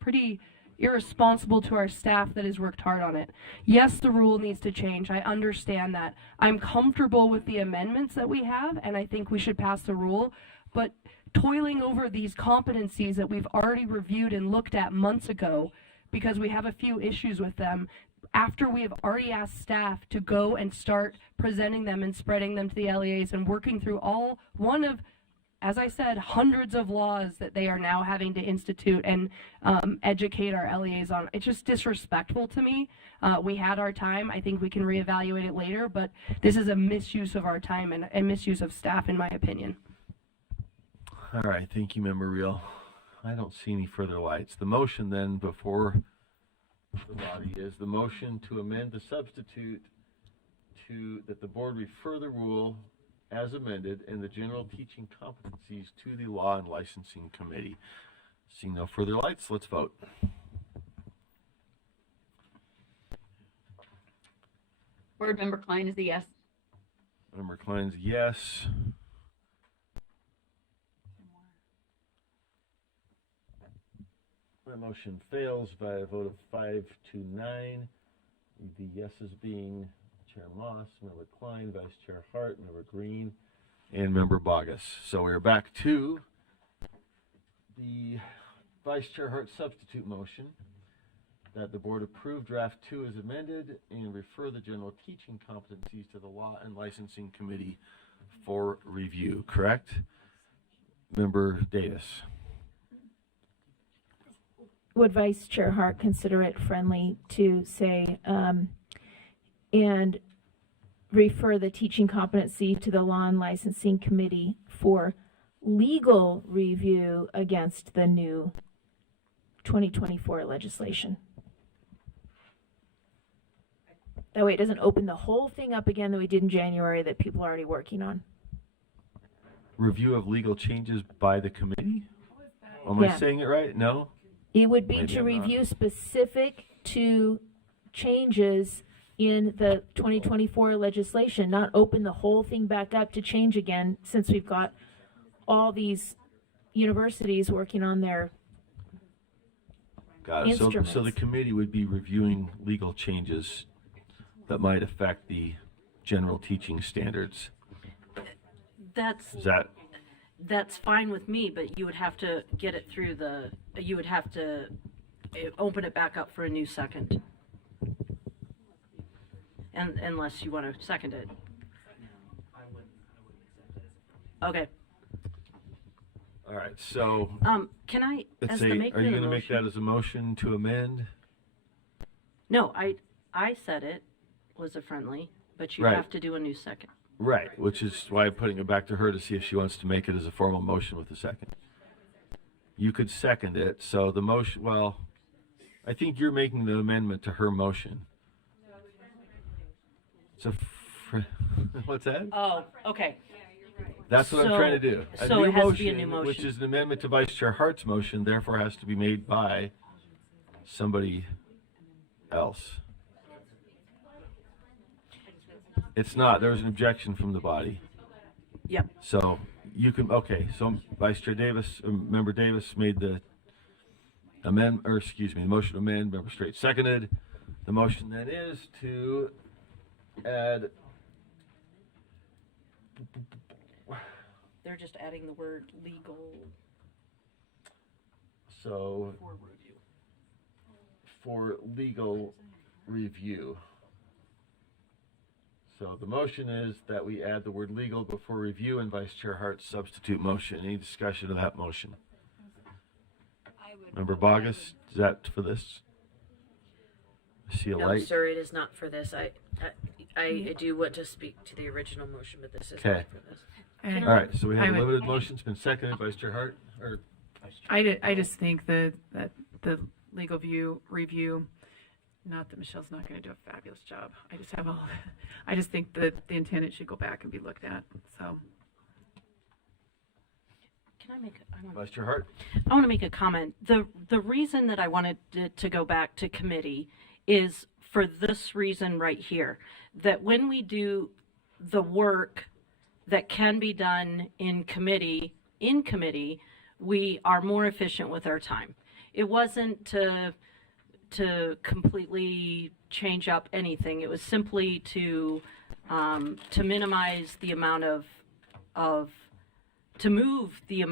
pretty irresponsible to our staff that has worked hard on it. Yes, the rule needs to change. I understand that. I'm comfortable with the amendments that we have and I think we should pass the rule, but toiling over these competencies that we've already reviewed and looked at months ago because we have a few issues with them after we have already asked staff to go and start presenting them and spreading them to the LEAs and working through one of, as I said, hundreds of laws that they are now having to institute and educate our LEAs on. It's just disrespectful to me. We had our time. I think we can reevaluate it later, but this is a misuse of our time and misuse of staff, in my opinion. All right, thank you, Member Reel. I don't see any further lights. The motion then before the body is the motion to amend the substitute to that the board refer the rule as amended and the general teaching competencies to the Law and Licensing Committee. Seeing no further lights, let's vote. Board Member Klein is a yes. Member Klein's yes. My motion fails by a vote of 5 to 9. The yeses being Chair Moss, Member Klein, Vice Chair Hart, Member Green, and Member Bogus. So we're back to the Vice Chair Hart substitute motion that the board approve draft 2 as amended and refer the general teaching competencies to the Law and Licensing Committee for review, correct? Member Davis. Would Vice Chair Hart consider it friendly to say, and refer the teaching competency to the Law and Licensing Committee for legal review against the new 2024 legislation? That way it doesn't open the whole thing up again that we did in January that people are already working on. Review of legal changes by the committee? Am I saying it right? No? It would be Maybe to I'm not. review specific to changes in the 2024 legislation, not open the whole thing back up to change again, since we've got all these universities working on their Got it. So instruments. the committee would be reviewing legal changes that might affect the general teaching standards. Is that That's fine with me, but you would have to get it through you would have to open it back up for a new second. And unless you want to second it. Okay. all right? So Can I, it's as the maker are you of the going to make motion? that as a motion to amend? No, I said it was a friendly, but you Right. have to do a new second. Right, which is why I'm putting it back to her to see if she wants to make it as a formal motion with a second. You could second it, so the motion, well, I think you're making the amendment to her motion. So, what's that? Oh, okay. That's what I'm trying to do. So it has to be a new motion. Which is an amendment to Vice Chair Hart's motion, therefore has to be made by somebody else. It's not. There was an objection from the body. Yep. So you can, okay, so Vice Chair Davis, Member Davis made the the motion to amend, Member Straight seconded. The motion then is to add, They're just adding the word legal so for legal review. So the motion is that we add the word legal before review in Vice Chair Hart's substitute motion. Any discussion of that motion? Member Bogus, is that for this? I see a No, light. sir, it is not for this. I do want to speak to the original motion, but this is Okay. not for this. All right, so we have I a would- limited motion. It's been seconded. Vice Chair Hart, or I just think that the legal review, not that Michelle's not going to do a fabulous job. I just think that the intent should go back and be looked at. So Can I make Vice Chair Hart? I want to make a comment. The reason that I wanted it to go back to committee is for this reason right here, that when we do the work that can be done in committee, we are more efficient with our time. It wasn't to completely change up anything. It was simply to minimize the amount to move the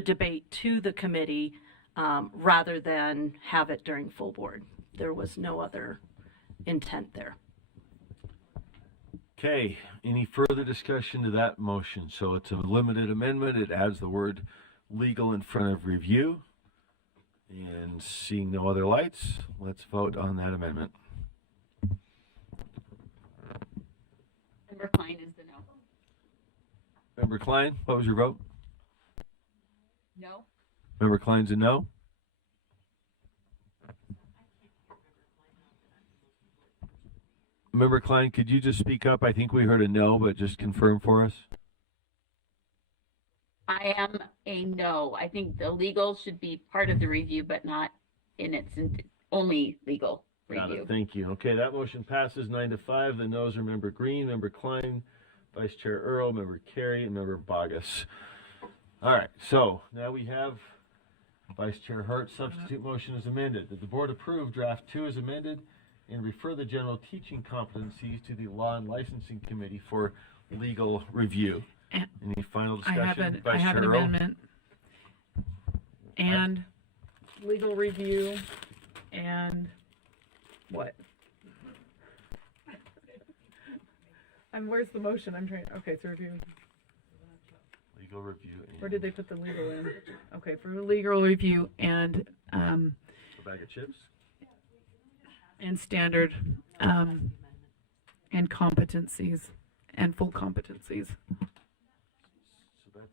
debate to the committee rather than have it during full board. There was no other intent there. Okay, any further discussion to that motion? So it's a limited amendment. It adds the word legal in front of review. And seeing no other lights, let's vote on that amendment. Member Klein is the no. Member Klein, what was your vote? No. Member Klein's a no? Member Klein, could you just speak up? I think we heard a no, but just confirm for us. I am a no. I think the legal should be part of the review, but not in its only legal Got review. it. Thank you. Okay, that motion passes 9-5. The noes are Member Green, Member Klein, Vice Chair Earl, Member Carey, and Member Bogus. All right, so now we have Vice Chair Hart's substitute motion is amended. That the board approve draft 2 as amended and refer the general teaching competencies to the Law and Licensing Committee for legal review. Any final discussion? I have an Chair Earl? amendment. And legal review and what? Where's the motion? I'm trying, okay, so review. Legal review. Where did they put the legal in? Okay, for legal review and, A bag of chips? and standard, and competencies, and full competencies. So that's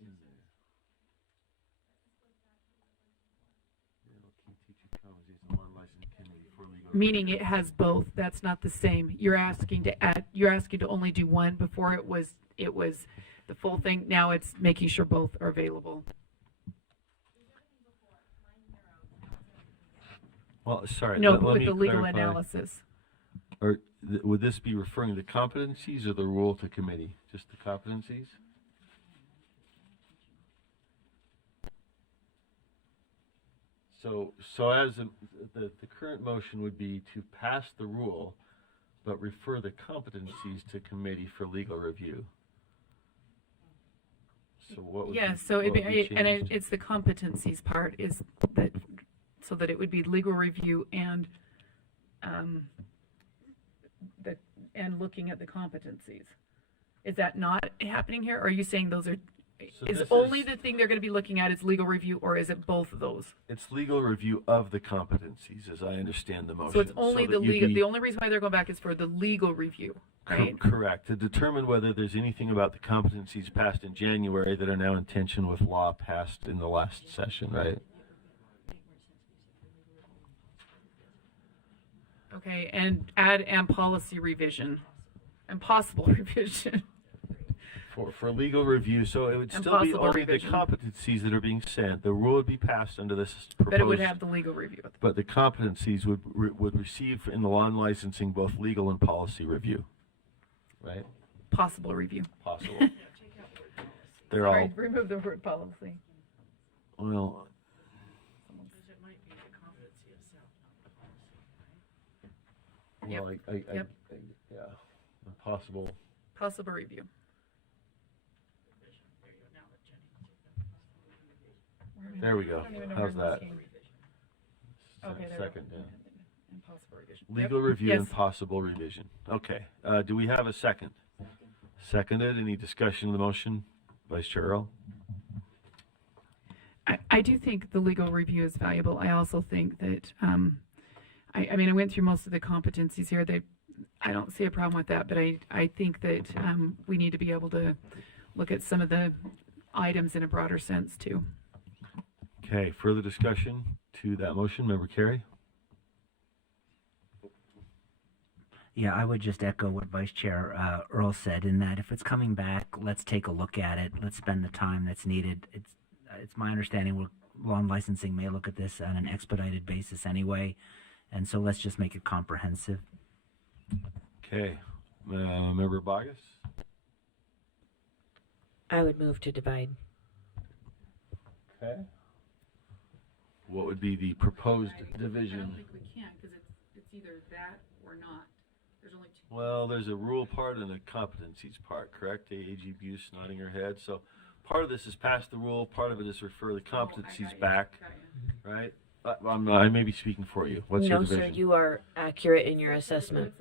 in there. Teaching competencies and Law and Licensing Committee for legal Meaning it has both. That's not the same. You're asking to add, you're asking to only do one. Before it was the full thing. Now it's making sure both are available. Well, sorry. No, let with me the legal clarify. analysis. Or would this be referring to competencies or the rule to committee? Just the competencies? So as the current motion would be to pass the rule, but refer the competencies to committee for legal review. So what would Yeah, be, so what would be changed? it's the competencies part is that, so that it would be legal review and, looking at the competencies. Is that not happening here? Or are you saying those are, So is this only is- the thing they're going to be looking at is legal review, or is it both of those? It's legal review of the competencies, as I understand the motion. So it's only that the you'd legal, be- the only reason why they're going back is for the legal review, right? Correct. To determine whether there's anything about the competencies passed in January that are now in tension with law passed in the last session, right? Okay, and add and policy revision, and possible revision. For legal review, so it would And still be possible only revision. the competencies that are being sent. The rule would be passed under this proposed. But it would have the legal review. But the competencies would receive in the law and licensing both legal and policy review, right? Possible review. Possible. They're Sorry, all, remove the word policy. well, Yep. well, Yep. yeah, possible. Possible review. There we go. I don't even know How's where that? this came. Okay, there we Second, go. yeah. And possible revision. Legal Yep. review and Yes. possible revision. Okay. Do we have a second? Seconded. Any discussion of the motion? Vice Chair Earl? I do think the legal review is valuable. I also think that, I mean, I went through most of the competencies here. I don't see a problem with that, but I think that we need to be able to look at some of the items in a broader sense too. Okay. Further discussion to that motion? Member Carey? Yeah, I would just echo what Vice Chair Earl said in that if it's coming back, let's take a look at it. Let's spend the time that's needed. It's my understanding law and licensing may look at this on an expedited basis anyway, and so let's just make it comprehensive. Okay. Member Bogus? I would move to divide. Okay. What would be the proposed division? we can because it's either that or not. There's only two. Well, there's a rule part and a competencies part, correct? AG Buse nodding her head. So part of this is pass the rule, part of it is refer the competencies back, right? I may be speaking for you. What's your No, division? sir, you are accurate in your assessment.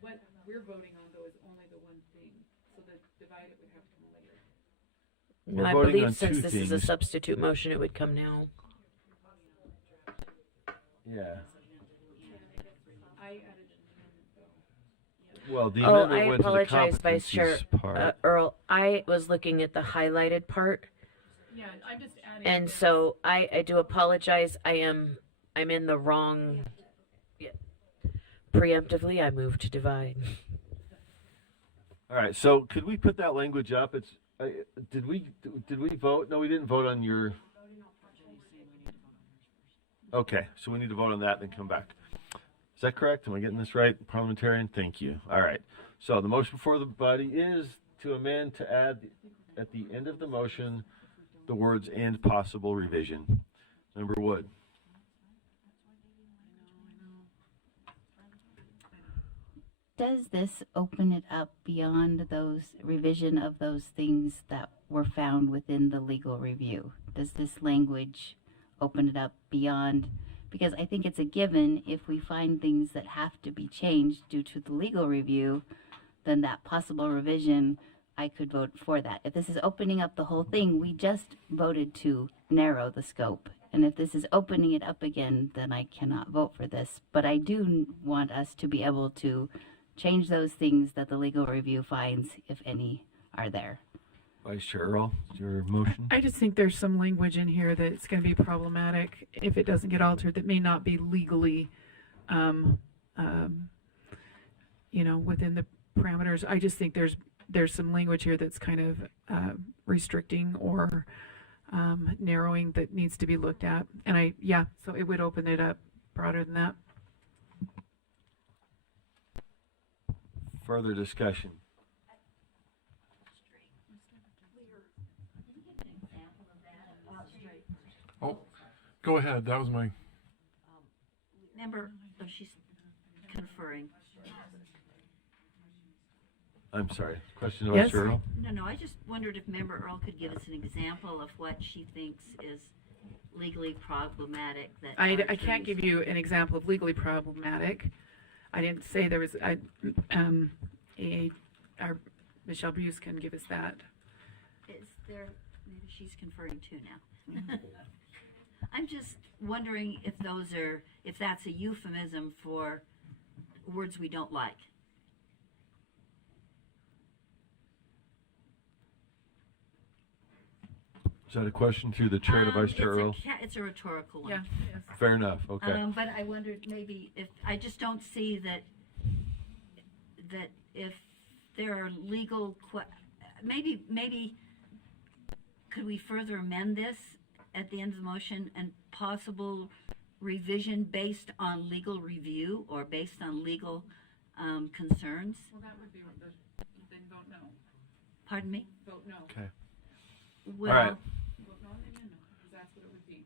What we're voting on though is only the one thing, so the divided would have to come later. No, We're I voting on believe since two this is a things. substitute motion, it would come now. Yeah. Well, the Oh, amendment I went to the apologize, Vice Chair competencies part. Earl. I was looking at the highlighted part, Yeah, I'm just adding. and so I do apologize. I'm in the wrong. Yeah. preemptively, I move to divide. All right, so could we put that language up? Did we vote? No, we didn't vote on your. Okay, so we need to vote on that and then come back. Is that correct? Am I getting this right? Parliamentarian, thank you. All right, so the motion before the body is to amend to add at the end of the motion the words "and possible revision." Member Wood. Does this open it up beyond those revision of those things that were found within the legal review? Does this language open it up beyond? Because I think it's a given if we find things that have to be changed due to the legal review, then that possible revision, I could vote for that. If this is opening up the whole thing, we just voted to narrow the scope. And if this is opening it up again, then I cannot vote for this. But I do want us to be able to change those things that the legal review finds, if any are there. Vice Chair Earl, your motion? I just think there's some language in here that's going to be problematic if it doesn't get altered that may not be legally, within the parameters. I just think there's some language here that's kind of restricting or narrowing that needs to be looked at. And so it would open it up broader than that. Further discussion. Oh, go ahead. That was my. Member, she's conferring. I'm sorry. Question to Yes? Vice Chair Earl? No, I just wondered if Member Earl could give us an example of what she thinks is legally problematic. That I our can't attorneys- give you an example of legally problematic. I didn't say there was. Our Michelle Bruce can give us that. Is there, maybe she's conferring too now. I'm just wondering if that's a euphemism for words we don't like. Is that a question through the chair to Vice Chair Earl? It's a rhetorical one. Yeah. Yes. Fair enough. Okay. But I wondered maybe if, I just don't see that if there are legal, maybe could we further amend this at the end of the motion and possible revision based on legal review or based on legal concerns? Well, that would be then vote no. Pardon me? Vote no. Okay. Well, All right. Vote no on the amendment, because that's what it would be.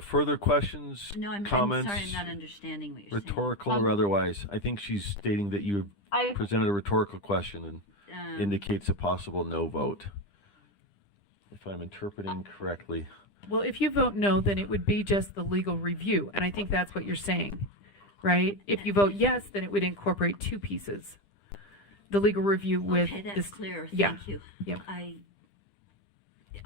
Further questions, no, I'm comments, sorry, I'm not understanding what you're rhetorical or otherwise? I think she's stating that you presented a rhetorical question and saying. indicates a possible no vote. If I'm interpreting correctly. Well, if you vote no, then it would be just the legal review, and I think that's what you're saying, right? If you vote yes, then it would incorporate two pieces. The legal review with Okay, that's this. clear. Yeah. Thank you. Yep.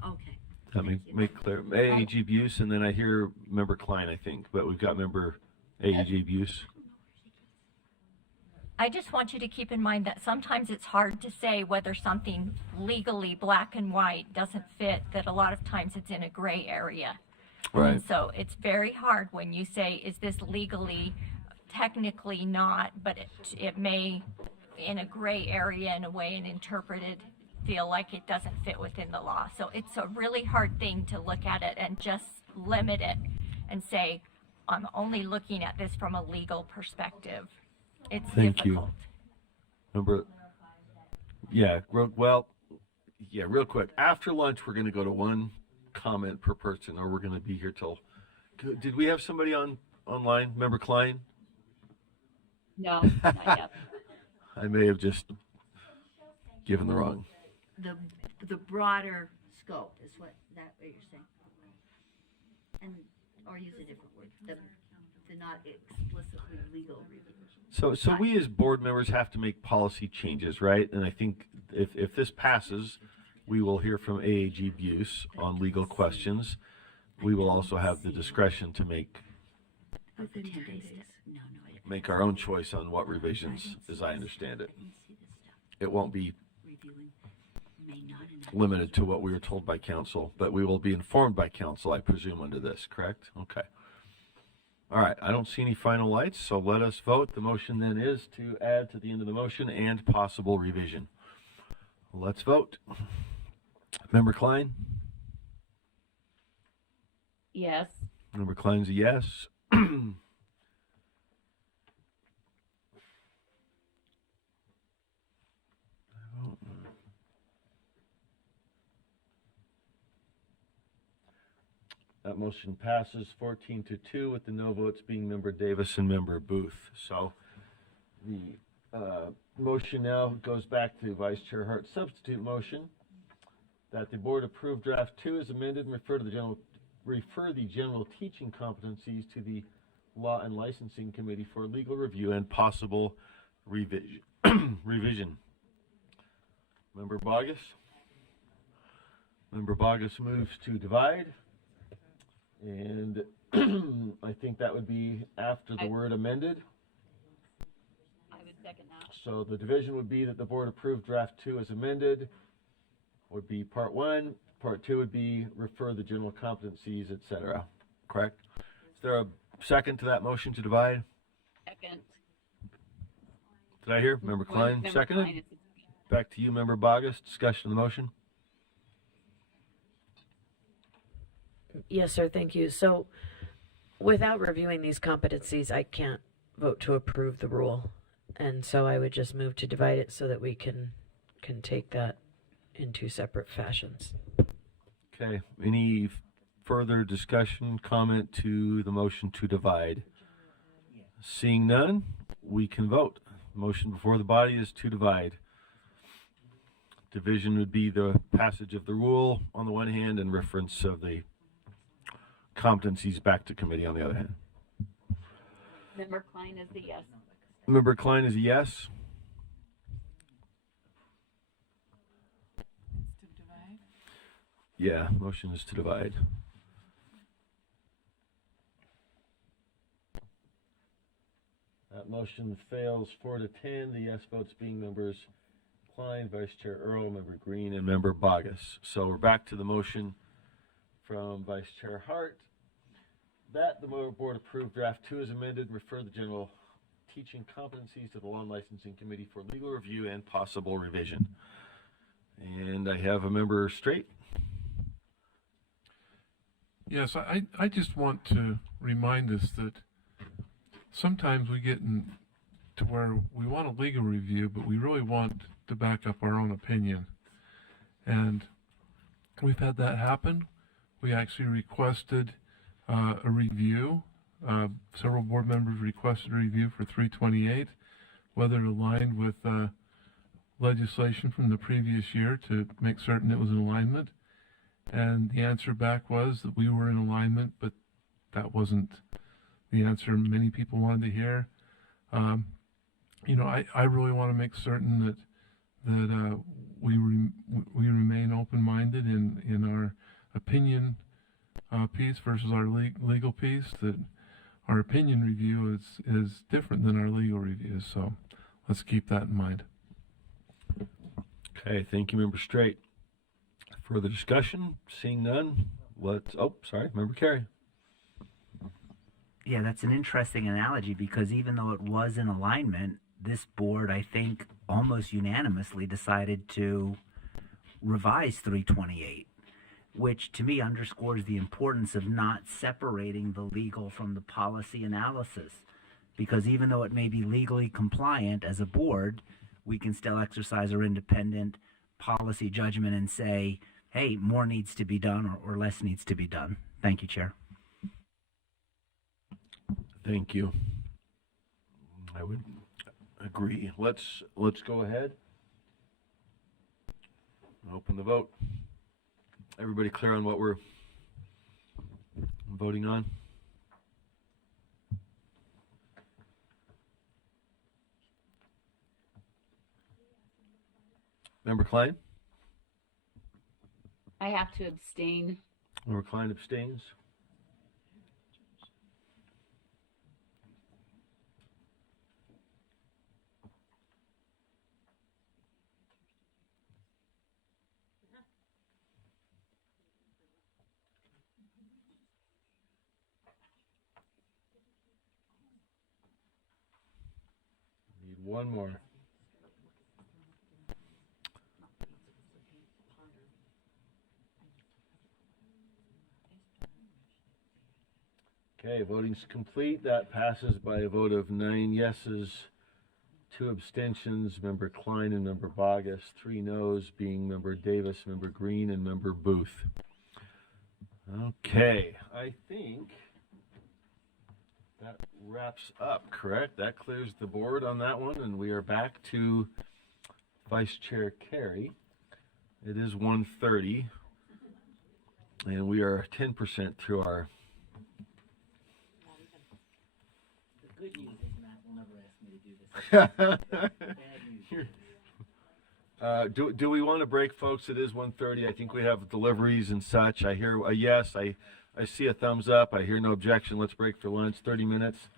Okay. That make clear. AEG Buse, and then I hear Member Klein, I think, but we've got Member AEG Buse. I just want you to keep in mind that sometimes it's hard to say whether something legally black and white doesn't fit, that a lot of times it's in a gray area. Right. And so it's very hard when you say, is this legally, technically not, but it may, in a gray area in a way and interpreted, feel like it doesn't fit within the law. So it's a really hard thing to look at it and just limit it and say, I'm only looking at this from a legal perspective. It's Thank difficult. you. Remember, real quick. After lunch, we're going to go to one comment per person, or we're going to be here till. Did we have somebody online? Member Klein? No, not yet. I may have just given the wrong. The broader scope is what you're saying, and or use a different word. The not explicitly legal review. So we as board members have to make policy changes, right? And I think if this passes, we will hear from AAG Buse on legal questions. We will also have the discretion to make our own choice on what revisions, as I understand it. It won't be limited to what we were told by council, but we will be informed by council, I presume, under this, correct? Okay. All right, I don't see any final lights, so let us vote. The motion then is to add to the end of the motion and possible revision. Let's vote. Member Klein? Yes. Member Klein's a yes. That motion passes 14-2 with the no votes being Member Davis and Member Booth. So the motion now goes back to Vice Chair Hart's substitute motion that the board approve draft 2 as amended and refer the general teaching competencies to the Law and Licensing Committee for legal review and possible revision. revision. Member Bogus? Member Bogus moves to divide. And I think that would be after the word amended. I would second that. So the division would be that the board approved draft 2 as amended, would be part 1. Part 2 would be refer the general competencies, etc. Correct? Is there a second to that motion to divide? Second. Did I hear? Member Klein seconded? Back to you, Member Bogus. Discussion of the motion. Yes, sir. Thank you. So without reviewing these competencies, I can't vote to approve the rule. And so I would just move to divide it so that we can take that in 2 separate fashions. Okay. Any further discussion, comment to the motion to divide? Seeing none, we can vote. Motion before the body is to divide. Division would be the passage of the rule on the one hand and reference of the competencies back to committee on the other hand. Member Klein is the yes. Member Klein is a yes. Yeah, motion is to divide. That motion fails 4-10. The yes votes being members Klein, Vice Chair Earl, Member Green, and Member Bogus. So we're back to the motion from Vice Chair Hart that the board approve draft 2 as amended and refer the general teaching competencies to the Law and Licensing Committee for legal review and possible revision. And I have a member straight. Yes, I just want to remind us that sometimes we get to where we want a legal review, but we really want to back up our own opinion. And we've had that happen. We actually requested a review. Several board members requested a review for 328, whether it aligned with legislation from the previous year to make certain it was in alignment. And the answer back was that we were in alignment, but that wasn't the answer many people wanted to hear. You know, I really want to make certain that we remain open-minded in our opinion piece versus our legal piece, that our opinion review is different than our legal review. So let's keep that in mind. Okay, thank you, Member Straight. Further discussion? Seeing none, Member Carey. Yeah, that's an interesting analogy because even though it was in alignment, this board, I think, almost unanimously decided to revise 328, which to me underscores the importance of not separating the legal from the policy analysis. Because even though it may be legally compliant as a board, we can still exercise our independent policy judgment and say, hey, more needs to be done or less needs to be done. Thank you, Chair. Thank you. I would agree. Let's go ahead. Open the vote. Everybody clear on what we're voting on? Member Klein? I have to abstain. Member Klein abstains. one more. Okay, voting's complete. That passes by a vote of 9 yeses, 2 abstentions, Member Klein and Member Bogus, 3 noes being Member Davis, Member Green, and Member Booth. Okay, I think that wraps up, correct? That clears the board on that one, and we are back to Vice Chair Carey. It is 1:30, and we are 10% through our... The good news is Matt will never ask me to do this. Bad news. Do we want to break, folks? It is 1:30. I think we have deliveries and such. I hear a yes. I see a thumbs up. I hear no objection. Let's break for lunch. 30 minutes.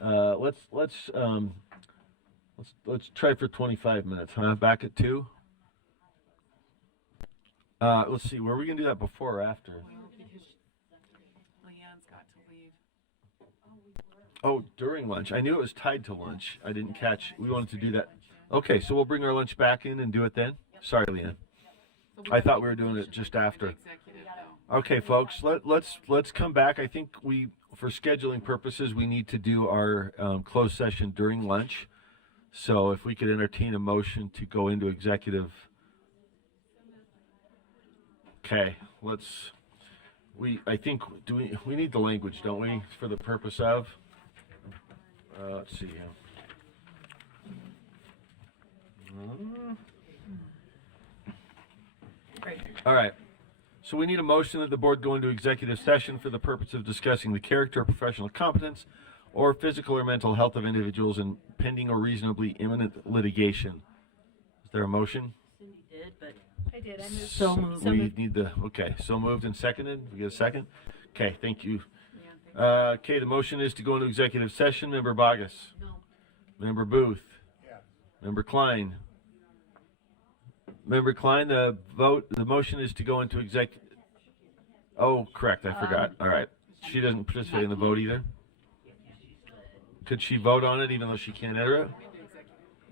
Let's try for 25 minutes. Huh? Back at 2. Let's see. Were we gonna do that before or after? Leanne's got to leave. Oh, during lunch. I knew it was tied to lunch. I didn't catch. We wanted to do that. Okay, so we'll bring our lunch back in and do it then? Sorry, Leanne. I thought we were doing it just after. Okay, folks, let's come back. I think for scheduling purposes, we need to do our closed session during lunch. So if we could entertain a motion to go into executive. Okay, I think we need the language, don't we, for the purpose of? Let's see here. All right. So we need a motion that the board go into executive session for the purpose of discussing the character or professional competence or physical or mental health of individuals in pending or reasonably imminent litigation. Is there a motion? Cindy did, but I did. I moved. So moved. We need okay, so moved and seconded. We get a second? Okay, thank you. Okay, the motion is to go into executive session. Member Bogus? No. Member Booth? Yeah. Member Klein? Member Klein, the motion is to go into Oh, correct, I forgot. All right. She doesn't participate in the vote either? Could she vote on it even though she can't enter it?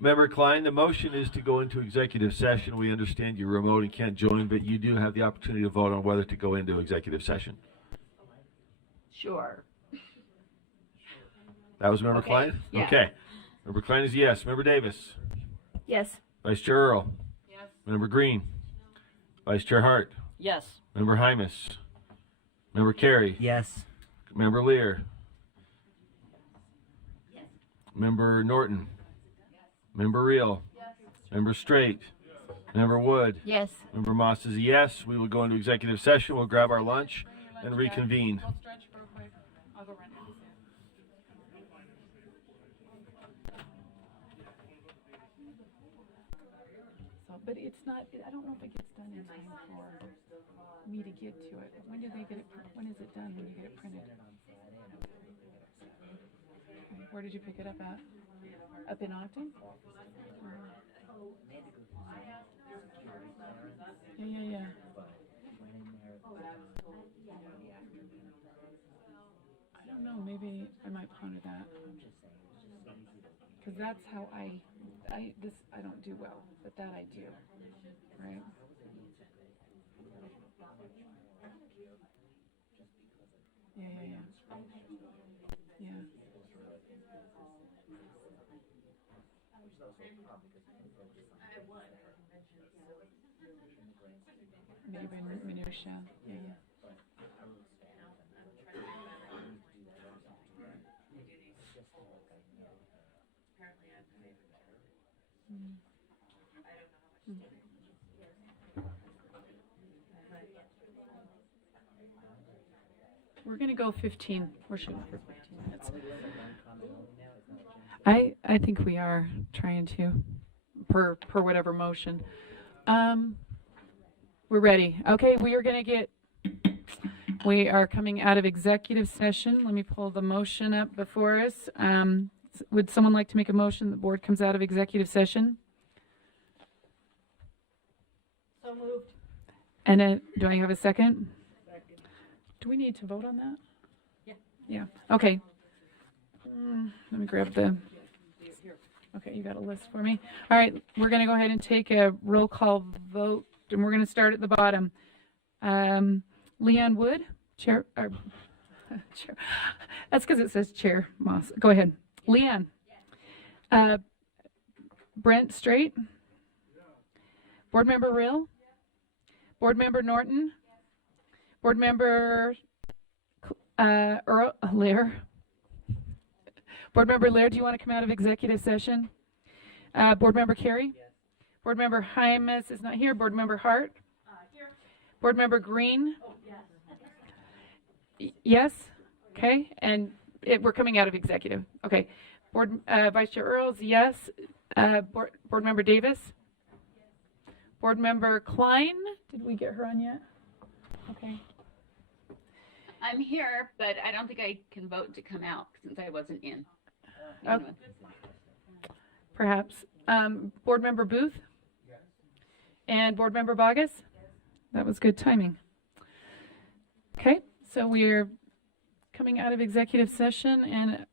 Member Klein, the motion is to go into executive session. We understand you're remote and can't join, but you do have the opportunity to vote on whether to go into executive session. Sure. That was Member Okay, Klein? yeah. Okay. Member Klein is yes. Member Davis? Yes. Vice Chair Earl? Yes. Member Green? Vice Chair Hart? yes. Member Hymas? Member Carey? Yes. Member Lear? Member Norton? Member Reel? Member Straight? Member Wood? Yes. Member Moss is a yes. We will go into executive session. We'll grab our lunch and reconvene. I'll stretch real quick. I'll go run down. So, but it's not, I don't know if it gets done in time for me to get to it. When do they get it, when is it done when you get it printed? Okay, where did you pick it up at? Up in Ogden? Yeah. I don't know, maybe I might ponder that. Because that's how I don't do well, but that I do, right? Yeah. Maybe minutia, yeah. We're gonna go 15. We're shooting for 15 minutes. I think we are trying to, per whatever motion. We're ready. Okay, we are coming out of executive session. Let me pull the motion up before us. Would someone like to make a motion the board comes out of executive session? So moved. And do I have a second? Do we need to vote on that? Yeah. Okay. Let me grab the. Okay, you got a list for me. All right, we're going to go ahead and take a roll call vote, and we're going to start at the bottom. Leanne Wood, Chair. Chair. That's because it says Chair Moss. Go ahead. Leanne. Brent Straight. Board Member Rill. Board Member Norton. Board Member Lair. Board Member Lair, do you want to come out of executive session? Board Member Carey? Yes. Board Member Hymas is not here. Board Member Hart? Here. Board Member Green? Oh, yes. Yes? Okay. And we're coming out of executive. Okay. Board Vice Chair Earls, yes. Board Member Davis? Yes. Board Member Klein? Did we get her on yet? Okay. I'm here, but I don't think I can vote to come out since I wasn't in. Okay. Perhaps. Board Member Booth? Yes. And Board Member Vargas? Yes. That was good timing. Okay, so we're coming out of executive session, and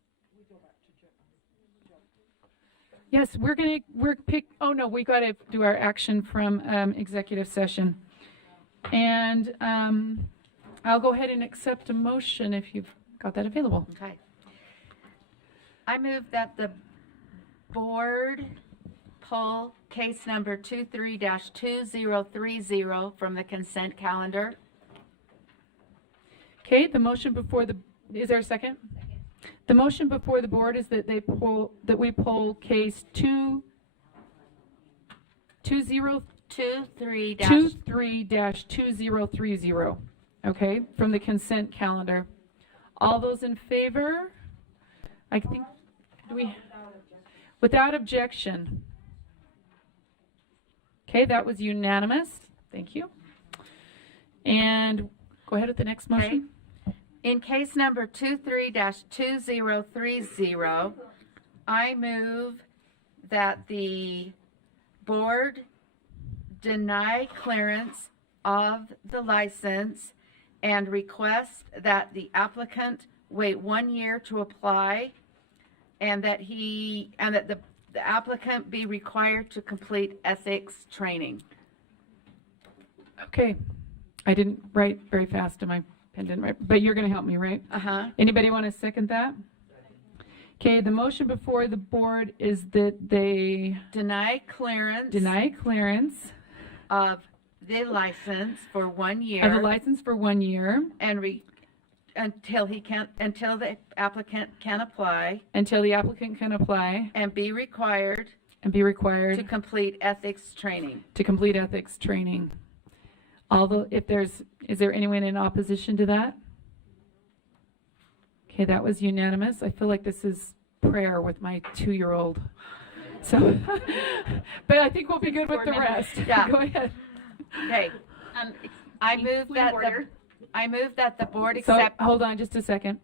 yes, we got to do our action from executive session. And I'll go ahead and accept a motion if you've got that available. Okay. I move that the board pull case number 23-2030 from the consent calendar. Okay, the motion before is there a second? The motion before the board is that we pull case 23-2030, okay, from the consent calendar. All those in favor? I think, without objection. Okay, that was unanimous. Thank you. And go ahead with the next motion. Okay. In case number 23-2030, I move that the board deny clearance of the license and request that the applicant wait 1 year to apply, and that the applicant be required to complete ethics training. Okay. I didn't write very fast, and my pen didn't write, but you're going to help me, right? Uh-huh. Anybody want to second that? Okay, the motion before the board is that they deny clearance of the license for 1 year. Of the license for 1 year. And until the applicant can apply. Until the applicant can apply. And be required. To complete ethics training. Although, is there anyone in opposition to that? Okay, that was unanimous. I feel like this is prayer with my 2-year-old. So, but I think we'll be good with the rest. Yeah. Go ahead. Okay. I move that the board accept. So, hold on just a second.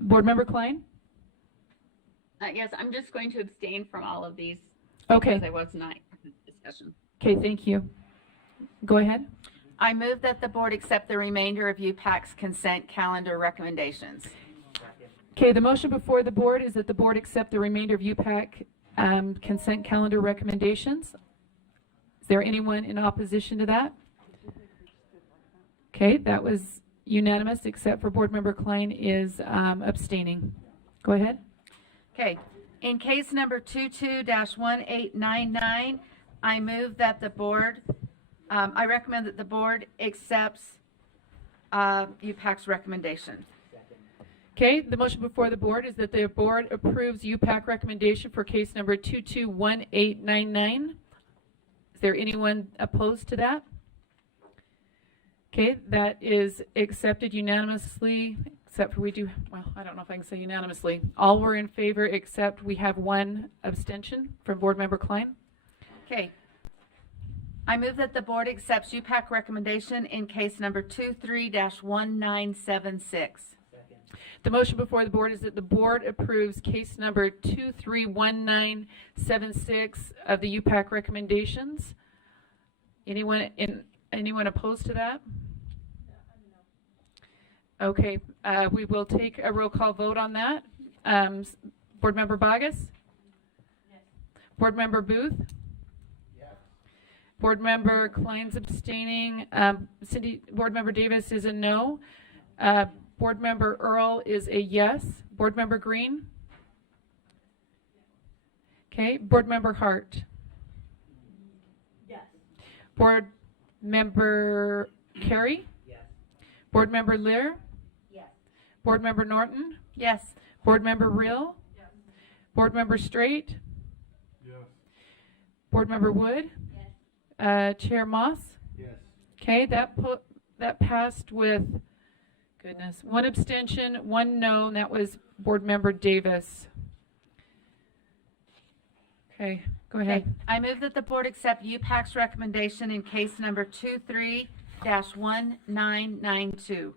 Board Member Klein? Yes, I'm just going to abstain from all of these. Okay. Because I was not in the discussion. Okay, thank you. Go ahead. I move that the board accept the remainder of UPAC's consent calendar recommendations. Okay, the motion before the board is that the board accept the remainder of UPAC consent calendar recommendations. Is there anyone in opposition to that? Okay, that was unanimous except for Board Member Klein is abstaining. Go ahead. Okay, in case number 22-1899, I move that the board, I recommend that the board accepts UPAC's recommendation. Okay, the motion before the board is that the board approves UPAC recommendation for case number 22-1899. Is there anyone opposed to that? Okay, that is accepted unanimously, except for I don't know if I can say unanimously. All were in favor except we have one abstention from Board Member Klein. Okay. I move that the board accepts UPAC recommendation in case number 23-1976. The motion before the board is that the board approves case number 231976 of the UPAC recommendations. Anyone opposed to that? Okay, we will take a roll call vote on that. Board Member Vargas? Yes. Board Member Booth? Board Member Klein's abstaining. Board Member Davis is a no. Board Member Earl is a yes. Board Member Green? Okay. Board Member Hart? Yes. Board Member Carey? Yes. Board Member Lear? Yes. Board Member Norton? Yes. Board Member Real? Yes. Board Member Straight? Yes. Board Member Wood? Yes. Chair Moss? Yes. Okay, that passed with, goodness, 1 abstention, 1 no, and that was Board Member Davis. Okay, go ahead. Okay. I move that the board accept UPAC's recommendation in case number 23-1992.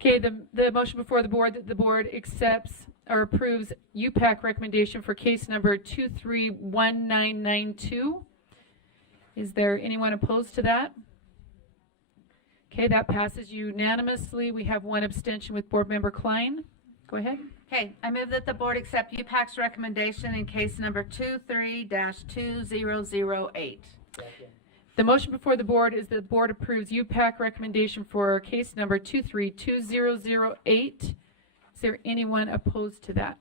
Okay, the motion before the board that the board accepts or approves UPAC recommendation for case number 231992. Is there anyone opposed to that? Okay, that passes unanimously. We have 1 abstention with Board Member Klein. Go ahead. Okay, I move that the board accept UPAC's recommendation in case number 23-2008. The motion before the board is that the board approves UPAC recommendation for case number 232008. Is there anyone opposed to that?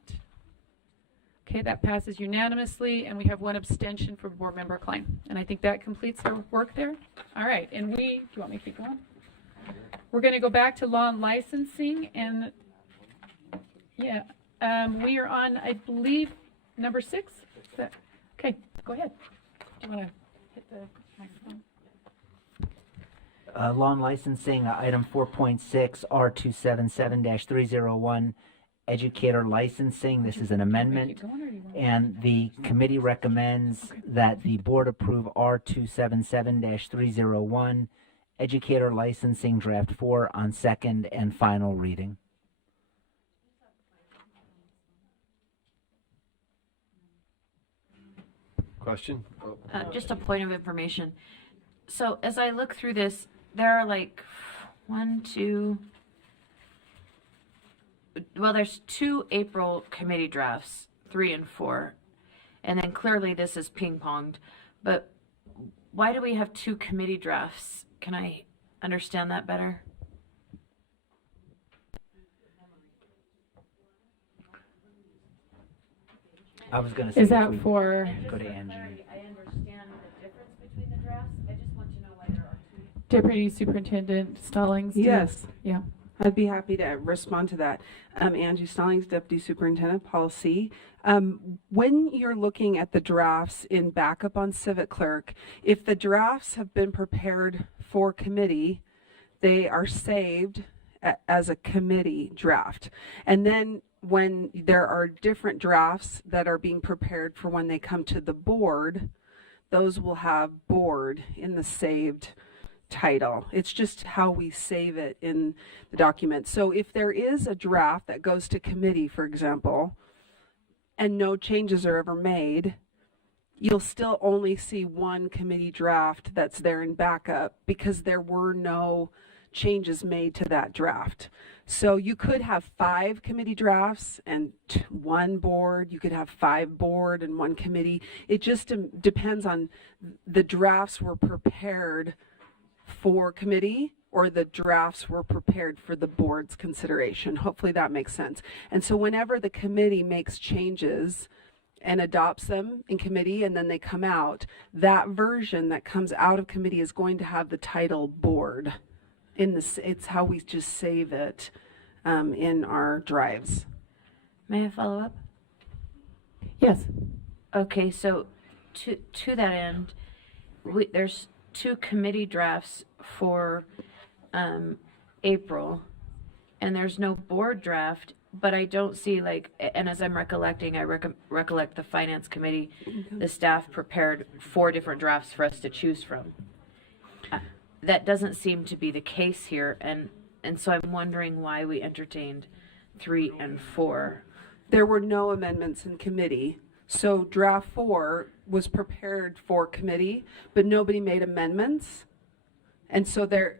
Okay, that passes unanimously, and we have 1 abstention for Board Member Klein. And I think that completes our work there. All right, and do you want me to keep going? We're going to go back to law and licensing, and yeah, we are on, I believe, number 6. Okay, go ahead. Do you want to hit the microphone? Law and licensing, item 4.6, R277-301, educator licensing. This is an amendment, and the committee recommends that the board approve R277-301, educator licensing draft 4 on second and final reading. Question? Just a point of information. So as I look through this, there are like there's 2 April committee drafts, 3 and 4. And then clearly this is ping-ponged. But why do we have 2 committee drafts? Can I understand that better? I was going to say, Is that for go to Angie. I understand the difference between the drafts. I just want to know why there are 2. Deputy Superintendent Stallings? Yes. Yeah. I'd be happy to respond to that. Angie Stallings, Deputy Superintendent, Policy. When you're looking at the drafts in backup on Civic Clerk, if the drafts have been prepared for committee, they are saved as a committee draft. And then when there are different drafts that are being prepared for when they come to the board, those will have board in the saved title. It's just how we save it in the document. So if there is a draft that goes to committee, for example, and no changes are ever made, you'll still only see 1 committee draft that's there in backup because there were no changes made to that draft. So you could have 5 committee drafts and 1 board. You could have 5 board and 1 committee. It just depends on the drafts were prepared for committee or the drafts were prepared for the board's consideration. Hopefully that makes sense. And so whenever the committee makes changes and adopts them in committee and then they come out, that version that comes out of committee is going to have the title board. It's how we just save it in our drives. May I follow up? Yes. Okay, so to that end, there's 2 committee drafts for April, and there's no board draft, but I don't see and as I'm recollecting, I recollect the finance committee, the staff prepared 4 different drafts for us to choose from. That doesn't seem to be the case here, and so I'm wondering why we entertained 3 and 4. There were no amendments in committee. So draft 4 was prepared for committee, but nobody made amendments. And so the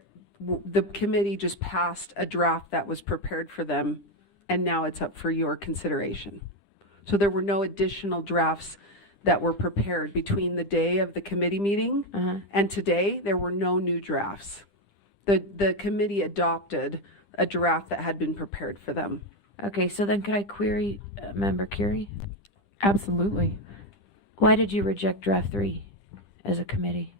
committee just passed a draft that was prepared for them, and now it's up for your consideration. So there were no additional drafts that were prepared between the day of the committee meeting and today. There were no new drafts. The committee adopted a draft that had been prepared for them. Okay, so then could I query Member Curie? Absolutely. Why did you reject draft 3 as a committee?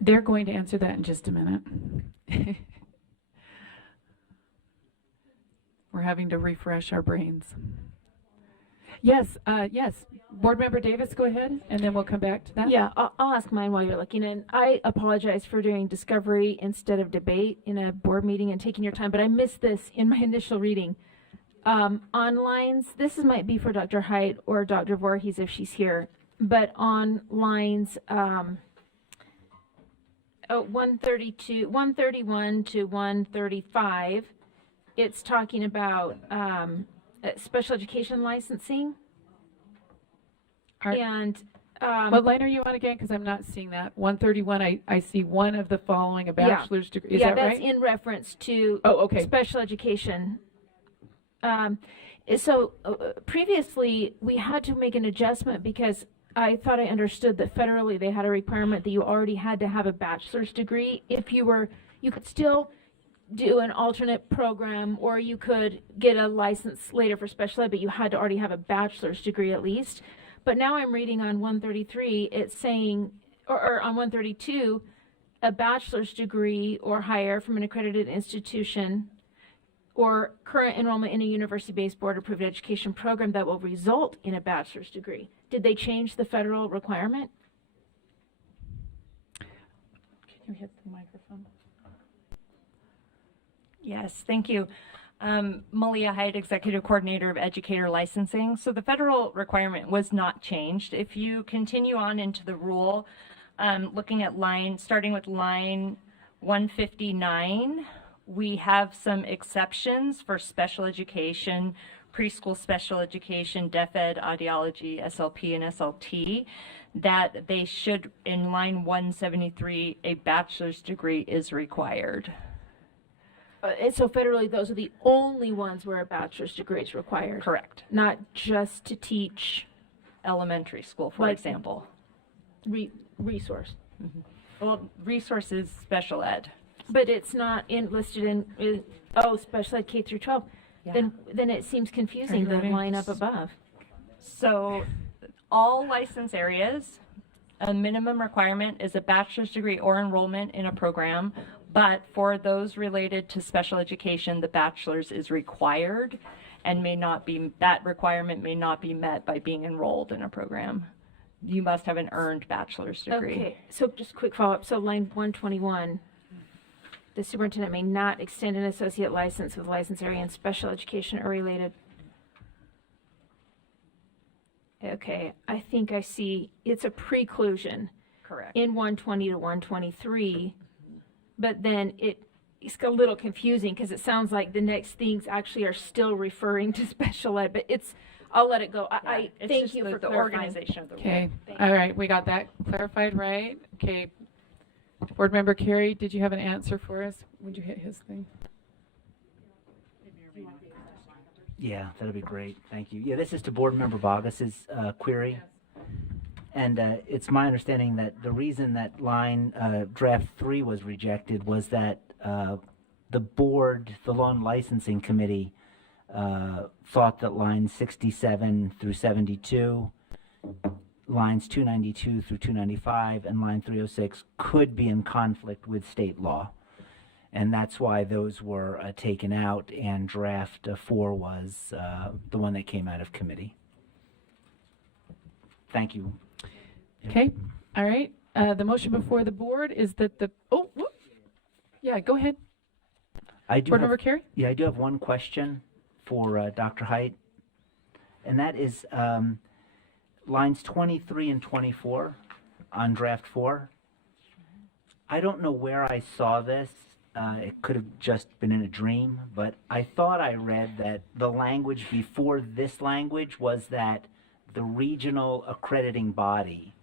They're going to answer that in just a minute. We're having to refresh our brains. Yes, yes. Board Member Davis, go ahead, and then we'll come back to that. Yeah, I'll ask mine while you're looking. And I apologize for doing discovery instead of debate in a board meeting and taking your time, but I missed this in my initial reading. On lines, this might be for Dr. Haidt or Dr. Voorhees if she's here, but on lines 131 to 135, it's talking about special education licensing. And what line are you on again? Because I'm not seeing that. 131, I see one of the following, a bachelor's degree. Is that right? Yeah, that's in reference to okay. special education. Previously, we had to make an adjustment because I thought I understood that federally they had a requirement that you already had to have a bachelor's degree. If you could still do an alternate program, or you could get a license later for special ed, but you had to already have a bachelor's degree at least. But now I'm reading on 133, it's saying, or on 132, a bachelor's degree or higher from an accredited institution or current enrollment in a university-based board-approved education program that will result in a bachelor's degree. Did they change the federal requirement? Can you hit the microphone? Yes, thank you. Malia Haidt, Executive Coordinator of Educator Licensing. So the federal requirement was not changed. If you continue on into the rule, looking at starting with line 159, we have some exceptions for special education, preschool special education, deaf ed, audiology, SLP, and SLT, that they should, in line 173, a bachelor's degree is required. And so federally, those are the only ones where a bachelor's degree is required. Correct. Not just to teach elementary school, for example. Resource. Mm-hmm. Well, resource is special ed. But it's not listed in special ed K through 12. Yeah. Then it seems confusing, the line up above. So all license areas, a minimum requirement is a bachelor's degree or enrollment in a program, but for those related to special education, the bachelor's is required and that requirement may not be met by being enrolled in a program. You must have an earned bachelor's degree. Okay, so just a quick follow-up. So line 121, the superintendent may not extend an associate license with license area in special education or related. Okay, I think I see it's a preclusion. Correct. In 120 to 123, but then it's a little confusing because it sounds like the next things actually are still referring to special ed, but I'll let it go. I thank you for the clarifying. organization of the rule. Okay, all right, we got that clarified, right? Okay. Board Member Carey, did you have an answer for us? Would you hit his thing? Yeah, that'd be great. Thank you. Yeah, this is to Board Member Bogus's query. And it's my understanding that the reason that line draft 3 was rejected was that the board, the Law and Licensing Committee, thought that lines 67 through 72, lines 292 through 295, and line 306 could be in conflict with state law. And that's why those were taken out, and draft 4 was the one that came out of committee. Thank you. Okay, all right. The motion before the board is that yeah, go ahead. Board Member Carey? Yeah, I do have one question for Dr. Haidt, and that is lines 23 and 24 on draft 4. I don't know where I saw this. It could have just been in a dream, but I thought I read that the language before this language was that the regional accrediting body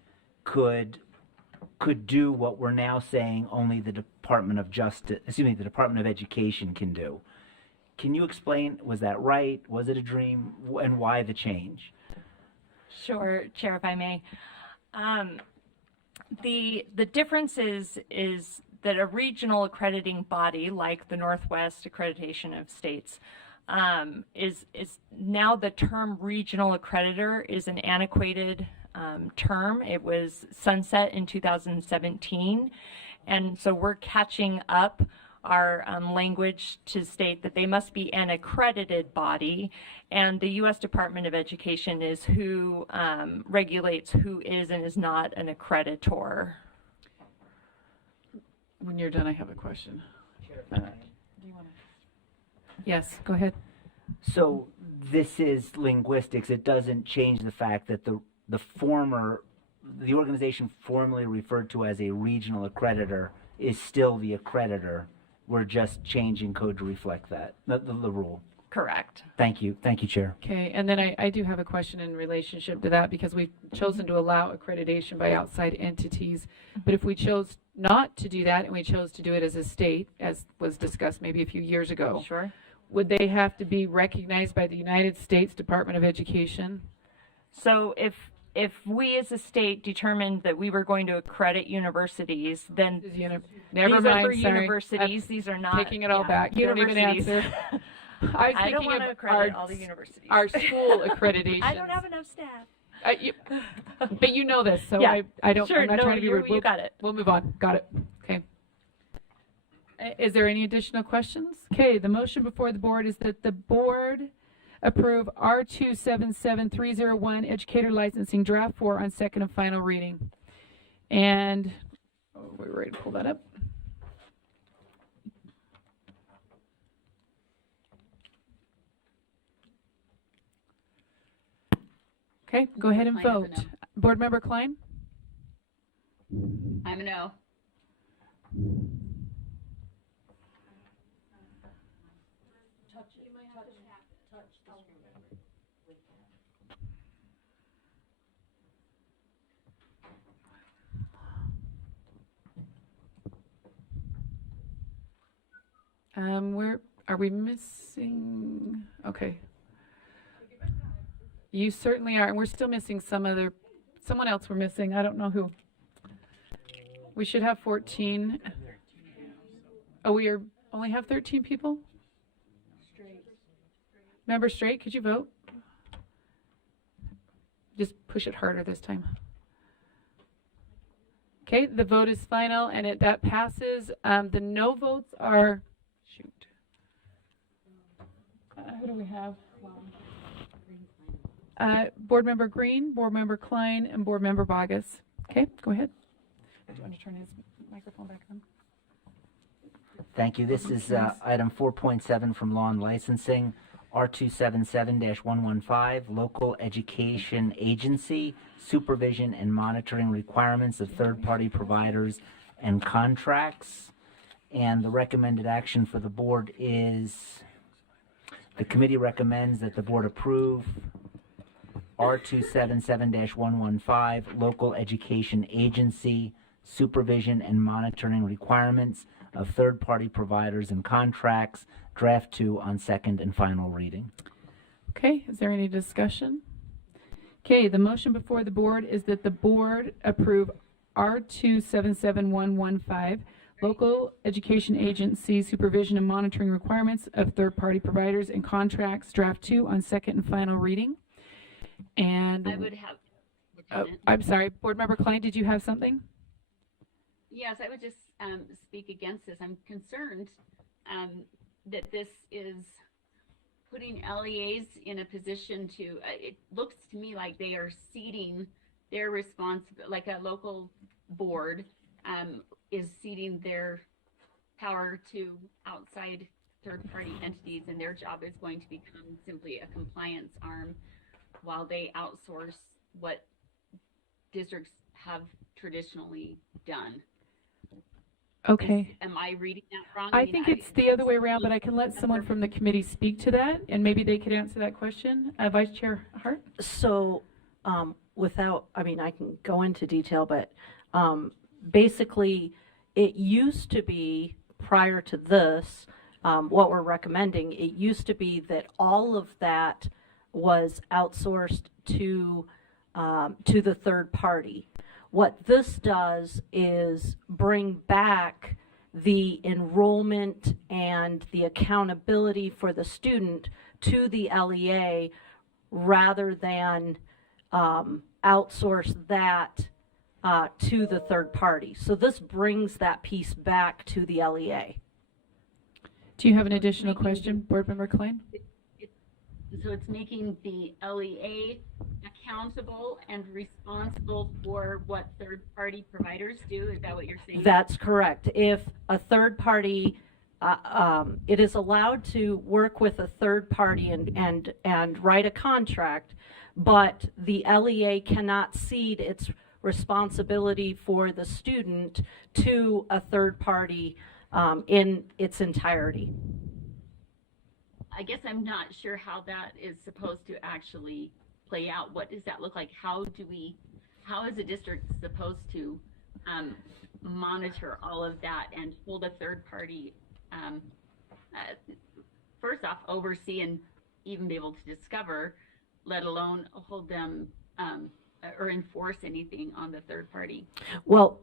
could could do what we're now saying only the Department of Education can do. Can you explain, was that right? Was it a dream? And why the change? Sure, Chair, if I may. The difference is that a regional accrediting body like the Northwest Accreditation of States is now the term regional accreditor is an antiquated term. It was sunset in 2017, and so we're catching up our language to state that they must be an accredited body, and the U.S. Department of Education is who regulates who is and is not an accreditor. When you're done, I have a question. Yes, go ahead. So this is linguistics. It doesn't change the fact that the organization formerly referred to as a regional accreditor is still the accreditor. We're just changing code to reflect that, the rule. Correct. Thank you, Chair. Okay, and then I do have a question in relationship to that, because we've chosen to allow accreditation by outside entities. But if we chose not to do that and we chose to do it as a state, as was discussed maybe a few years ago, sure, would they have to be recognized by the United States Department of Education? So if we as a state determined that we were going to accredit universities, then Never these mind, are for sorry. universities. These are not Taking it all back. You don't even universities. answer. I don't want to accredit all the universities. Our school accreditation. I don't have enough staff. But you know this, so Yeah, I don't. sure, I'm not no, trying to be rude. you got it. We'll move on. Got it. Okay. Is there any additional questions? Okay. The motion before the board is that the board approve R277301 Educator Licensing Draft 4 on second and final reading. And we're ready to pull that up. Okay, go ahead and Klein, I'm a vote. Board Member Klein? I'm a no. Where are we missing? Okay. You certainly are, and we're still missing someone else we're missing. I don't know who. We should have 14. Oh, we only have 13 people? Member Straight, could you vote? Just push it harder this time. Okay, the vote is final, and that passes. The no votes are, who do we have? Board Member Green, Board Member Klein, and Board Member Bogus. Okay, go ahead. Do you want to turn his microphone back on? Thank you. This is item 4.7 from Law and Licensing, R277-115, Local Education Agency, Supervision and Monitoring Requirements of Third-Party Providers and Contracts. And the recommended action for the board is, the committee recommends that the board approve R277-115, Local Education Agency, Supervision and Monitoring Requirements of Third-Party Providers and Contracts, Draft 2 on second and final reading. Okay, is there any discussion? Okay, the motion before the board is that the board approve R277-115, Local Education Agency Supervision and Monitoring Requirements of Third-Party Providers and Contracts, Draft 2 on second and final reading. And I would have. I'm sorry, Board Member Klein, did you have something? Yes, I would just speak against this. I'm concerned that this is putting LEAs in a position to, it looks to me like they are ceding their responsibility, like a local board is ceding their power to outside third-party entities, and their job is going to become simply a compliance arm while they outsource what districts have traditionally done. Okay. Am I reading that wrong? I think it's the other way around, but I can let someone from the committee speak to that, and maybe they could answer that question. Vice Chair Hart? So, I can go into detail, but basically, it used to be, prior to this, what we're recommending, it used to be that all of that was outsourced to the third party. What this does is bring back the enrollment and the accountability for the student to the LEA rather than outsource that to the third party. So this brings that piece back to the LEA. Do you have an additional question, Board Member Klein? So it's making the LEA accountable and responsible for what third-party providers do? Is that what you're saying? That's correct. If a third party, it is allowed to work with a third party and write a contract, but the LEA cannot cede its responsibility for the student to a third party in its entirety. I guess I'm not sure how that is supposed to actually play out. What does that look like? How is a district supposed to monitor all of that and hold a third party, first off, oversee and even be able to discover, let alone hold them or enforce anything on the third party? Well,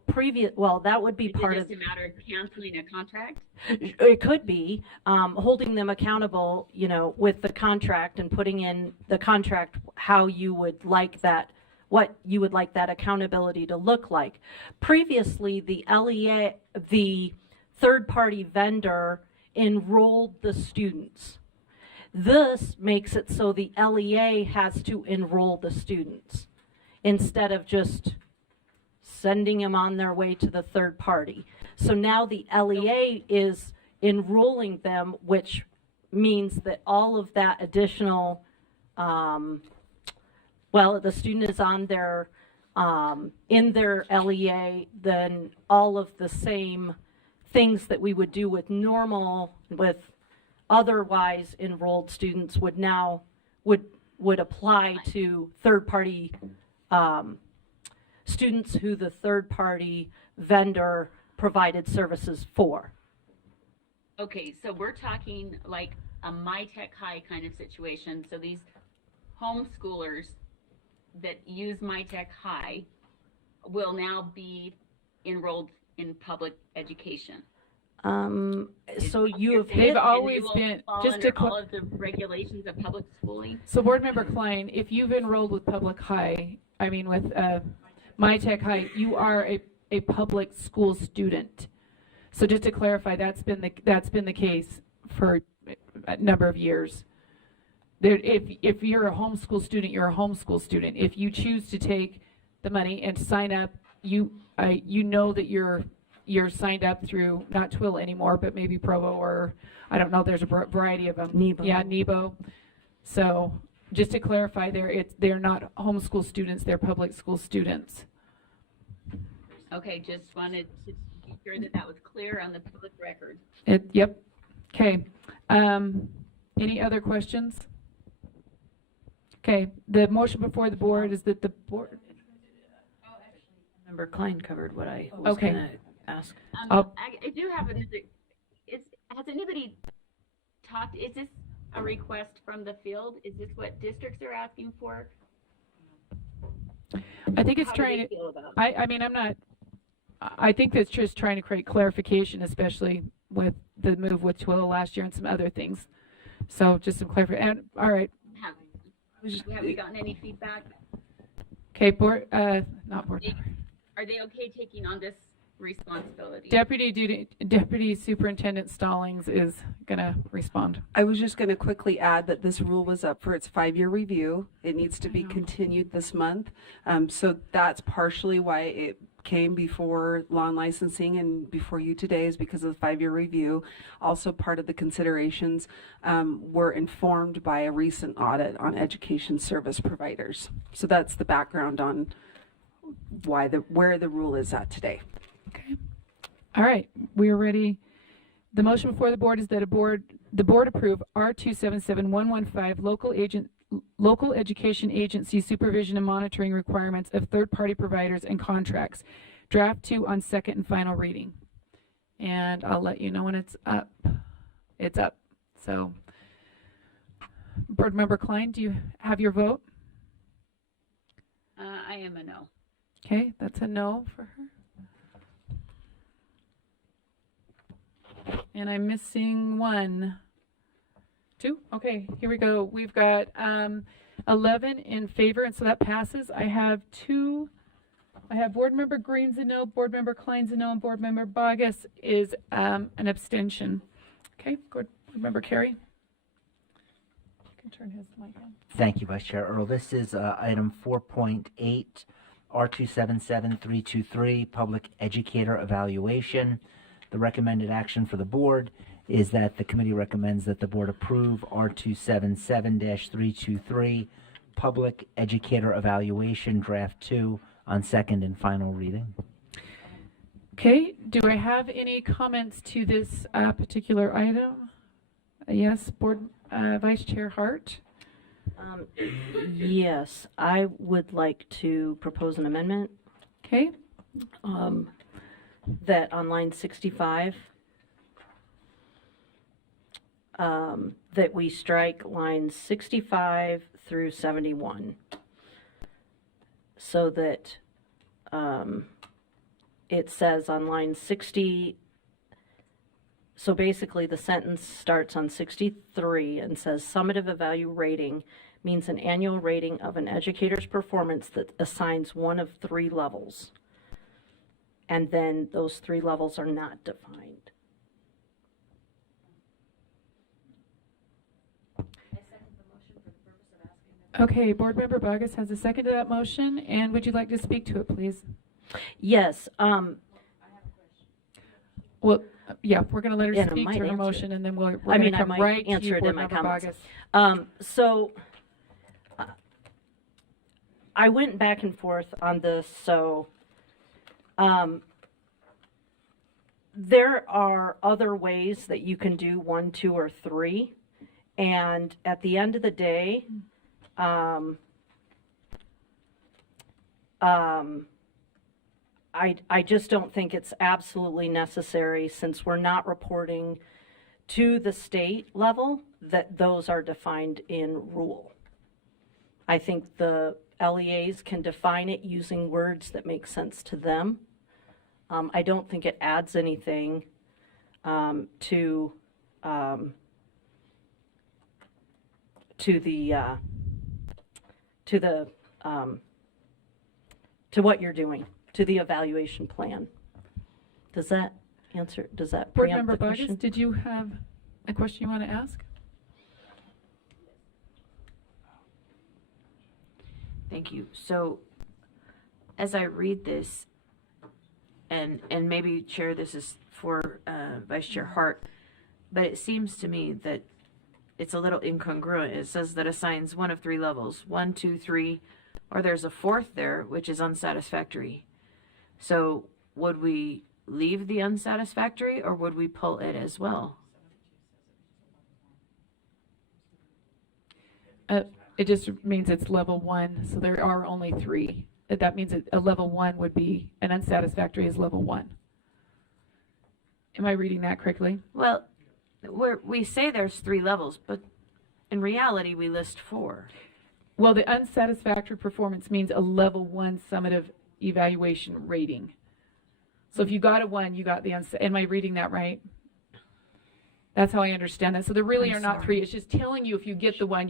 that would be Is part it of. just a matter of canceling a contract? It could be holding them accountable, with the contract and putting in the contract how you would like that, what you would like that accountability to look like. Previously, the LEA, the third-party vendor, enrolled the students. This makes it so the LEA has to enroll the students instead of just sending them on their way to the third party. So now the LEA is enrolling them, which means that all of that additional, the student is on their, in their LEA, then all of the same things that we would do with otherwise enrolled students would apply to third party students who the third party vendor provided services for. Okay, so we're talking like a MyTech High kind of situation. So these homeschoolers that use MyTech High will now be enrolled in public education. So you have They've always and they will been, fall just under to all of the regulations of public schooling. So Board Member Klein, if you've enrolled with Public High, with MyTech High, you are a public school student. So just to clarify, that's been the case for a number of years. If you're a homeschool student, you're a homeschool student. If you choose to take the money and sign up, you know that you're signed up through not Twill anymore, but maybe Provo, or I don't know. There's a variety of them. Nebo. Yeah, Nebo. So just to clarify, they're not homeschool students; they're public school students. Okay, just wanted to be sure that was clear on the public record. Yep. Okay. Any other questions? Okay. The motion before the board is that the board. Member Klein covered what I was Okay. going to ask. I do have another. Has anybody talked? Is this a request from the field? Is this what districts are asking for? I think it's How do trying they to. feel about it? I'm not. I think that's just trying to create clarification, especially with the move with Twill last year and some other things. So just some clarification. All right. Have we gotten any feedback? Okay, not board. Are they okay taking on this responsibility? Deputy Superintendent Stallings is gonna respond. I was just going to quickly add that this rule was up for its 5-year review. It needs to be continued this month. So that's partially why it came before law and licensing and before you today, is because of the 5-year review. Also, part of the considerations were informed by a recent audit on education service providers. So that's the background on where the rule is at today. Okay. All right, we are ready. The motion before the board is that the board approve R277115 local education agency supervision and monitoring requirements of third-party providers and contracts. Draft 2 on second and final reading. And I'll let you know when it's up. It's up. So, Board Member Klein, do you have your vote? I am a no. Okay, that's a no for her. And I'm missing 1. 2? Okay, here we go. We've got 11 in favor, and so that passes. I have Board Member Green's a no, Board Member Klein's a no, and Board Member Bogus is an abstention. Okay, Board Member Carey. You can turn his mic on. Thank you, Vice Chair Earl. This is item 4.8, R277323, Public Educator Evaluation. The recommended action for the board is that the committee recommends that the board approve R277-323, Public Educator Evaluation, Draft 2, on second and final reading. Okay, do I have any comments to this particular item? Yes, Board Vice Chair Hart. Yes, I would like to propose an amendment. Okay. That on line 65, that we strike lines 65 through 71, so that it says on line 60, so basically the sentence starts on 63 and says summative evaluation rating means an annual rating of an educator's performance that assigns one of 3 levels. And then those 3 levels are not defined. Okay, Board Member Bogus has a second to that motion, and would you like to speak to it, please? Yes. Well, yeah, we're going to let her And I speak might to her answer motion, it. and then we're I going mean, to I come might right to answer you, it Board in my Member comments. Bogus. So I went back and forth on this. So there are other ways that you can do 1, 2, or 3. And at the end of the day, I just don't think it's absolutely necessary, since we're not reporting to the state level, that those are defined in rule. I think the LEAs can define it using words that make sense to them. I don't think it adds anything to what you're doing, to the evaluation plan. Does that answer? Does that Board preempt Member the Bogus, question? did you have a question you want to ask? Thank you. So, as I read this, and maybe Chair, this is for Vice Chair Hart, but it seems to me that it's a little incongruent. It says that assigns one of 3 levels, 1, 2, 3, or there's a 4th there, which is unsatisfactory. So, would we leave the unsatisfactory, or would we pull it as well? It just means it's level 1, so there are only 3. That means a level 1 would be an unsatisfactory is level 1. Am I reading that correctly? Well, we say there's 3 levels, but in reality, we list 4. Well, the unsatisfactory performance means a level 1 summative evaluation rating. So if you got a 1, you got the am I reading that right? That's how I understand that. So there really I'm are not sorry. 3. It's just telling you if you get the 1,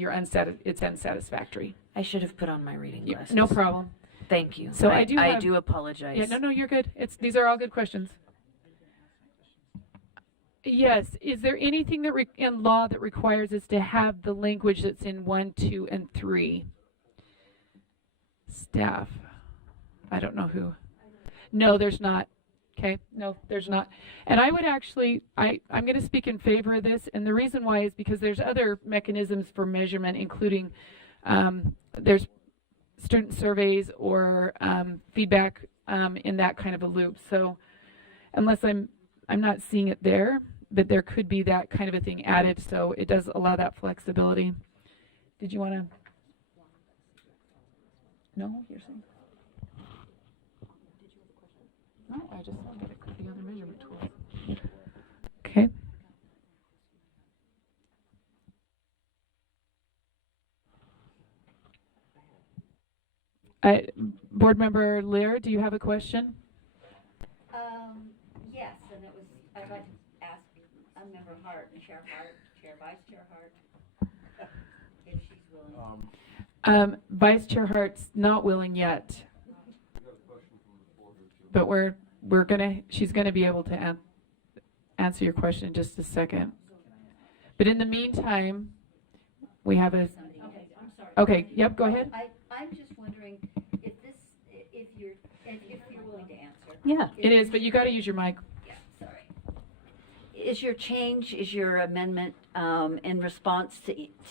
it's unsatisfactory. I should have put on my reading glasses. No problem. Thank you. So I I do apologize. Yeah, no, you're good. These are all good questions. Yes. Is there anything that in law that requires us to have the language that's in 1, 2, and 3? Staff. I don't know who. No, there's not. Okay, no, there's not. And I would actually, I'm going to speak in favor of this, and the reason why is because there's other mechanisms for measurement, including there's student surveys or feedback in that kind of a loop. So unless I'm not seeing it there, but there could be that kind of a thing added, so it does allow that flexibility. Did you want to? No, you're saying? I just want to get the other measurement tools. Okay. Board Member Lear, do you have a question? Yes, and it was, I'd like to ask Member Hart, Chair Hart, Vice Chair Hart, if she's willing. Vice Chair Hart's not willing yet, but she's gonna be able to answer your question in just a second. But in the meantime, we have a. Okay, I'm sorry. Okay, yep, go ahead. I'm just wondering if you're willing to answer. Yeah, it is, but you got to use your mic. Yeah, sorry. Is your amendment in response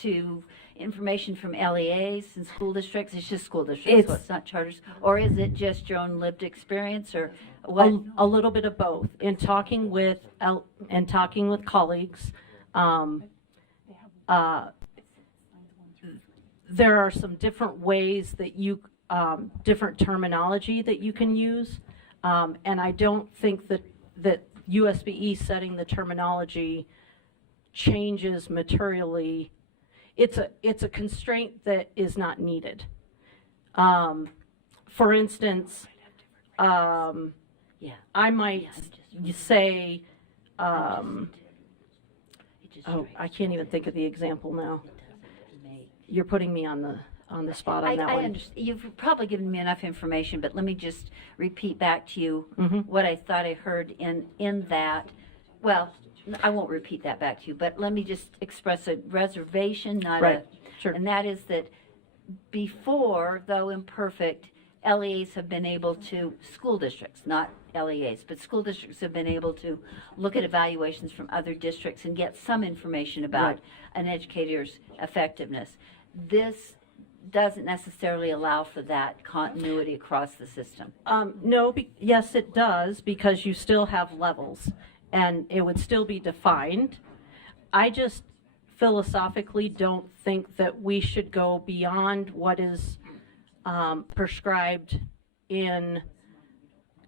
to information from LEAs and school districts? It's just school districts, so it's not charters, or is it just your own lived experience, or what? A little bit of both. In talking with colleagues, there are some different ways that different terminology that you can use, and I don't think that USBE setting the terminology changes materially. It's a constraint that is not needed. For instance, I might say, I can't even think of the example now. You're putting me on the spot on that one. Understand. You've probably given me enough information, but let me just repeat back to you what I thought I heard in that. Well, I won't repeat that back to you, but let me just express a reservation, and that is that before, though imperfect, LEAs have been able to, school districts, not LEAs, but school districts have been able to look at evaluations from other districts and get some information about an educator's effectiveness. This doesn't necessarily allow for that continuity across the system. No, yes, it does, because you still have levels, and it would still be defined. I just philosophically don't think that we should go beyond what is prescribed in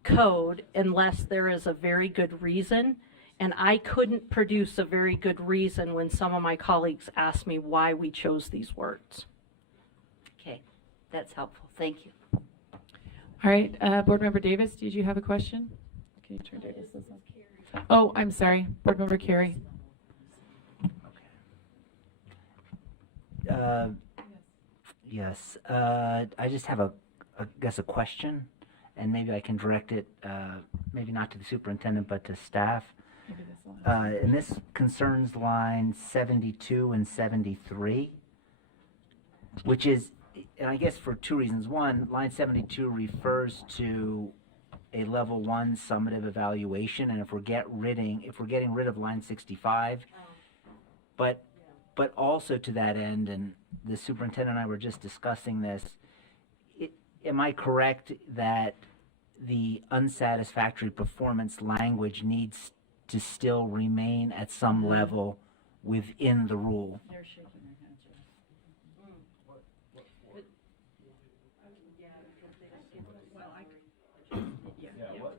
code unless there is a very good reason. And I couldn't produce a very good reason when some of my colleagues asked me why we chose these words. Okay, that's helpful. Thank you. All right, Board Member Davis, did you have a question? Can you turn Davis? Oh, I'm sorry, Board Member Carey. Yes, I just have I guess a question, and maybe I can direct it, maybe not to the superintendent, but to staff. And this concerns lines 72 and 73, which is, and I guess for two reasons. One, line 72 refers to a level 1 summative evaluation, and if we're getting rid of line 65, but also to that end, and the superintendent and I were just discussing this, am I correct that the unsatisfactory performance language needs to still remain at some level within the rule? They're shaking their heads.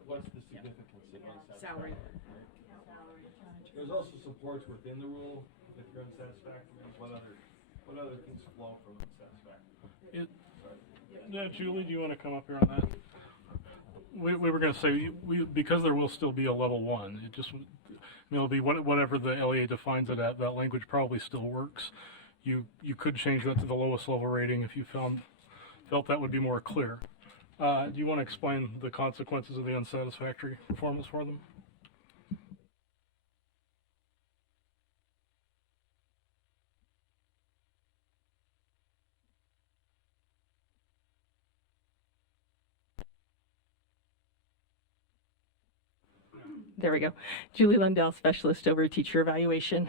What's the significance of unsatisfactory? Salary. There's also supports within the rule if you're unsatisfactory. What other things flow from unsatisfactory? Julie, do you want to come up here on that? We were going to say because there will still be a level 1. It just it'll be whatever the LEA defines it at. That language probably still works. You could change that to the lowest level rating if you felt that would be more clear. Do you want to explain the consequences of the unsatisfactory performance for them? There we go. Julie Lundell, specialist over teacher evaluation.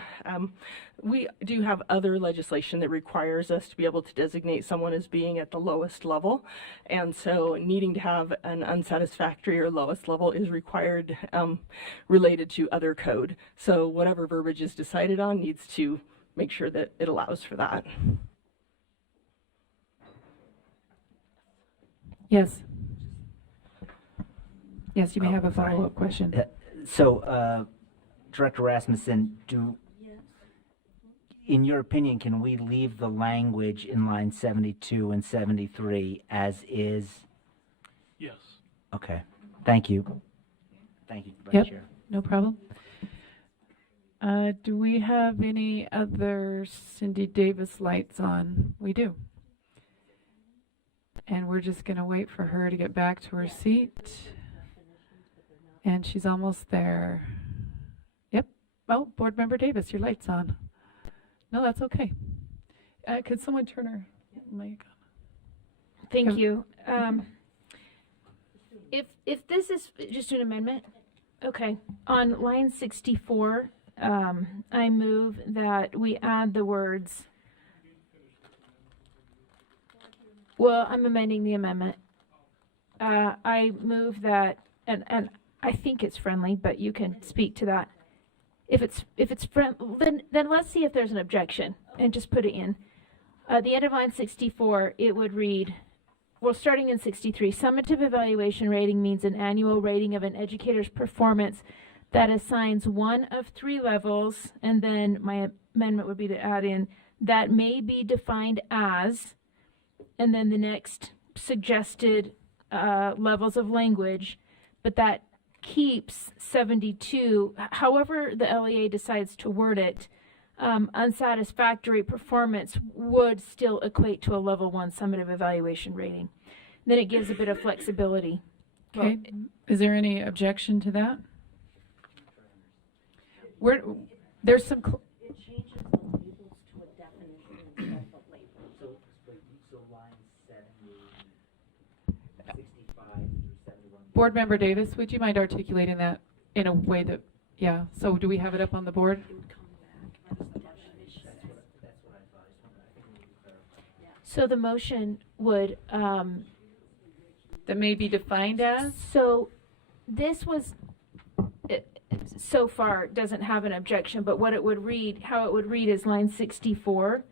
We do have other legislation that requires us to be able to designate someone as being at the lowest level. And so needing to have an unsatisfactory or lowest level is required related to other code. So whatever verbiage is decided on needs to make sure that it allows for that. Yes. Yes, you may Oh, have a sorry. follow-up question. So, Director Rasmussen, in your opinion, can we leave the language in line 72 and 73 as is? Yes. Okay. Thank you. Thank you, Vice Yep, Chair. no problem. Do we have any other Cindy Davis lights on? We do. And we're just going to wait for her to get back to her seat. And she's almost there. Yep. Oh, Board Member Davis, your light's on. No, that's okay. Could someone turn her mic on? Thank you. If this is just an amendment, okay. On line 64, I move that we add the words. Well, I'm amending the amendment. I move that, and I think it's friendly, but you can speak to that. If it's then let's see if there's an objection and just put it in. The end of line 64, it would read, well, starting in 63, summative evaluation rating means an annual rating of an educator's performance that assigns one of 3 levels, and then my amendment would be to add in that may be defined as, and then the next suggested levels of language, but that keeps 72, however the LEA decides to word it, unsatisfactory performance would still equate to a level 1 summative evaluation rating. Then it gives a bit of flexibility. Okay. Is there any objection to that? There's some. It changes the labels to a definition instead of a label. So line 65 through 71. Board Member Davis, would you mind articulating that in a way that, yeah, so do we have it up on the board? So the motion would, that may be defined as? So this was, so far doesn't have an objection, but what it would read, how it would read is line 64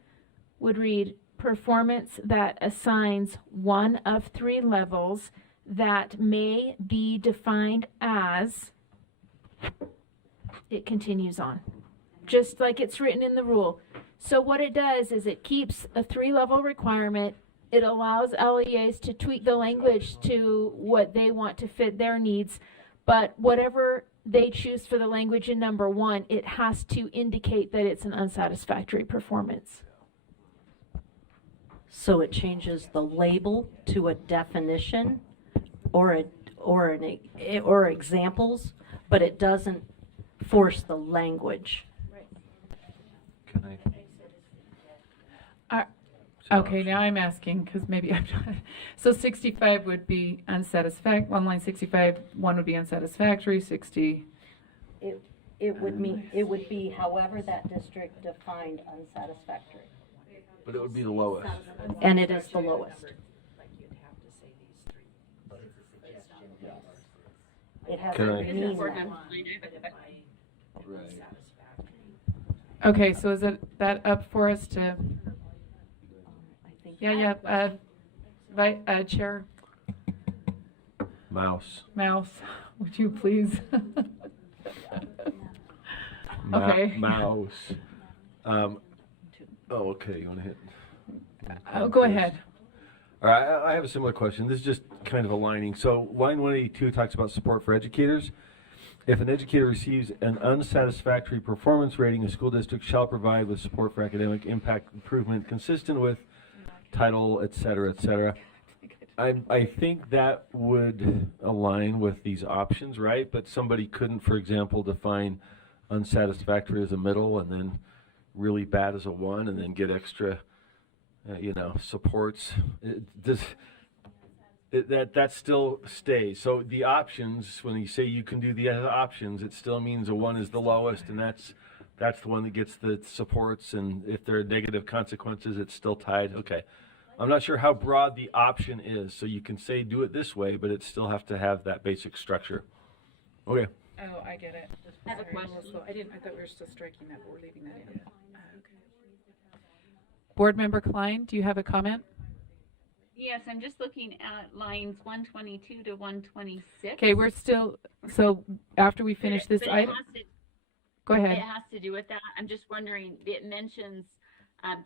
would read performance that assigns one of 3 levels that may be defined as, it continues on, just like it's written in the rule. So what it does is it keeps a 3-level requirement. It allows LEAs to tweak the language to what they want to fit their needs, but whatever they choose for the language in number 1, it has to indicate that it's an unsatisfactory performance. So it changes the label to a definition or examples, but it doesn't force the language. Can Okay, now I'm asking, because maybe I'm not. So 65 would be unsatisfactory, on line 65, 1 would be unsatisfactory, 60. It would be however that district defined unsatisfactory. But it would be the lowest. And it is the lowest. It has Can to I- mean that. Okay, so is that up for us to? Yeah, Chair Mouse. would you please? Okay. Mouse. Okay, you want to hit? Go ahead. All right, I have a similar question. This is just kind of aligning. So line 182 talks about support for educators. If an educator receives an unsatisfactory performance rating, a school district shall provide with support for academic impact improvement consistent with title, et cetera, et cetera. I think that would align with these options, right? But somebody couldn't, for example, define unsatisfactory as a middle and then really bad as a 1 and then get extra, supports. That still stays. So the options, when you say you can do the options, it still means a 1 is the lowest, and that's the one that gets the supports. And if there are negative consequences, it's still tied. Okay. I'm not sure how broad the option is. So you can say do it this way, but it still have to have that basic structure. Okay. Oh, I get it. I have a question. I thought we were still striking that, but we're leaving that in. Board Member Klein, do you have a comment? Yes, I'm just looking at lines 122 to 126. Okay, we're still, so after we finish this But it item, has to- go ahead. It has to do with that. I'm just wondering, it mentions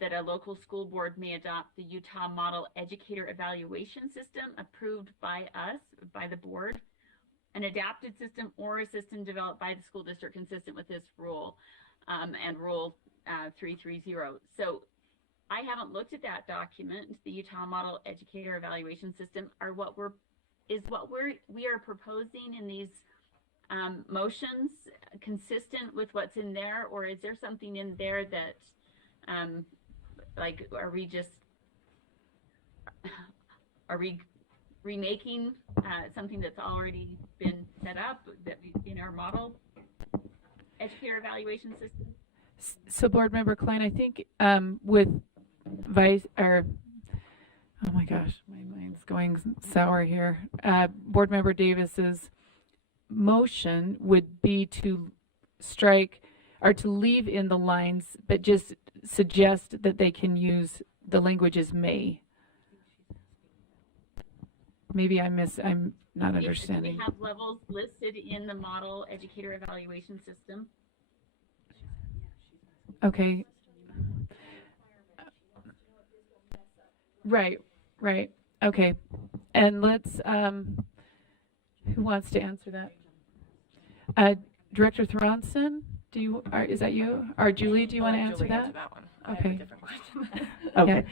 that a local school board may adopt the Utah Model Educator Evaluation System approved by us, by the board, an adapted system or a system developed by the school district consistent with this rule and Rule 330. So I haven't looked at that document, the Utah Model Educator Evaluation System, or we are proposing in these motions consistent with what's in there, or is there something in there that like are we remaking something that's already been set up that in our model educator evaluation system? So Board Member Klein, I think with oh my gosh, my mind's going sour here. Board Member Davis's motion would be to strike or to leave in the lines, but just suggest that they can use the language as may. Maybe I'm not understanding. Do we have levels listed in the model educator evaluation system? Okay. Right. Okay. And let's, who wants to answer that? Director Thronson, is that you? Or Julie, do you want to answer Julie that? answer that one. I Okay. have a different question. Okay.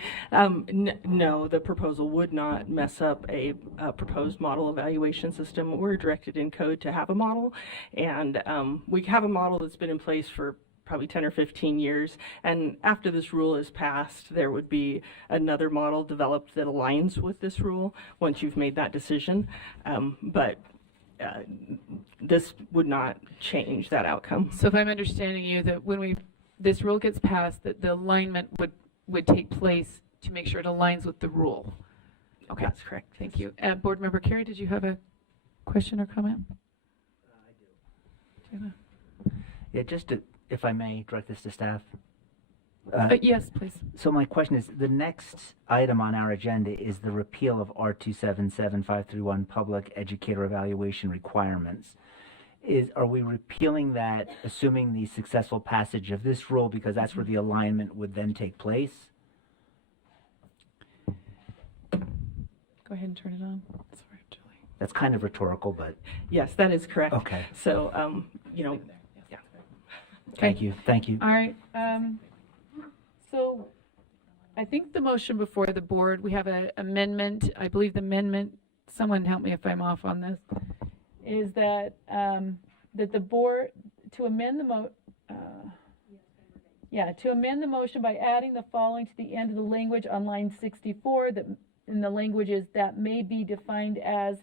No, the proposal would not mess up a proposed model evaluation system. We're directed in code to have a model, and we have a model that's been in place for probably 10 or 15 years, and after this rule is passed, there would be another model developed that aligns with this rule once you've made that decision, but this would not change that outcome. So if I'm understanding you, that when this rule gets passed, that the alignment would take place to make sure it aligns with the rule. Okay. That's correct. Thank you. Board Member Carey, did you have a question or comment? I do. Yeah, just to, if I may direct this to staff. Yes, please. So my question is, the next item on our agenda is the repeal of R277531 public educator evaluation requirements. Are we repealing that, assuming the successful passage of this rule, because that's where the alignment would then take place? Go ahead and turn it on. Sorry, Julie. That's kind of rhetorical, but Yes, that is correct. Okay. So, yeah. thank you. All right. So I think the motion before the board, we have an amendment. I believe the amendment, someone help me if I'm off on this, is that that the board, to amend the to amend the motion by adding the following to the end of the language on line 64, that in the languages that may be defined as,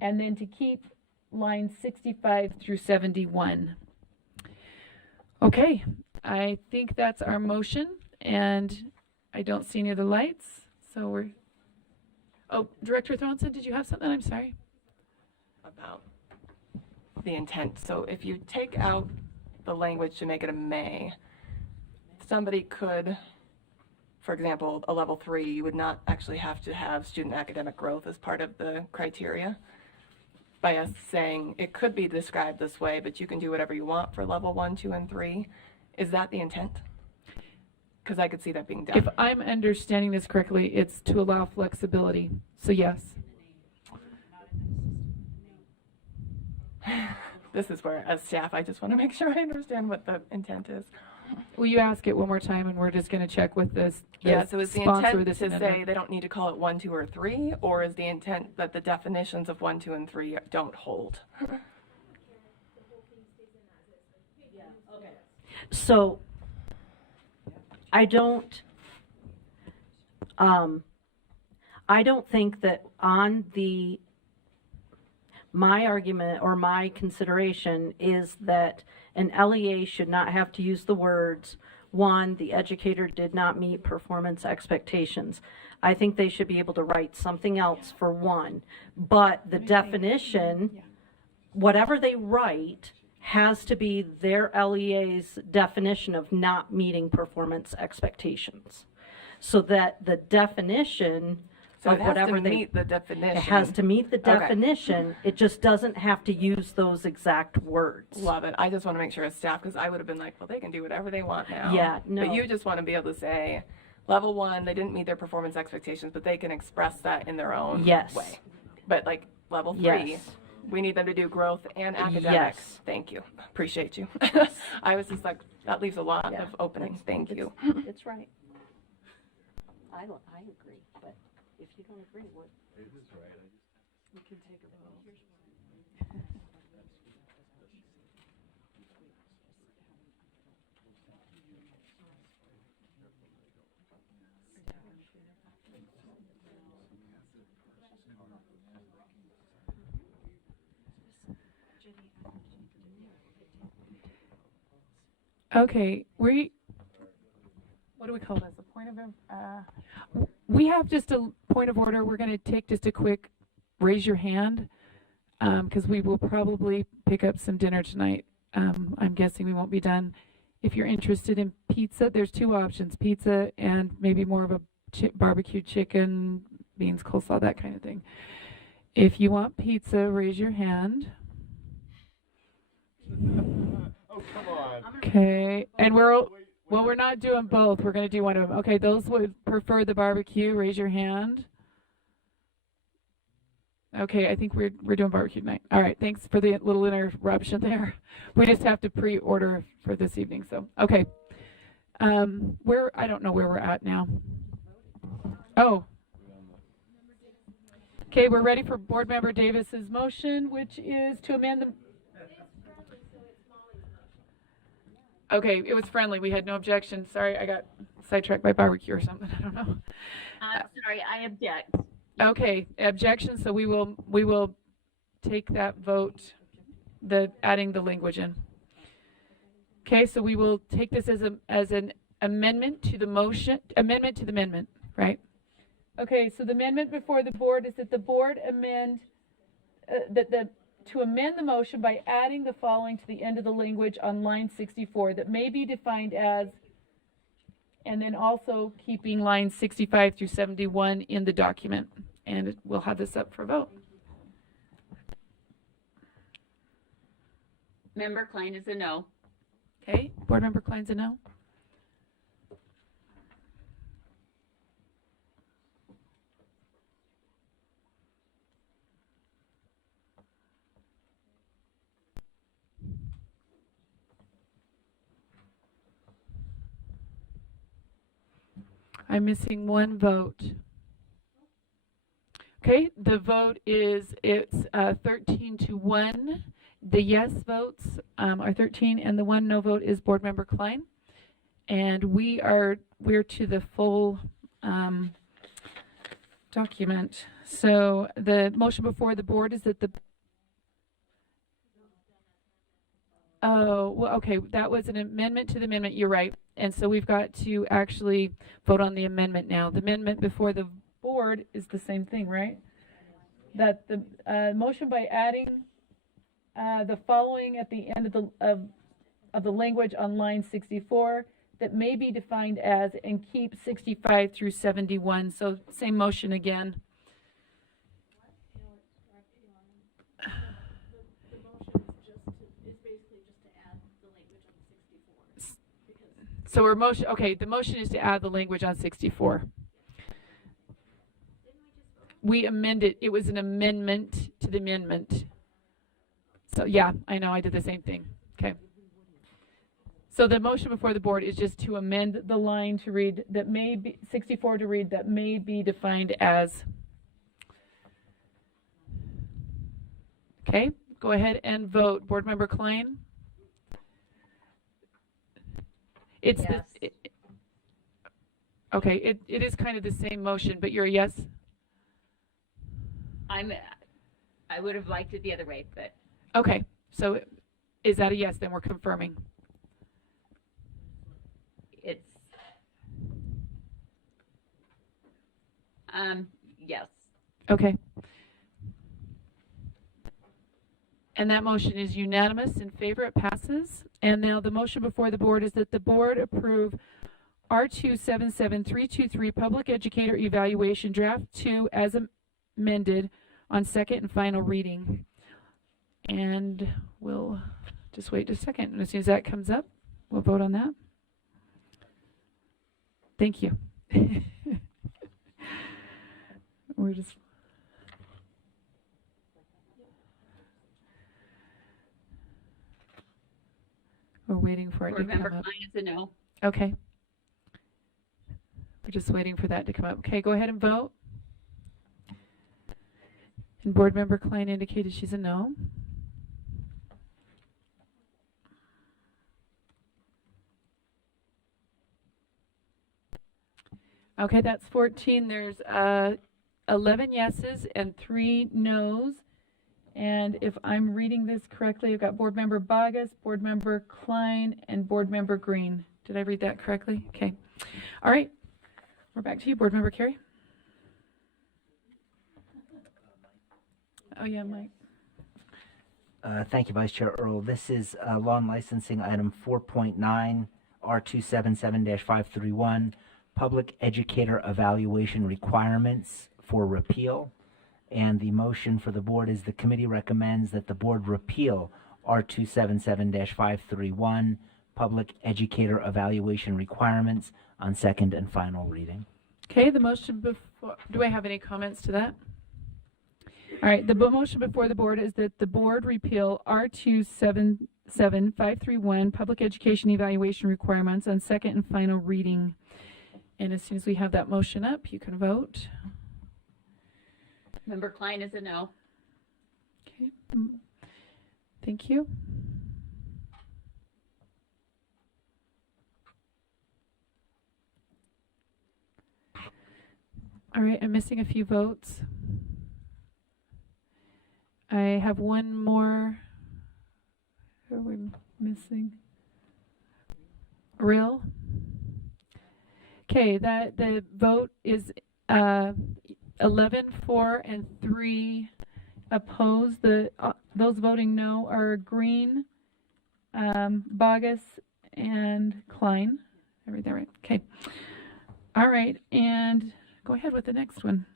and then to keep lines 65 through 71. Okay, I think that's our motion, and I don't see any other lights, so we're, Director Thronson, did you have something? I'm sorry. About the intent. So if you take out the language to make it a may, somebody could, for example, a level 3, you would not actually have to have student academic growth as part of the criteria. By us saying it could be described this way, but you can do whatever you want for level 1, 2, and 3. Is that the intent? Because I could see that being done. If I'm understanding this correctly, it's to allow flexibility. So yes. This is where, as staff, I just want to make sure I understand what the intent is. Will you ask it one more time, and we're just going to check with this? Yeah, so is the sponsor intent of this to say amendment? they don't need to call it 1, 2, or 3, or is the intent that the definitions of 1, 2, and 3 don't hold? So I don't think that on my argument or my consideration is that an LEA should not have to use the words, 1, the educator did not meet performance expectations. I think they should be able to write something else for 1, but the definition, whatever they write, has to be their LEA's definition of not meeting performance expectations. So that the definition So of it has to whatever they meet the definition. It has to meet the Okay. definition. It just doesn't have to use those exact words. Love it. I just want to make sure as staff, because I would have been like, well, they can do whatever they want now. Yeah, no. But you just want to be able to say, level 1, they didn't meet their performance expectations, but they can express that in their own Yes. way. But like level 3, Yes. we need them to do growth and academics. Yes. Thank you. Appreciate you. I was just like, that leaves a lot of openings. Thank you. It's right. I agree, but if you don't agree, what? It is right. We can take a vote. Okay, what do we call this? A point of, we have just a point of order. We're going to take just a quick raise your hand because we will probably pick up some dinner tonight. I'm guessing we won't be done. If you're interested in pizza, there's 2 options, pizza and maybe more of a barbecue chicken, beans, coleslaw, that kind of thing. If you want pizza, raise your hand. Oh, come on. Okay, and we're not doing both. We're going to do one of them. Okay, those would prefer the barbecue, raise your hand. Okay, I think we're doing barbecue tonight. All right, thanks for the little interruption there. We just have to pre-order for this evening, so okay. I don't know where we're at now. Oh. Okay, we're ready for Board Member Davis's motion, which is to amend the. Okay, it was friendly. We had no objection. Sorry, I got sidetracked by barbecue or something. I don't know. I'm sorry, I object. Okay, objection. So we will take that vote, adding the language in. Okay, so we will take this as an amendment to the motion, amendment to the amendment, right? Okay, so the amendment before the board is that the board amend to amend the motion by adding the following to the end of the language on line 64 that may be defined as, and then also keeping lines 65 through 71 in the document. And we'll have this up for vote. Member Klein is a no. Okay, Board Member Klein's a no. I'm missing 1 vote. Okay, the vote is, it's 13-1. The yes votes are 13, and the 1 no vote is Board Member Klein. And we're to the full document. So the motion before the board is that okay, that was an amendment to the amendment, you're right. And so we've got to actually vote on the amendment now. The amendment before the board is the same thing, right? That the motion by adding the following at the end of the language on line 64 that may be defined as and keep 65 through 71. So same motion again. So our motion, okay, the motion is to add the language on 64. We amended, it was an amendment to the amendment. So yeah, I know I did the same thing. Okay. So the motion before the board is just to amend the line to read that may be 64 to read that may be defined as. Okay, go ahead and vote. Board Member Klein. It's yes. Okay, it is kind of the same motion, but you're a yes? I would have liked it the other way, but. Okay, so is that a yes? Then we're confirming. It's. Yes. Okay. And that motion is unanimous in favor. It passes. And now the motion before the board is that the board approve R277323 Public Educator Evaluation Draft 2 as amended on second and final reading. And we'll just wait a second. And as soon as that comes up, we'll vote on that. Thank you. We're waiting for it to come up. Klein is a no. Okay. We're just waiting for that to come up. Okay, go ahead and vote. And Board Member Klein indicated she's a no. Okay, that's 14. There's 11 yeses and 3 noes. And if I'm reading this correctly, I've got Board Member Bogus, Board Member Klein, and Board Member Green. Did I read that correctly? Okay. All right. We're back to you, Board Member Carey. Oh, yeah, Mike. Thank you, Vice Chair Earl. This is law and licensing item 4.9, R277-531, public educator evaluation requirements for repeal. And the motion for the board is the committee recommends that the board repeal R277-531, public educator evaluation requirements on second and final reading. Okay, the motion before, do I have any comments to that? All right, the motion before the board is that the board repeal R277-531, public education evaluation requirements on second and final reading. And as soon as we have that motion up, you can vote. Member Klein is a no. Okay, thank you. All right, I'm missing a few votes. I have one more. Who are we missing? Rill. Okay, that the vote is 11 for and 3 opposed. Those voting no are Green, Bogus, and Klein. Did I read that right? Okay. All right, and go ahead with the next one.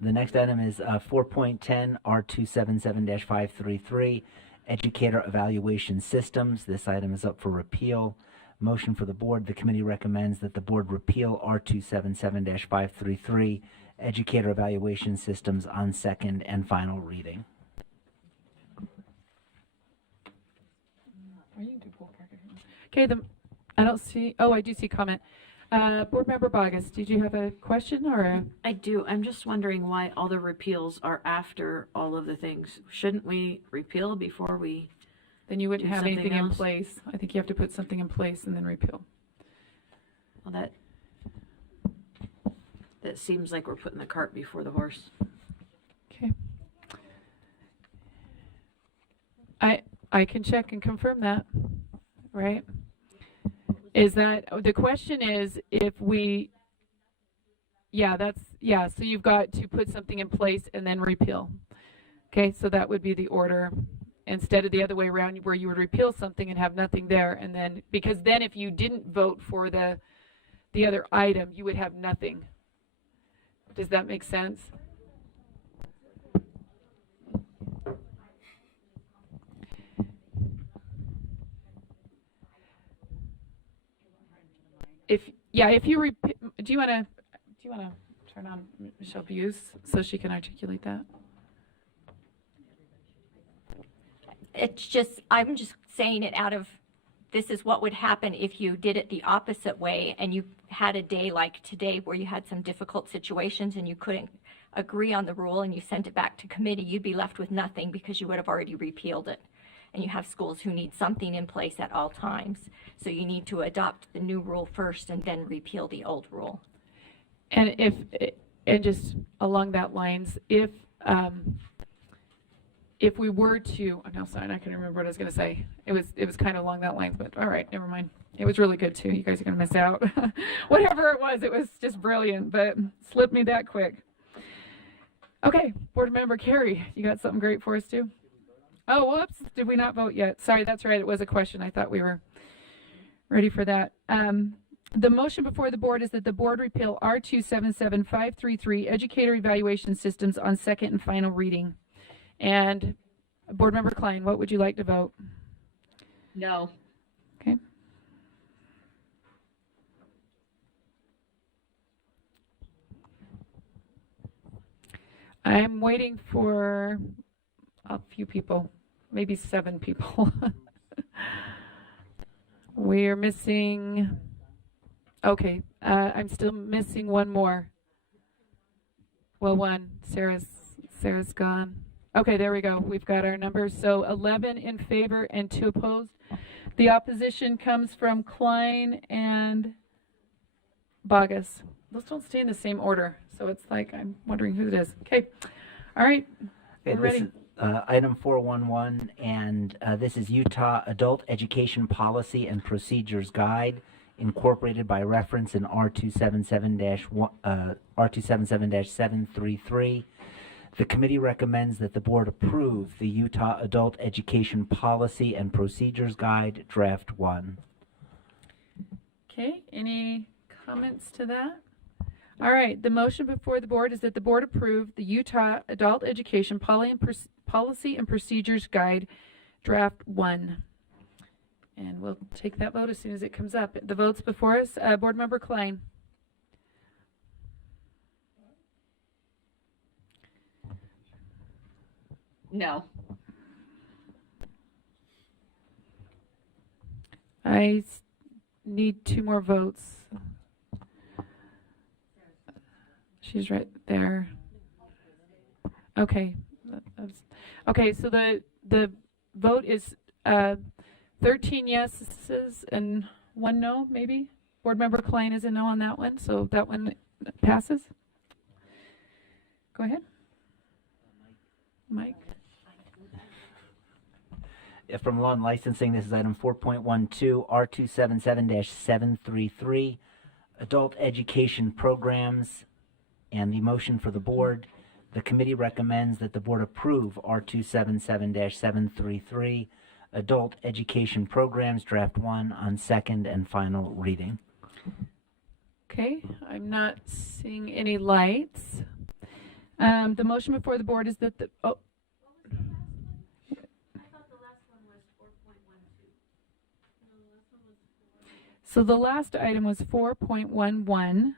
The next item is 4.10, R277-533, educator evaluation systems. This item is up for repeal. Motion for the board. The committee recommends that the board repeal R277-533, educator evaluation systems on second and final reading. Okay, I don't see, oh, I do see comment. Board Member Bogus, did you have a question or a? I do. I'm just wondering why all the repeals are after all of the things. Shouldn't we repeal before we? Then you wouldn't do have something anything in else? place. I think you have to put something in place and then repeal. Well, that seems like we're putting the cart before the horse. Okay. I can check and confirm that, right? Is that, the question is if we, so you've got to put something in place and then repeal. Okay, so that would be the order instead of the other way around where you would repeal something and have nothing there. And then, because then if you didn't vote for the other item, you would have nothing. Does that make sense? If you do you want to turn on Michelle Buse so she can articulate that? It's just, I'm just saying it out of, this is what would happen if you did it the opposite way and you had a day like today where you had some difficult situations and you couldn't agree on the rule and you sent it back to committee, you'd be left with nothing because you would have already repealed it. And you have schools who need something in place at all times. So you need to adopt the new rule first and then repeal the old rule. And and just along that lines, if we were to, I'm now sorry, I can remember what I was going to say. It was kind of along that lines, but all right, never mind. It was really good too. You guys are going to miss out. Whatever it was just brilliant, but slipped me that quick. Okay, Board Member Carey, you got something great for us too? Oh, whoops, did we not vote yet? Sorry, that's right, it was a question. I thought we were ready for that. The motion before the board is that the board repeal R277533 educator evaluation systems on second and final reading. And Board Member Klein, what would you like to vote? No. Okay. I'm waiting for a few people, maybe 7 people. We're missing, okay, I'm still missing one more. Well, one, Sarah's gone. Okay, there we go. We've got our numbers. So 11 in favor and 2 opposed. The opposition comes from Klein and Bogus. Those don't stay in the same order, so it's like I'm wondering who it is. Okay, all right, Okay, we're ready. this is item 411, and this is Utah Adult Education Policy and Procedures Guide, incorporated by reference in R277-733. The committee recommends that the board approve the Utah Adult Education Policy and Procedures Guide, Draft 1. Okay, any comments to that? All right, the motion before the board is that the board approve the Utah Adult Education Policy and Procedures Guide, Draft 1. And we'll take that vote as soon as it comes up. The votes before us, Board Member Klein. No. Need 2 more votes. She's right there. Okay. Okay, so the vote is 13 yeses and 1 no, maybe? Board Member Klein is a no on that one, so that one passes. Go ahead. Mike. From Law and Licensing, this is item 4.12, R277-733, Adult Education Programs, and the motion for the board. The committee recommends that the board approve R277-733, Adult Education Programs, Draft 1, on second and final reading. Okay, I'm not seeing any lights. The motion before the board is that the, oh. So the last item was 4.11.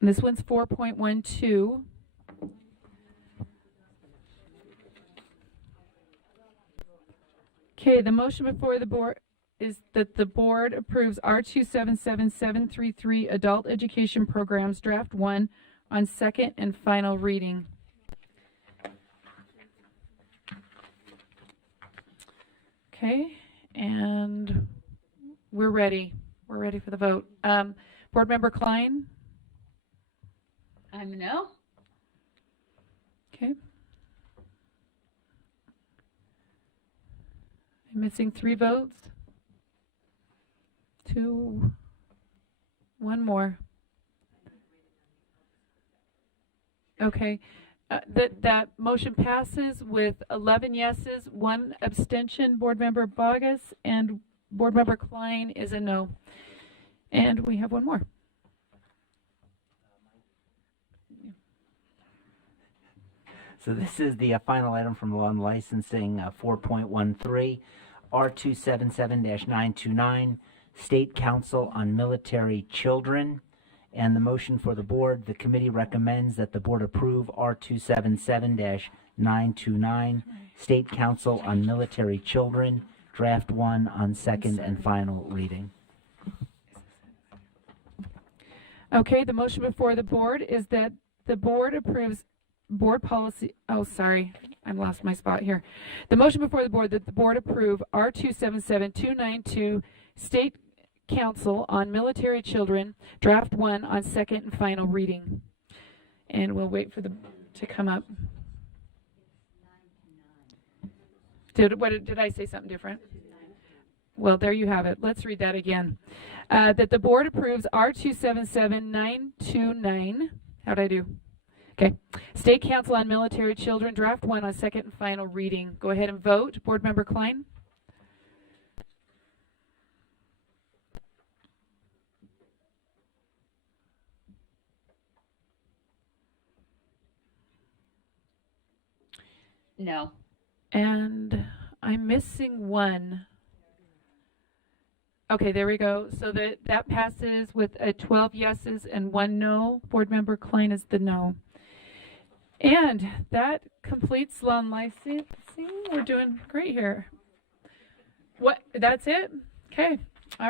This one's 4.12. Okay, the motion before the board is that the board approves R277733 Adult Education Programs Draft 1 on second and final reading. Okay, and we're ready. We're ready for the vote. Board Member Klein? I'm a no. Okay. I'm missing 3 votes. 2, 1 more. Okay, that motion passes with 11 yeses, 1 abstention. Board Member Bogus and Board Member Klein is a no. And we have 1 more. So this is the final item from Law and Licensing, 4.13, R277-929, State Council on Military Children. And the motion for the board, the committee recommends that the board approve R277-929, State Council on Military Children, Draft 1 on second and final reading. Okay, the motion before the board is that the board approves board policy, oh, sorry, I lost my spot here. The motion before the board that the board approve R277292 State Council on Military Children, Draft 1 on second and final reading. And we'll wait for the to come up. Did I say something different? Well, there you have it. Let's read that again. That the board approves R277929. How'd I do? Okay. State Council on Military Children, Draft 1 on second and final reading. Go ahead and vote. Board Member Klein? No. And I'm missing one. Okay, there we go. So that passes with 12 yeses and 1 no. Board Member Klein is the no. And that completes lawn licensing. We're doing great here. What? That's it? Okay. All right.